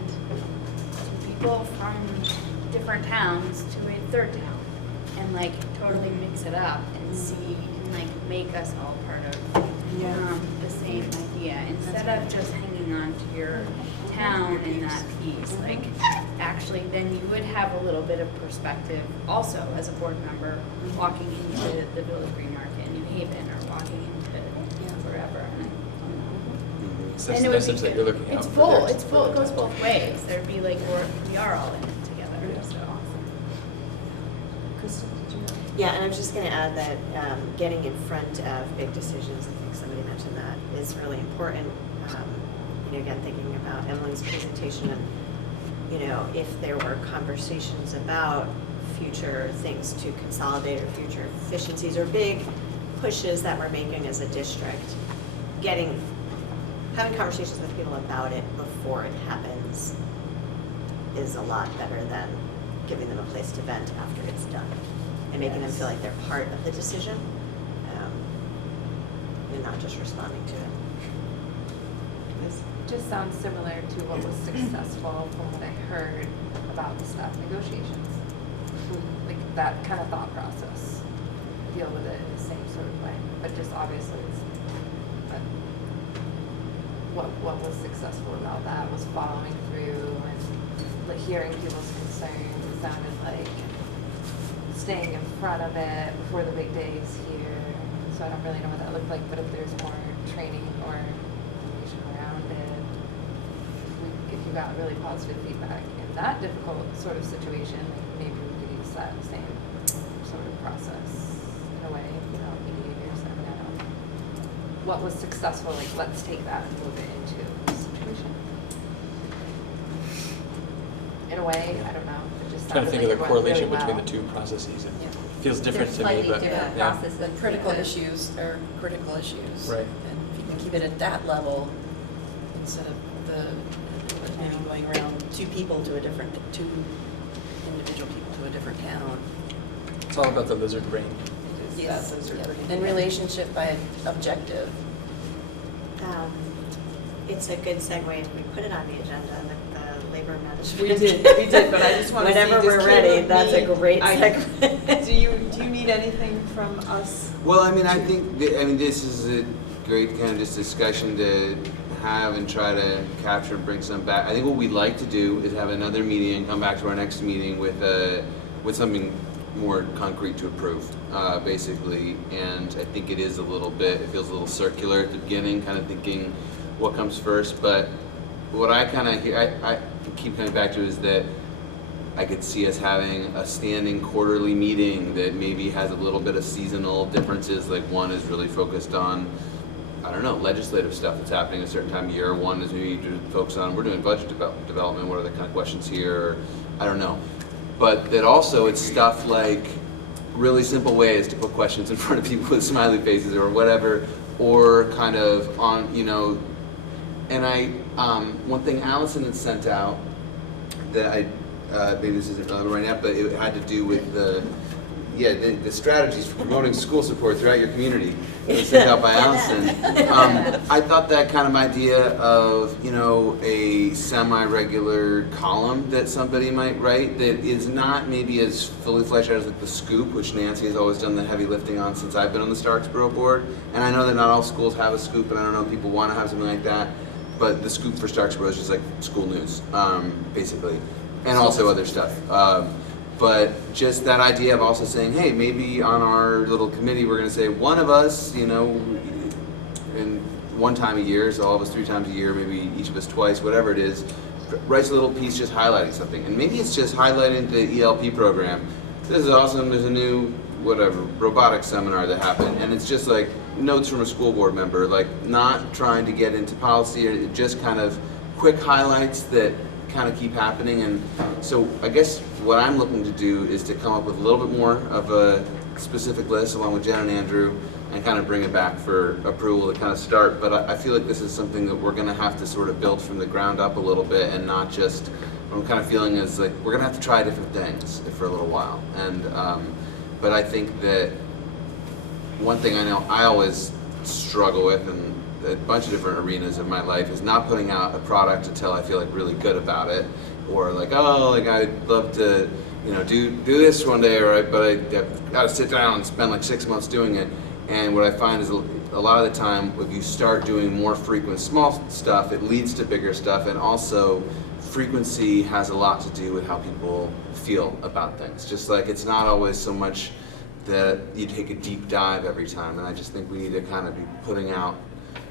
people from different towns to a third town and like totally mix it up and see and like make us all part of the same idea, instead of just hanging on to your town in that piece. Like actually then you would have a little bit of perspective also as a board member walking into the Village Green Market in New Haven, or walking into wherever. So that's the message that you're looking at. It's full, it goes both ways. There'd be like, we are all in it together, so. Crystal, did you know? Yeah, and I'm just going to add that getting in front of big decisions, I think somebody mentioned that, is really important. You know, again, thinking about Emily's presentation, and you know, if there were conversations about future things to consolidate or future efficiencies or big pushes that we're making as a district, having conversations with people about it before it happens is a lot better than giving them a place to vent after it's done, and making them feel like they're part of the decision and not just responding to it. This just sounds similar to what was successful from what I heard about the staff negotiations. Like that kind of thought process. deal with it in the same sort of way, but just obviously it's, but what was successful about that was following through and like hearing people's concerns. It sounded like staying in front of it before the big days here. So I don't really know what that looked like, but if there's more training or information around it, if you got really positive feedback in that difficult sort of situation, maybe we could use that same sort of process in a way, you know, behaviors. I mean, I don't know. What was successful, like let's take that and move it into this situation. In a way, I don't know. It just Trying to sounded think like of the it went correlation really between well. the two processes. It Yeah. feels different to me, Slightly but different yeah. processes. The critical because- issues are critical issues. Right. And if you can keep it at that level, instead of maybe going around two individual people to a different town. It's all about the lizard brain. Yes, those are pretty. And relationship by objective. It's a good segue if we put it on the agenda, the labor management. We did, but I just want to see. Whenever we're does ready, Caleb that's a need- great I- segue. Do you need anything from us? Well, I mean, I think, this is a great kind of just discussion to have and try to capture and bring some back. I think what we'd like to do is have another meeting and come back to our next meeting with something more concrete to approve, basically. And I think it feels a little circular at the beginning, kind of thinking what comes first. But what I kind of hear, I keep coming back to is that I could see us having a standing quarterly meeting that maybe has a little bit of seasonal differences. Like one is really focused on, I don't know, legislative stuff that's happening at a certain time of year. One is maybe focused on, we're doing budget development, what are the kind of questions here? Or, I don't know. But that also it's stuff like really simple ways to put questions in front of people with smiley faces or whatever, or kind of on, and one thing Allison had sent out that maybe this isn't relevant right now, but it had to do with the strategies for promoting school support throughout your community. It was sent out by Allison. I thought that kind of idea of, a semi-regular column that somebody might write that is not maybe as fully fleshed out as like the scoop, which Nancy has always done the heavy lifting on since I've been on the Starksboro board. And I know that not all schools have a scoop, and I don't know if people want to have something like that. But the scoop for Starksboro is just like school news, basically, and also other stuff. But just that idea of also saying, hey, maybe on our little committee we're going to say one of us, in one time a year, so all of us 3 times a year, maybe each of us twice, whatever it is, writes a little piece just highlighting something. And maybe it's just highlighting the ELP program. This is awesome, there's a new, robotics seminar that happened. And it's just like notes from a school board member, like not trying to get into policy, or just kind of quick highlights that kind of keep happening. And so I guess what I'm looking to do is to come up with a little bit more of a specific list along with Jen and Andrew and kind of bring it back for approval to kind of start. But I feel like this is something that we're going to have to sort of build from the ground up a little bit, and not just, what I'm kind of feeling is like we're going to have to try different things for a little while. And but I think that one thing I know I always struggle with in a bunch of different arenas of my life is not putting out a product until I feel like really good about it, or like, I'd love to, do this one day, but I've got to sit down and spend like 6 months doing it. And what I find is a lot of the time, if you start doing more frequent small stuff, it leads to bigger stuff. And also, frequency has a lot to do with how people feel about things. Just like it's not always so much that you take a deep dive every time. And I just think we need to kind of be putting out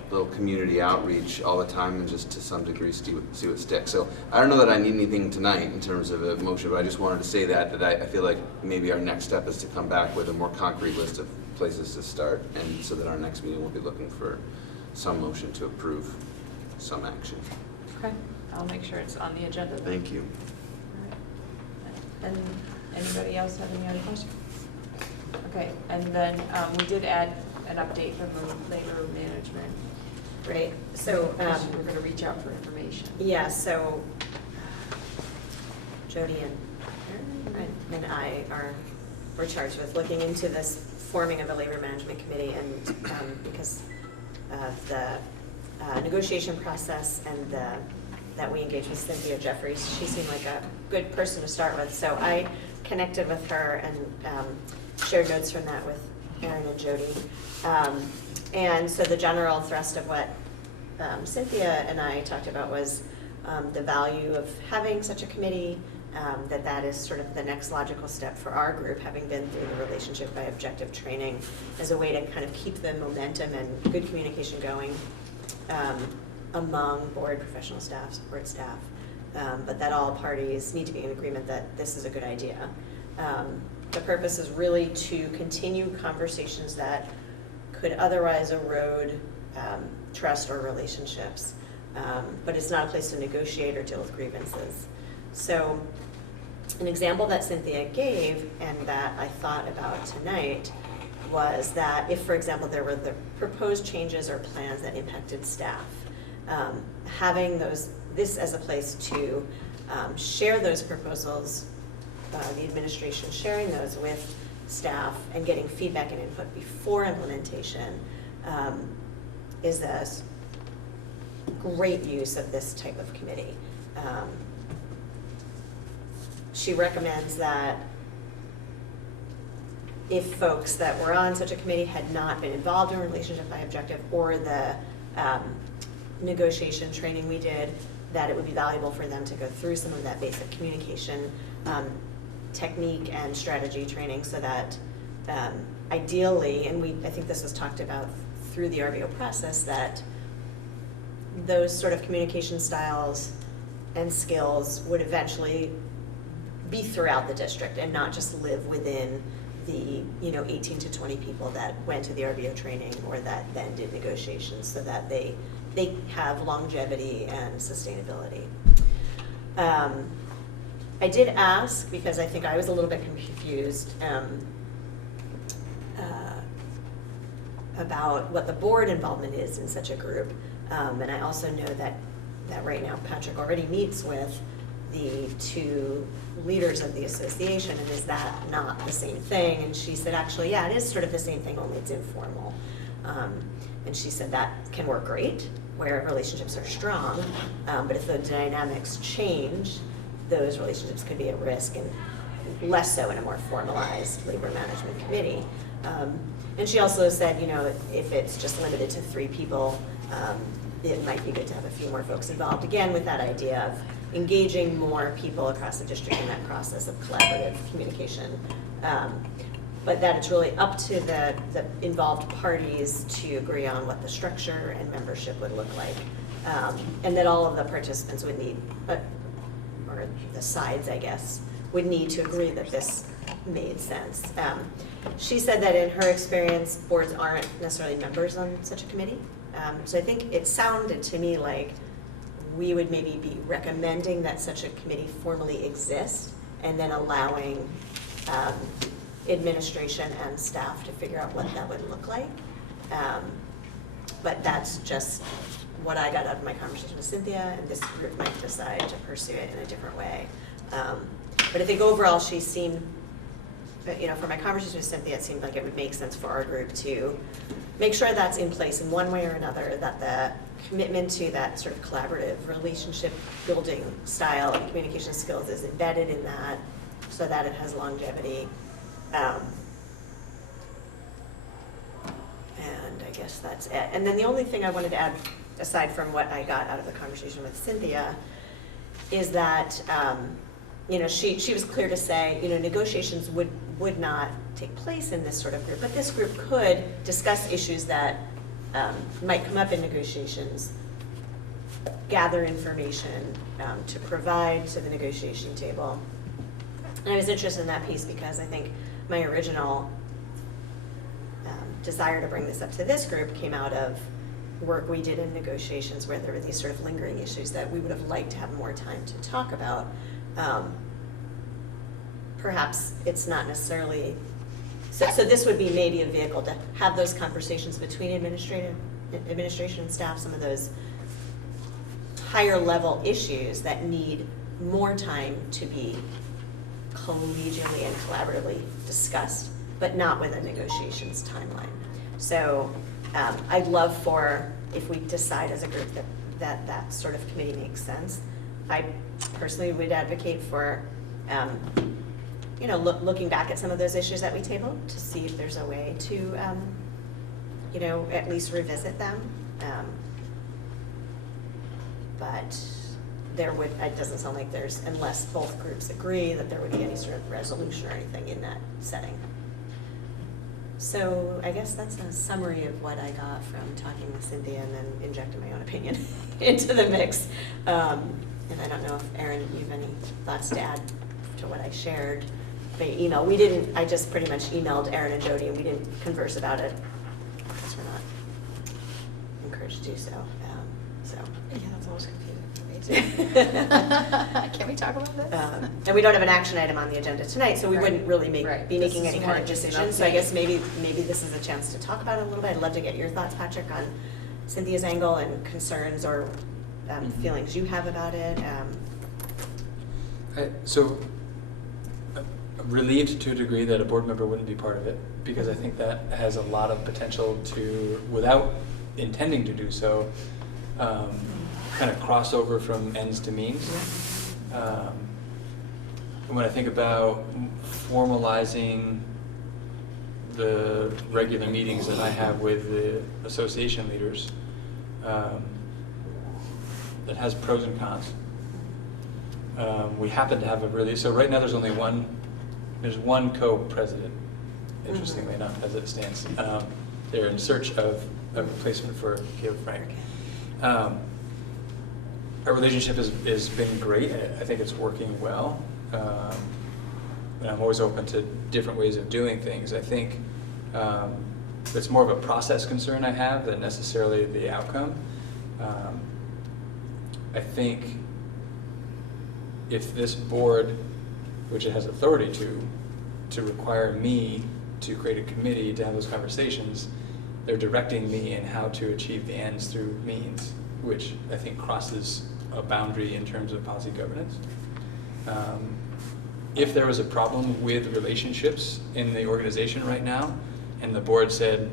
little community outreach all the time, and just to some degree see what sticks. So I don't know that I need anything tonight in terms of a motion, but I just wanted to say that I feel like maybe our next step is to come back with a more concrete list of places to start, and so that our next meeting will be looking for some motion to approve some action. Okay, I'll make sure it's on the agenda. Thank you. And anybody else have any other questions? Okay, and then we did add an update from the labor management. Right, so. We're going to reach out for information. Yeah, so Jody and I we're charged with looking into this forming of a labor management committee, and because of the negotiation process and that we engaged with Cynthia Jeffries, she seemed like a good person to start with. So I connected with her and shared notes from that with Erin and Jody. And so the general thrust of what Cynthia and I talked about was the value of having such a committee, that is sort of the next logical step for our group, having been through the relationship by objective training, as a way to kind of keep the momentum and good communication going among board, professional staff, support staff, but that all parties need to be in agreement that this is a good idea. The purpose is really to continue conversations that could otherwise erode trust or relationships, but it's not a place to negotiate or deal with grievances. So an example that Cynthia gave and that I thought about tonight was that if, for example, there were the proposed changes or plans that impacted staff, having this as a place to share those proposals, the administration sharing those with staff and getting feedback and input before implementation is a great use of this type of committee. She recommends that if folks that were on such a committee had not been involved in relationship by objective or the negotiation training we did, that it would be valuable for them to go through some of that basic communication technique and strategy training, so that ideally, and I think this was talked about through the RVO process, that those sort of communication styles and skills would eventually be throughout the district and not just live within the 18 to 20 people that went to the RVO training or that then did negotiations, so that they have longevity and sustainability. I did ask, because I think I was a little bit confused about what the board involvement is in such a group. And I also know that right now Patrick already meets with the two leaders of the association, and is that not the same thing? And she said, actually, yeah, it is sort of the same thing, only it's informal. And she said that can work great, where relationships are strong, but if the dynamics change, those relationships could be at risk, and less so in a more formalized labor management committee. And she also said, if it's just limited to 3 people, it might be good to have a few more folks involved, again, with that idea of engaging more people across the district in that process of collaborative communication. But that it's really up to the involved parties to agree on what the structure and membership would look like. And that all of the participants would need, or the sides, I guess, would need to agree that this made sense. She said that in her experience, boards aren't necessarily members on such a committee. So I think it sounded to me like we would maybe be recommending that such a committee formally exist, and then allowing administration and staff to figure out what that would look like. But that's just what I got out of my conversation with Cynthia, and this group might decide to pursue it in a different way. But I think overall she seemed, from my conversation with Cynthia, it seemed like it would make sense for our group to make sure that's in place in one way or another, that the commitment to that sort of collaborative relationship building style and communication skills is embedded in that, so that it has longevity. And I guess that's it. And then the only thing I wanted to add, aside from what I got out of the conversation with Cynthia, is that she was clear to say, negotiations would not take place in this sort of group, but this group could discuss issues that might come up in negotiations, gather information to provide to the negotiation table. And I was interested in that piece because I think my original desire to bring this up to this group came out of work we did in negotiations where there were these sort of lingering issues that we would have liked to have more time to talk about. Perhaps it's not necessarily, so this would be maybe a vehicle to have those conversations between administration and staff, some of those higher level issues that need more time to be collegially and collaboratively discussed, but not with a negotiations timeline. So I'd love for, if we decide as a group that sort of committee makes sense, I personally would advocate for you know, looking back at some of those issues that we tabled to see if there's a way to, you know, at least revisit them. But it doesn't sound like there's, unless both groups agree, that there would be any sort of resolution or anything in that setting. So I guess that's a summary of what I got from talking with Cynthia and then injecting my own opinion into the mix. And I don't know if, Erin, you have any thoughts to add to what I shared by email. I just pretty much emailed Erin and Jody, and we didn't converse about it because we're not encouraged to do so. Yeah, that's always confusing for me too. Can we talk about this? And we don't have an action item on the agenda tonight, so we Right. wouldn't really be This making is any more kind of just an decision. So I update. guess maybe this is a chance to talk about it a little bit. I'd love to get your thoughts, Patrick, on Cynthia's angle and concerns or feelings you have about it. So I'm relieved to a degree that a board member wouldn't be part of it, because I think that has a lot of potential to, without intending to do so, kind of cross over from ends to means. When I think about formalizing the regular meetings that I have with the association leaders, that has pros and cons. We happen to have so right now there's only there's one co-president, interestingly enough, as it stands. They're in search of a replacement for Caleb Frank. Our relationship has been great. I think it's working well. And I'm always open to different ways of doing things. I think it's more of a process concern I have than necessarily the outcome. I think if this board, which it has authority to require me to create a committee to have those conversations, they're directing me in how to achieve the ends through means, which I think crosses a boundary in terms of policy governance. If there was a problem with relationships in the organization right now, and the board said,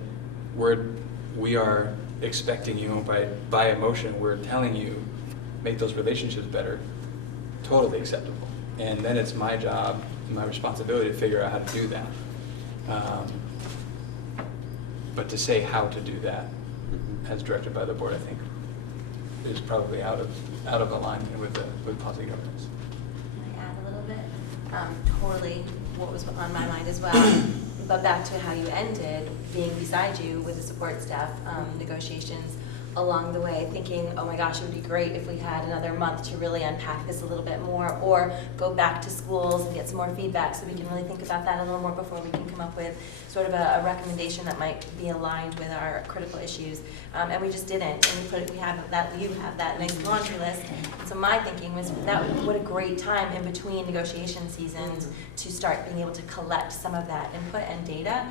we are expecting you, by a motion, we're telling you, make those relationships better, totally acceptable. And then it's my job and my responsibility to figure out how to do that. But to say how to do that, as directed by the board, I think is probably out of alignment with policy governance. Can I add a little bit? Totally what was on my mind as well. But back to how you ended, being beside you with the support staff negotiations along the way, thinking, oh my gosh, it would be great if we had another month to really unpack this a little bit more, or go back to schools and get some more feedback so we can really think about that a little more before we can come up with sort of a recommendation that might be aligned with our critical issues. And we just didn't. And you have that nice laundry list. So my thinking was what a great time in between negotiation seasons to start being able to collect some of that input and data,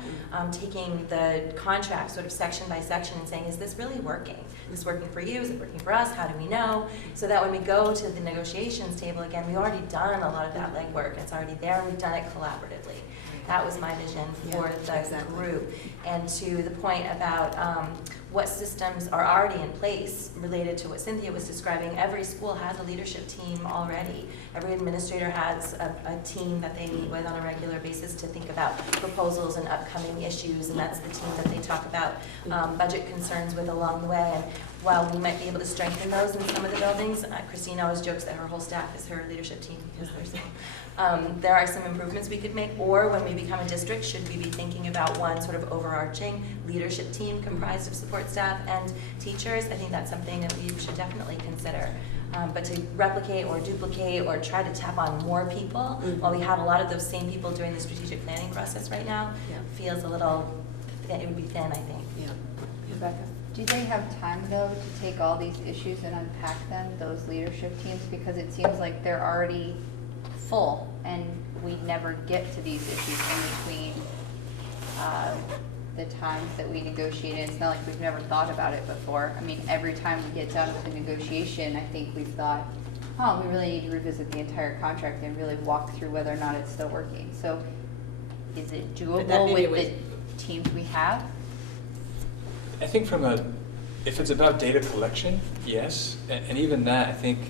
taking the contract sort of section by section and saying, is this really working? Is this working for you? Is it working for us? How do we know? So that when we go to the negotiations table again, we've already done a lot of that legwork. It's already there, and we've done it collaboratively. That was my vision for the group. And to the point about what systems are already in place related to what Cynthia was describing, every school has a leadership team already. Every administrator has a team that they meet with on a regular basis to think about proposals and upcoming issues, and that's the team that they talk about budget concerns with along the way. And while we might be able to strengthen those in some of the buildings, Christine always jokes that her whole staff is her leadership team because there are some improvements we could make, or when we become a district, should we be thinking about one sort of overarching leadership team comprised of support staff and teachers? I think that's something that we should definitely consider. But to replicate or duplicate or try to tap on more people, while we have a lot of those same people doing the strategic planning process right now, feels a little, it would be thin, I think. Rebecca? Do they have time, though, to take all these issues and unpack them, those leadership teams? Because it seems like they're already full, and we never get to these issues in between the times that we negotiate. It's not like we've never thought about it before. I mean, every time we get done with a negotiation, I think we've thought, oh, we really need to revisit the entire contract and really walk through whether or not it's still working. So is it doable with the teams we have? I think if it's about data collection, yes. And even that, I think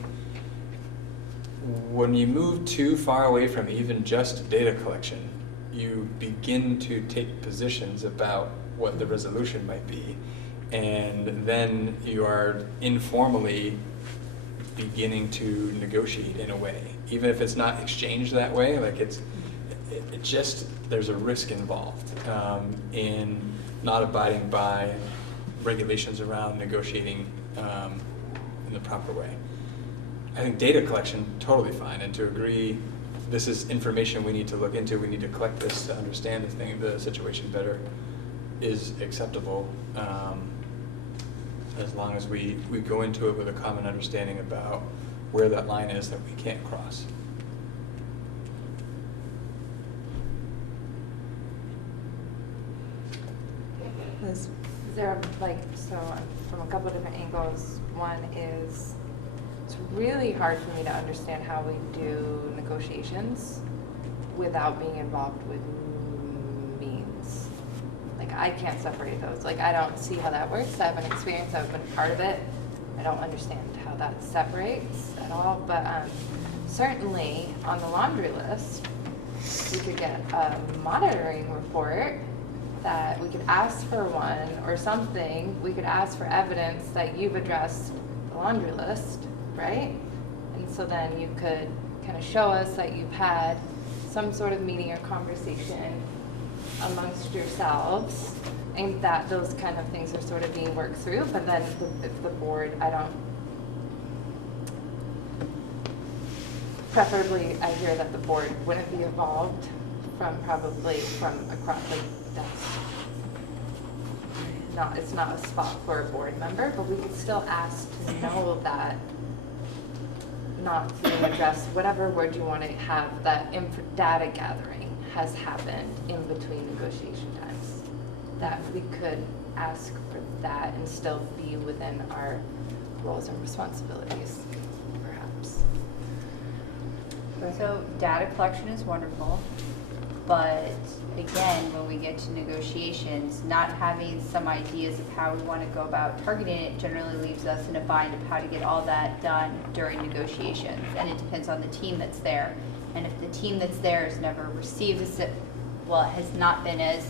when you move too far away from even just data collection, you begin to take positions about what the resolution might be, and then you are informally beginning to negotiate in a way, even if it's not exchanged that way. Like it just, there's a risk involved in not abiding by regulations around negotiating in the proper way. I think data collection, totally fine, and to agree this is information we need to look into, we need to collect this to understand the situation better, is acceptable, as long as we go into it with a common understanding about where that line is that we can't cross. Is there, like, so from a couple of different angles, one is, it's really hard for me to understand how we do negotiations without being involved with means. Like, I can't separate those. Like, I don't see how that works. I haven't experienced, I've been part of it. I don't understand how that separates at all, but certainly on the laundry list, we could get a monitoring report that we could ask for one or something. We could ask for evidence that you've addressed the laundry list, right? And so then you could kind of show us that you've had some sort of meeting or conversation amongst yourselves, and that those kind of things are sort of being worked through. But then if the board, preferably I hear that the board wouldn't be involved from across, like, it's not a spot for a board member, but we could still ask to know that not being addressed, whatever word you want to have, that data gathering has happened in between negotiation times. That we could ask for that and still be within our roles and responsibilities, perhaps. So data collection is wonderful, but again, when we get to negotiations, not having some ideas of how we want to go about targeting it generally leaves us in a bind of how to get all that done during negotiations. And it depends on the team that's there. And if the team that's there has never received has not been as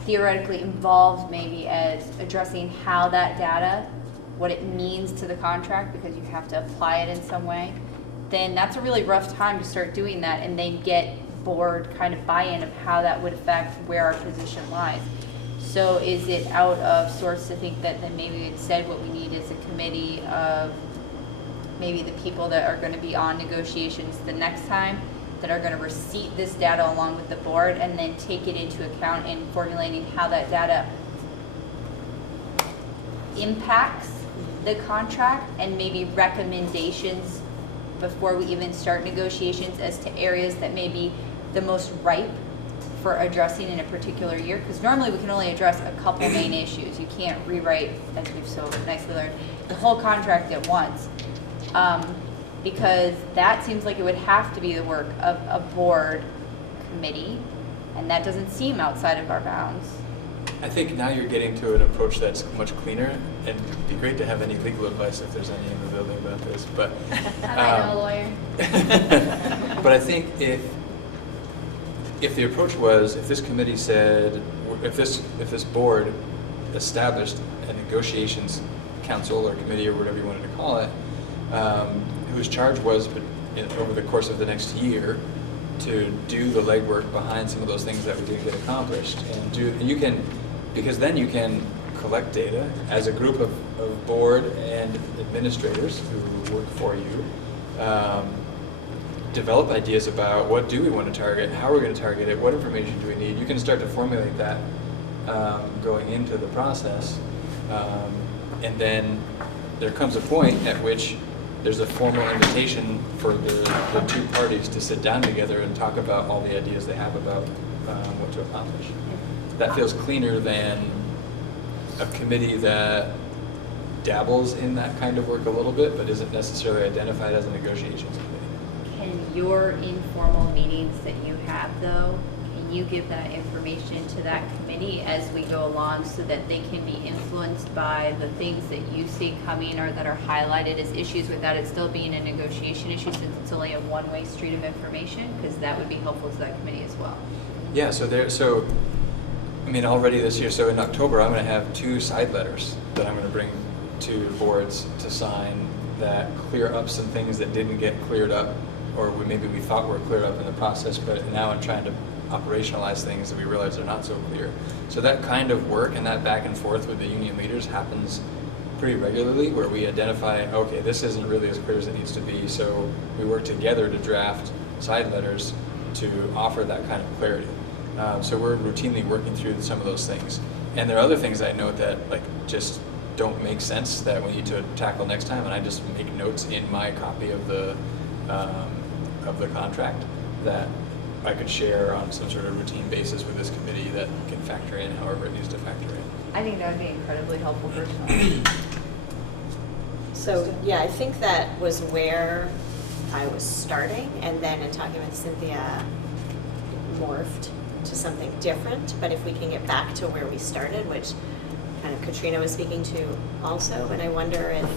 theoretically involved maybe as addressing how that data, what it means to the contract, because you have to apply it in some way, then that's a really rough time to start doing that and then get board kind of buy-in of how that would affect where our position lies. So is it out of sorts to think that then maybe instead what we need is a committee of maybe the people that are going to be on negotiations the next time, that are going to receive this data along with the board and then take it into account in formulating how that data impacts the contract, and maybe recommendations before we even start negotiations as to areas that may be the most ripe for addressing in a particular year? Because normally we can only address a couple main issues. You can't rewrite, as we've so nicely learned, the whole contract at once. Because that seems like it would have to be the work of a board committee, and that doesn't seem outside of our bounds. I think now you're getting to an approach that's much cleaner, and it'd be great to have any legal advice if there's any in the building about this, but I know a lawyer. but I think if the approach was, if this committee said, if this board established a negotiations council or committee or whatever you wanted to call it, whose charge was over the course of the next year to do the legwork behind some of those things that we didn't get accomplished, and you can, because then you can collect data as a group of board and administrators who work for you, develop ideas about what do we want to target, how are we going to target it, what information do we need. You can start to formulate that going into the process, and then there comes a point at which there's a formal invitation for the two parties to sit down together and talk about all the ideas they have about what to accomplish. That feels cleaner than a committee that dabbles in that kind of work a little bit, but isn't necessarily identified as a negotiations committee. Can your informal meetings that you have, though, can can you give that information to that committee as we go along so that they can be influenced by the things that you see coming or that are highlighted as issues without it still being a negotiation issue, since it's only a one-way street of information? Because that would be helpful to that committee as well. Yeah, so I mean, already this year, so in October, I'm going to have 2 side letters that I'm going to bring to boards to sign that clear up some things that didn't get cleared up, or maybe we thought were cleared up in the process, but now I'm trying to operationalize things that we realize are not so clear. So that kind of work and that back and forth with the union leaders happens pretty regularly, where we identify, okay, this isn't really as clear as it needs to be, so we work together to draft side letters to offer that kind of clarity. So we're routinely working through some of those things. And there are other things I note that like just don't make sense that we need to tackle next time, and I just make notes in my copy of the contract that I could share on some sort of routine basis with this committee that can factor in however it needs to factor in. I think that would be incredibly helpful personally. So, yeah, I think that was where I was starting, and then in talking with Cynthia, it morphed to something different. But if we can get back to where we started, which kind of Katrina was speaking to also, and I wonder if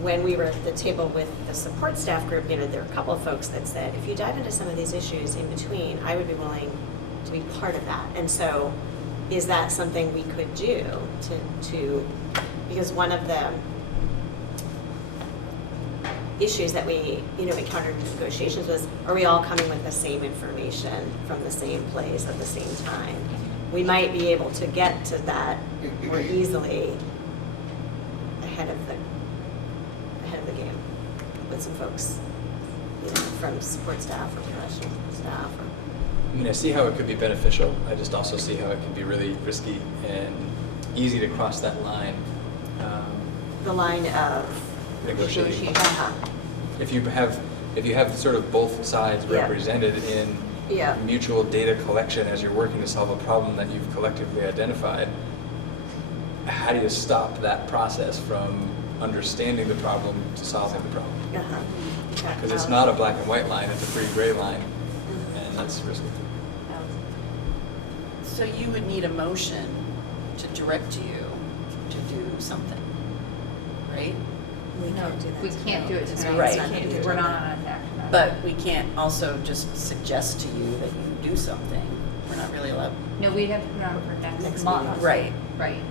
when we were at the table with the support staff group, you know, there were a couple of folks that said, if you dive into some of these issues in between, I would be willing to be part of that. And so is that something we could do to because one of the issues that we, you know, encountered in negotiations was, are we all coming with the same information from the same place at the same time? We might be able to get to that more easily ahead of the game with some folks, you know, from support staff or professional staff. I mean, I see how it could be beneficial. I just also see how it can be really risky and easy to cross that line. The line of negotiating. Uh-huh. If you have sort of both sides Yeah. represented in Yeah. mutual data collection as you're working to solve a problem that you've collectively identified, how do you stop that process from understanding the problem to solving the problem? Uh-huh. Because it's not a black and white line, it's a pretty gray line, and that's risky. So you would need a motion to direct you to do something, right? We can't do that. We can't do it tonight. Right. We're not on an action item. But we can't also just suggest to you that you do something. We're not really allowed. No, we'd have to put it on for next Next month. meeting. Right. Right.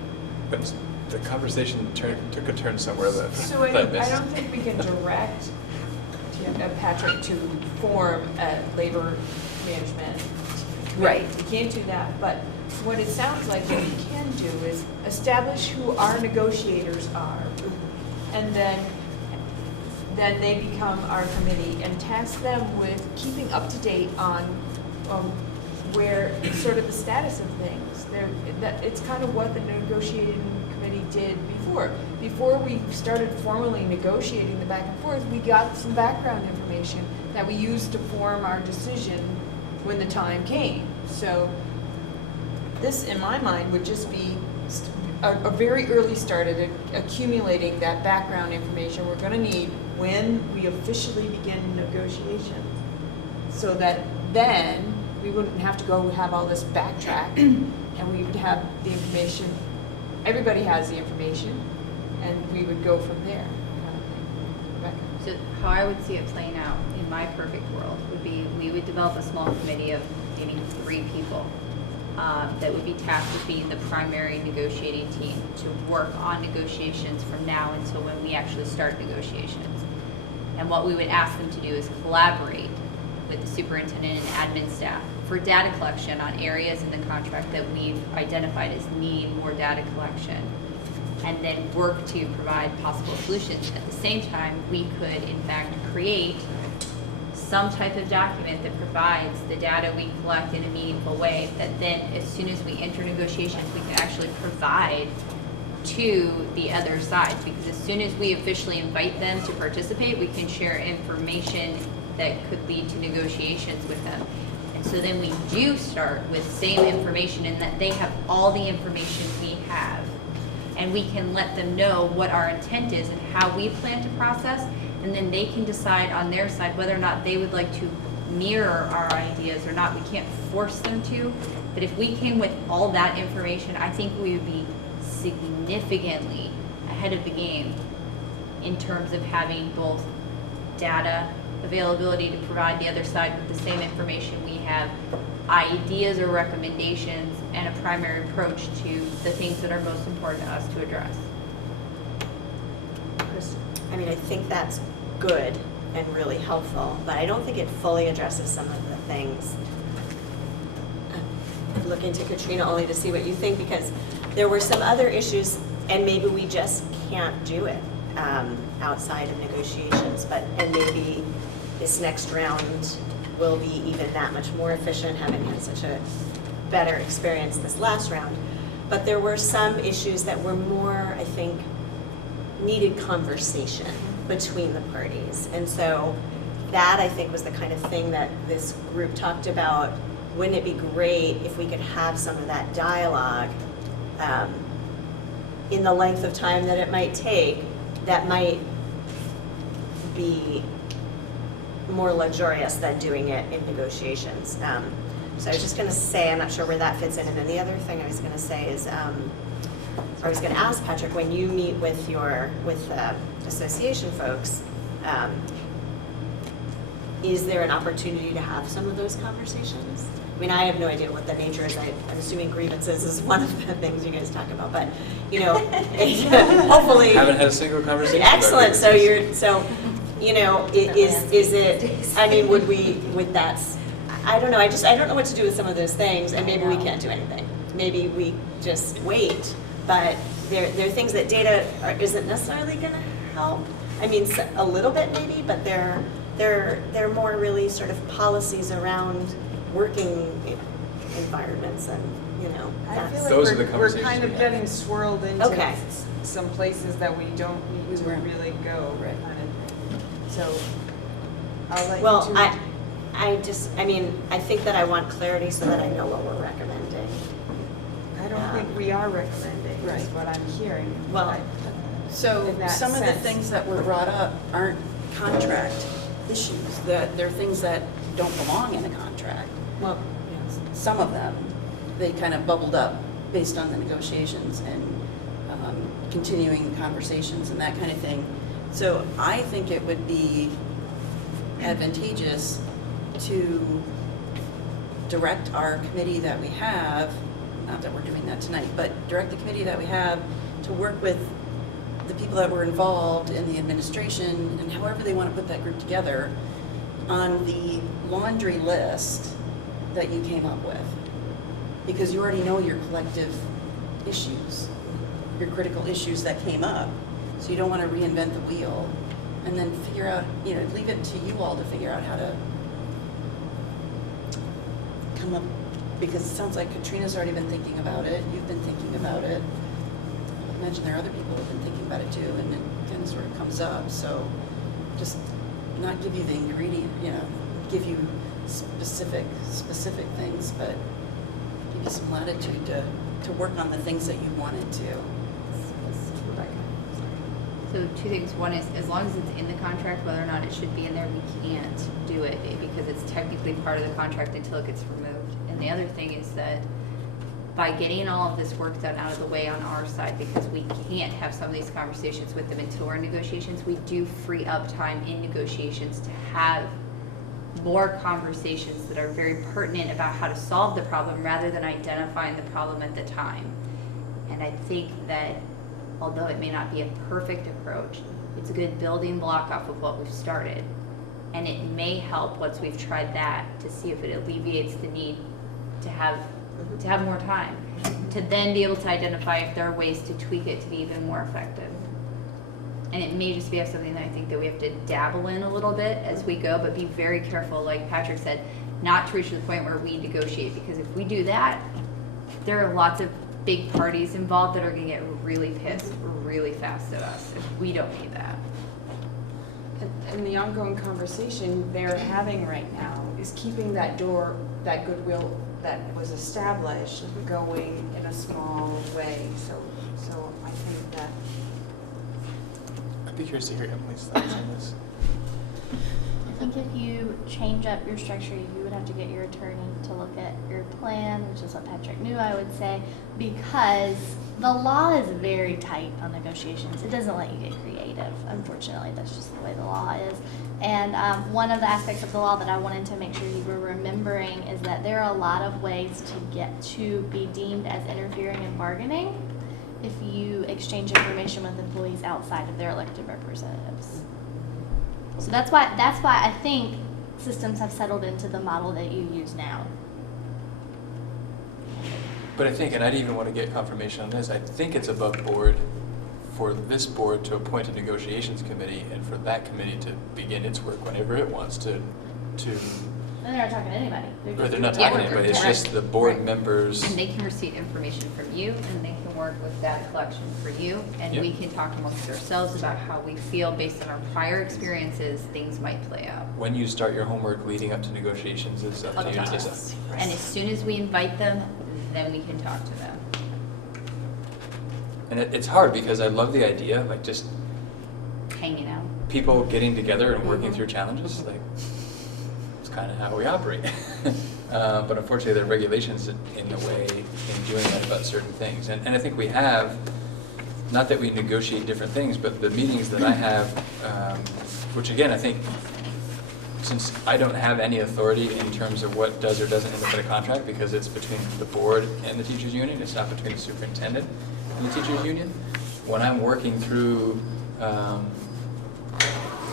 But the conversation took a turn somewhere that So I that I don't missed. think we can direct Patrick to form a labor management committee. Right. We can't do that, but what it sounds like what we can do is establish who our negotiators are, and then they become our committee, and task them with keeping up to date on where sort of the status of things. It's kind of what the negotiating committee did before. Before we started formally negotiating the back and forth, we got some background information that we used to form our decision when the time came. So this, in my mind, would just be a very early start at accumulating that background information we're going to need when we officially begin negotiations, so that then we wouldn't have to go have all this backtrack, and we would have the information. Everybody has the information, and we would go from there. Kind of thing. Rebecca? So how I would see it playing out in my perfect world would be we would develop a small committee of maybe 3 people that would be tasked with being the primary negotiating team to work on negotiations from now until when we actually start negotiations. And what we would ask them to do is collaborate with the superintendent and admin staff for data collection on areas in the contract that we've identified as need more data collection, and then work to provide possible solutions. At the same time, we could in fact create some type of document that provides the data we collect in a meaningful way that then as soon as we enter negotiations, we can actually provide to the other side. Because as soon as we officially invite them to participate, we can share information that could lead to negotiations with them. And so then we do start with same information in that they have all the information we have. And we can let them know what our intent is and how we plan to process, and then they can decide on their side whether or not they would like to mirror our ideas or not. We can't force them to, but if we came with all that information, I think we would be significantly ahead of the game in terms of having both data availability to provide the other side with the same information we have, ideas or recommendations, and a primary approach to the things that are most important to us to address. I mean, I think that's good and really helpful, but I don't think it fully addresses some of the things. I'm looking to Katrina only to see what you think, because there were some other issues, and maybe we just can't do it outside of negotiations, and maybe this next round will be even that much more efficient, having had such a better experience this last round. But there were some issues that were more, I think, needed conversation between the parties. And so that, I think, was the kind of thing that this group talked about. Wouldn't it be great if we could have some of that dialogue in the length of time that it might take, that might be more luxurious than doing it in negotiations. So I was just going to say, I'm not sure where that fits in. And then the other thing I was going to say is, I was going to ask Patrick, when you meet with association folks, is there an opportunity to have some of those conversations? I mean, I have no idea what the nature is. I'm assuming grievances is one of the things you guys talk about, but hopefully. Haven't had a single conversation. Excellent. So is it? I mean, would that? I don't know. I don't know what to do with some of those things, and maybe we can't do anything. Maybe we just wait. But there are things that data isn't necessarily going to help. I mean, a little bit maybe, but they're more really sort of policies around working environments, and I feel Those are like the we're conversations kind of we have. getting swirled into Okay. some places that we don't need to really go. Right. Kind of. So I'll let Well, you two. I think that I want clarity so that I know what we're recommending. I don't think we are recommending, is Right. what I'm hearing. Well, So In that some of the sense. things that were brought up aren't contract issues, that they're things that don't belong in a contract. Well, Some of them, they kind of bubbled up based on the negotiations and continuing the conversations and that kind of thing. So I think it would be advantageous to direct our committee that we have, not that we're doing that tonight, but direct the committee that we have to work with the people that were involved in the administration and however they want to put that group together on the laundry list that you came up with. Because you already know your collective issues, your critical issues that came up. So you don't want to reinvent the wheel and then figure out, leave it to you all to figure out how to come up, because it sounds like Katrina's already been thinking about it, you've been thinking about it. I imagine there are other people who have been thinking about it too, and it kind of sort of comes up. So just not give you the ingredient, give you specific things, but give you some latitude to work on the things that you wanted to. So two things. One is, as long as it's in the contract, whether or not it should be in there, we can't do it because it's technically part of the contract until it gets removed. And the other thing is that by getting all of this work done out of the way on our side, because we can't have some of these conversations with them until we're in negotiations, we do free up time in negotiations to have more conversations that are very pertinent about how to solve the problem rather than identifying the problem at the time. And I think that although it may not be a perfect approach, it's a good building block off of what we've started. And it may help once we've tried that to see if it alleviates the need to have more time, to then be able to identify if there are ways to tweak it to be even more effective. And it may just be something that I think that we have to dabble in a little bit as we go, but be very careful, like Patrick said, not to reach the point where we negotiate, because if we do that, there are lots of big parties involved that are going to get really pissed really fast at us if we don't need that. And the ongoing conversation they're having right now is keeping that door, that goodwill that was established, going in a small way. So I think that. I'd be curious to hear Emily's thoughts on this. think if you change up your structure, you would have to get your attorney to look at your plan, which is what Patrick knew I would say, because the law is very tight on negotiations. It doesn't let you get creative. Unfortunately, that's just the way the law is. And one of the aspects of the law that I wanted to make sure you were remembering is that there are a lot of ways to get to be deemed as interfering in bargaining if you exchange information with employees outside of their elected representatives. So that's why I think systems have settled into the model that you use now. But I think, and I'd even want to get confirmation on this, I think it's above board for this board to appoint a negotiations committee and for that committee to begin its work whenever it wants to. And they're not talking to anybody. Or they're not talking to anybody, it's just the board members. And they can receive information from you, and they can work with data collection for you, and Yep. we can talk amongst ourselves about how we feel based on our prior experiences, things might play out. When you start your homework leading up to negotiations is up to you to decide. And as soon as we invite them, then we can talk to them. And it's hard because I love the idea, like just Hanging out. people getting together and working through challenges, like it's kind of how we operate. But unfortunately, there are regulations in the way in doing that about certain things. And I think we have, not that we negotiate different things, but the meetings that I have, which again, I think, since I don't have any authority in terms of what does or doesn't end up in a contract, because it's between the board and the teachers union, it's not between the superintendent and the teachers union. When I'm working through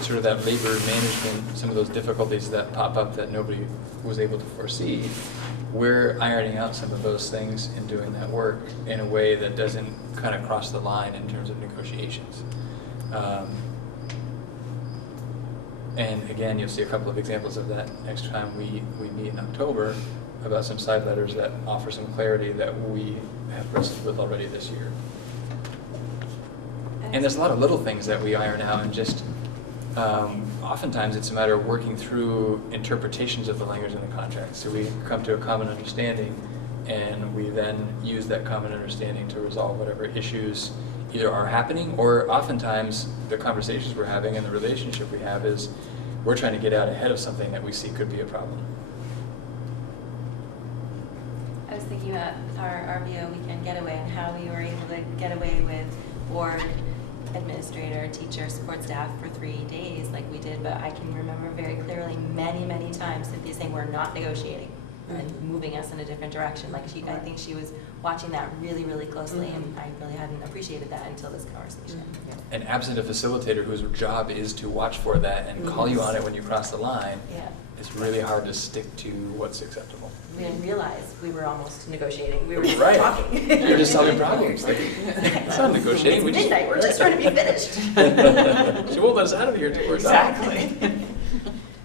sort of that labor management, some of those difficulties that pop up that nobody was able to foresee, we're ironing out some of those things and doing that work in a way that doesn't kind of cross the line in terms of negotiations. And again, you'll see a couple of examples of that next time we meet in October about some side letters that offer some clarity that we have wrestled with already this year. And there's a lot of little things that we iron out, and just oftentimes it's a matter of working through interpretations of the language in the contract. So we come to a common understanding, and we then use that common understanding to resolve whatever issues either are happening, or oftentimes the conversations we're having and the relationship we have is we're trying to get out ahead of something that we see could be a problem. I was thinking about our RVO weekend getaway and how we were able to get away with board, administrator, teacher, support staff for 3 days like we did, but I can remember very clearly many times Cynthia saying we're not negotiating and moving us in a different direction. Like I think she was watching that really closely, and I really hadn't appreciated that until this conversation. And absent a facilitator whose job is to watch for that and call you on it when you cross the line, it's really hard to stick to what's acceptable. We didn't realize we were almost negotiating. We were just Right. talking. You're just solving problems. Like, it's not negotiating. It's midnight. We're just trying to be finished. She won't let us out of here till we're done. Exactly.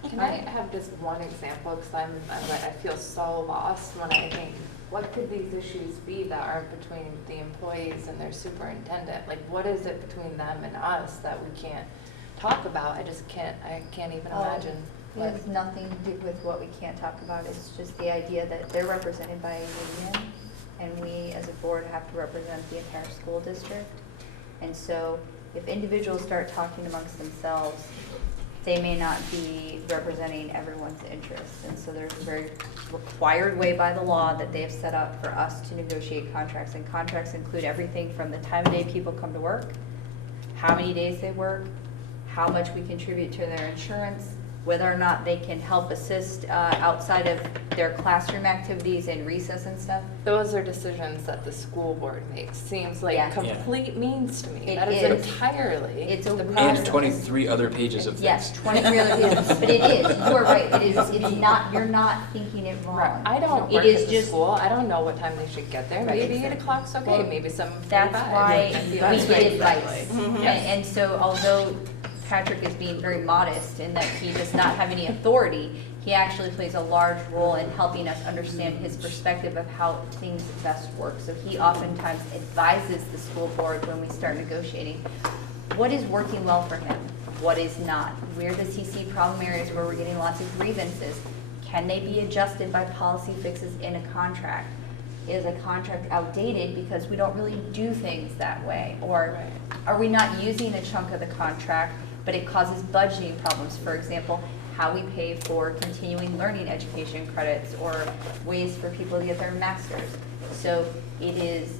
Can I have just one example, because I feel so lost when I think, what could these issues be that are between the employees and their superintendent? Like, what is it between them and us that we can't talk about? I can't even imagine. It has nothing to do with what we can't talk about. It's just the idea that they're represented by a union, and we as a board have to represent the entire school district. And so if individuals start talking amongst themselves, they may not be representing everyone's interests. And so there's a very required way by the law that they have set up for us to negotiate contracts. And contracts include everything from the time of day people come to work, how many days they work, how much we contribute to their insurance, whether or not they can help assist outside of their classroom activities and recess and stuff. Those are decisions that the school board makes. Seems like complete means to me. It That is entirely It's a the process. process. And 23 other pages of things. Yes, 23 other pages, but it is, you are right, it is not, you're not thinking it wrong. Right. I don't It work is at the just- school. I don't know what time they should get there. Right, Maybe exactly. 8 o'clock's okay, Well, maybe 7:45. That's why I we feel like- get advice. Exactly. And so although Patrick is being very modest in that he does not have any authority, he actually plays a large role in helping us understand his perspective of how things best work. So he oftentimes advises the school board when we start negotiating what is working well for him, what is not, where does he see problem areas where we're getting lots of grievances, can they be adjusted by policy fixes in a contract? Is a contract outdated because we don't really do things that way? Or are we not using a chunk of the contract, but it causes budgeting problems? For example, how we pay for continuing learning education credits or ways for people to get their master's. So it is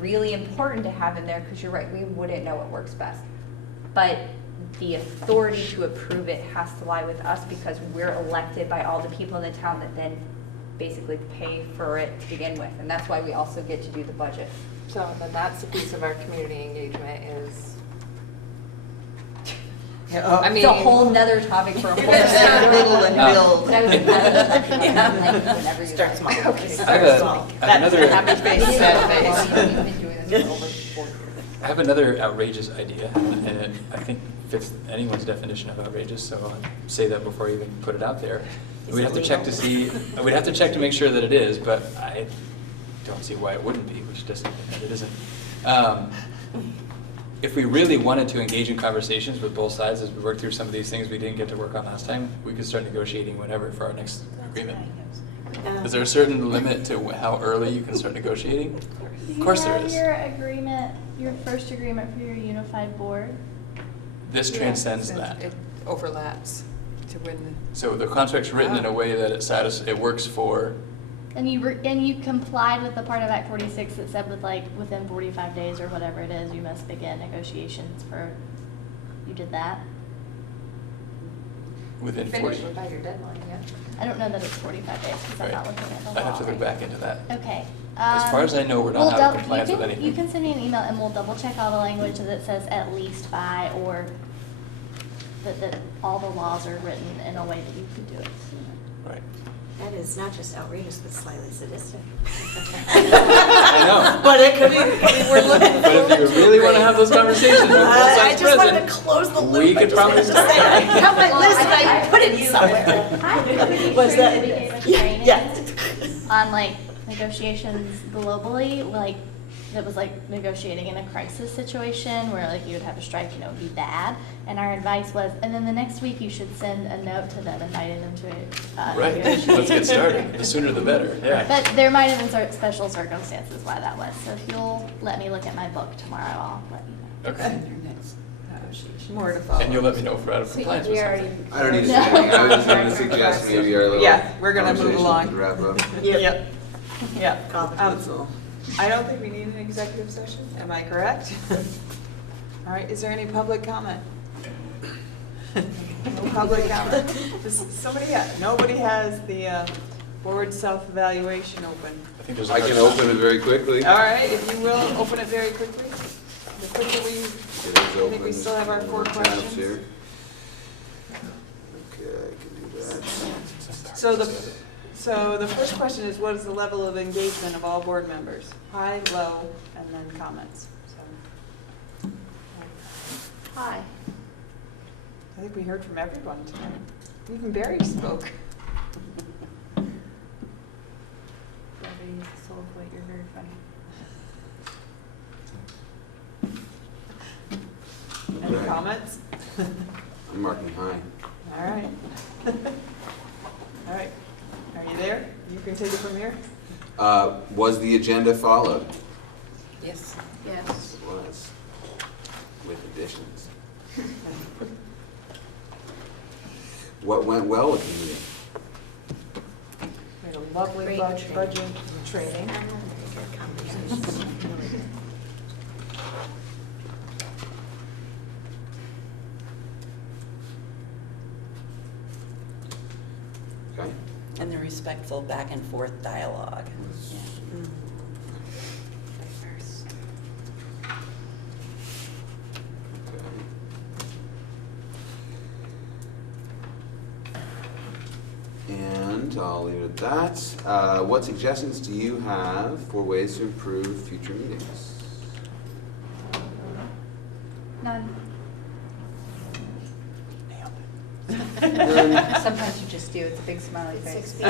really important to have in there, because you're right, we wouldn't know what works best. But the authority to approve it has to lie with us, because we're elected by all the people in the town that then basically pay for it to begin with. And that's why we also get to do the budget. So then that's the piece of our community engagement is, I mean. It's a whole nother topic for a whole Start other. little and build. That was whenever you Start small. Okay. I have another. Happy face, sad face. We've been doing this for over 4 years. I have another outrageous idea, and it, I think fits anyone's definition of outrageous, so I'll say that before I even put it out there. Is We'd it have to check to see, we'd have to check to make sure that it is, but I don't see why it wouldn't be, which doesn't mean that it isn't. If we really wanted to engage in conversations with both sides as we work through some of these things we didn't get to work on last time, we could start negotiating whenever for our next agreement. Is there a certain limit to how early you can start negotiating? Of course there is. Do you have your agreement, your first agreement for your unified board? This transcends Yeah, that. It overlaps to win. So the contract's written in a way that it works for, And you complied with the part of Act 46 that said within 45 days or whatever it is, you must begin negotiations for, you did that? within Finish 40. by your deadline, yeah. I don't know that it's 45 days because I'm Right. not looking at the law. I have to look right back into that. Okay. As far as I know, we're not we'll out of dou- compliance you with can- anything. You can send me an email and we'll double check all the language that says at least by, or that all the laws are written in a way that you could do it sooner. Right. That is not just outrageous, but slightly sadistic. I know. But it could be, we're looking But if you really want to have those conversations with both I sides just wanted to present, close the loop. we I could just probably wanted to say, I have my list and I put it somewhere. I'm pretty Was sure that- we gave a Yeah, training yeah. on negotiations globally, that was negotiating in a crisis situation where you would have a strike, it would be bad. And our advice was, and then the next week you should send a note to them inviting them to a right, negotiation. let's get started. The sooner the better, yeah. But there might have been special circumstances why that was. So if you'll let me look at my book tomorrow, I'll let you know. Okay. More to follow. And you'll let me know if we're out of compliance with something. I don't need to say anything. I was just going to suggest maybe our little Yeah, we're gonna move conversation along. to wrap up. Yep. Yeah. That's all. I don't think we need an executive session, am I correct? All right, is there any public comment? No public comment. Nobody has the board self-evaluation open. I think there's a I can open it very quickly. All right, if you will, open it very quickly. The quicker we, It is I open. think we still have our 4 Tabs questions. here. Okay, I can do that. So the first question is, what is the level of engagement of all board members? High, low, and then comments. So, Hi. I think we heard from everyone tonight. Even Barry spoke. Everybody needs a soul plate, you're very funny. Any Okay. comments? I'm marking high. All right. All right. Are you there? You can take it from here. Was the agenda followed? Yes. Yes. It was. With additions. What went well with the meeting? We had a lovely Great budget training. Good conversation. Okay. And the respectful back and forth dialogue. And I'll leave it at that. What suggestions do you have for ways to improve future meetings? None. None. Sometimes you just do, it's a big smiley face. All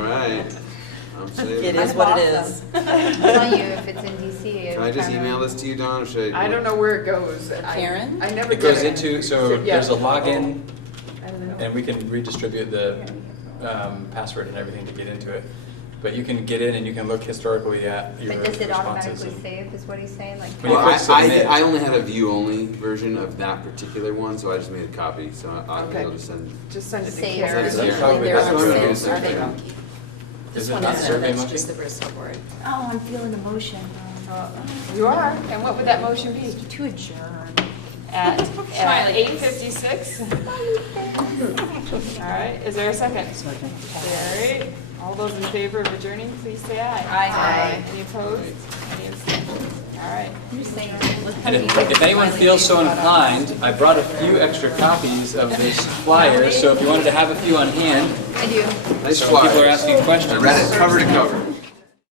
right. I'm saving It it. is what it is. I'll tell you, if it's in DC. Can I just email this to you, Dawn, or should I? I don't know where it goes. Karen? I never It goes get into, so Yeah. there's a login, I don't know. and we can redistribute the password and everything to get into it. But you can get in and you can look historically at your But does it responses. automatically save, is what he's saying, like? When you Well, click submit. I only had a view-only version of that particular one, so I just made a copy, so I'll be Okay. able to send. Just send it to Save. Karen. Send it to That's Karen. probably They're that's on what I'm Survey gonna Monkey. say. Monkey. Is This it one not isn't, Survey that's Monkey? just the Bristol board. Oh, I'm feeling emotion. You are, and what would that motion be? To adjourn. At Smiley. 8:56? All right, is there a second? Second. Carrie, all those in favor of adjourning, please say aye. Aye. Any opposed? Any abstentions? All right. And if anyone feels so inclined, I brought a few extra copies of this flyer, so if you wanted to have a few on hand, I do. Nice so when people are flyers. asking questions. I read it cover to cover.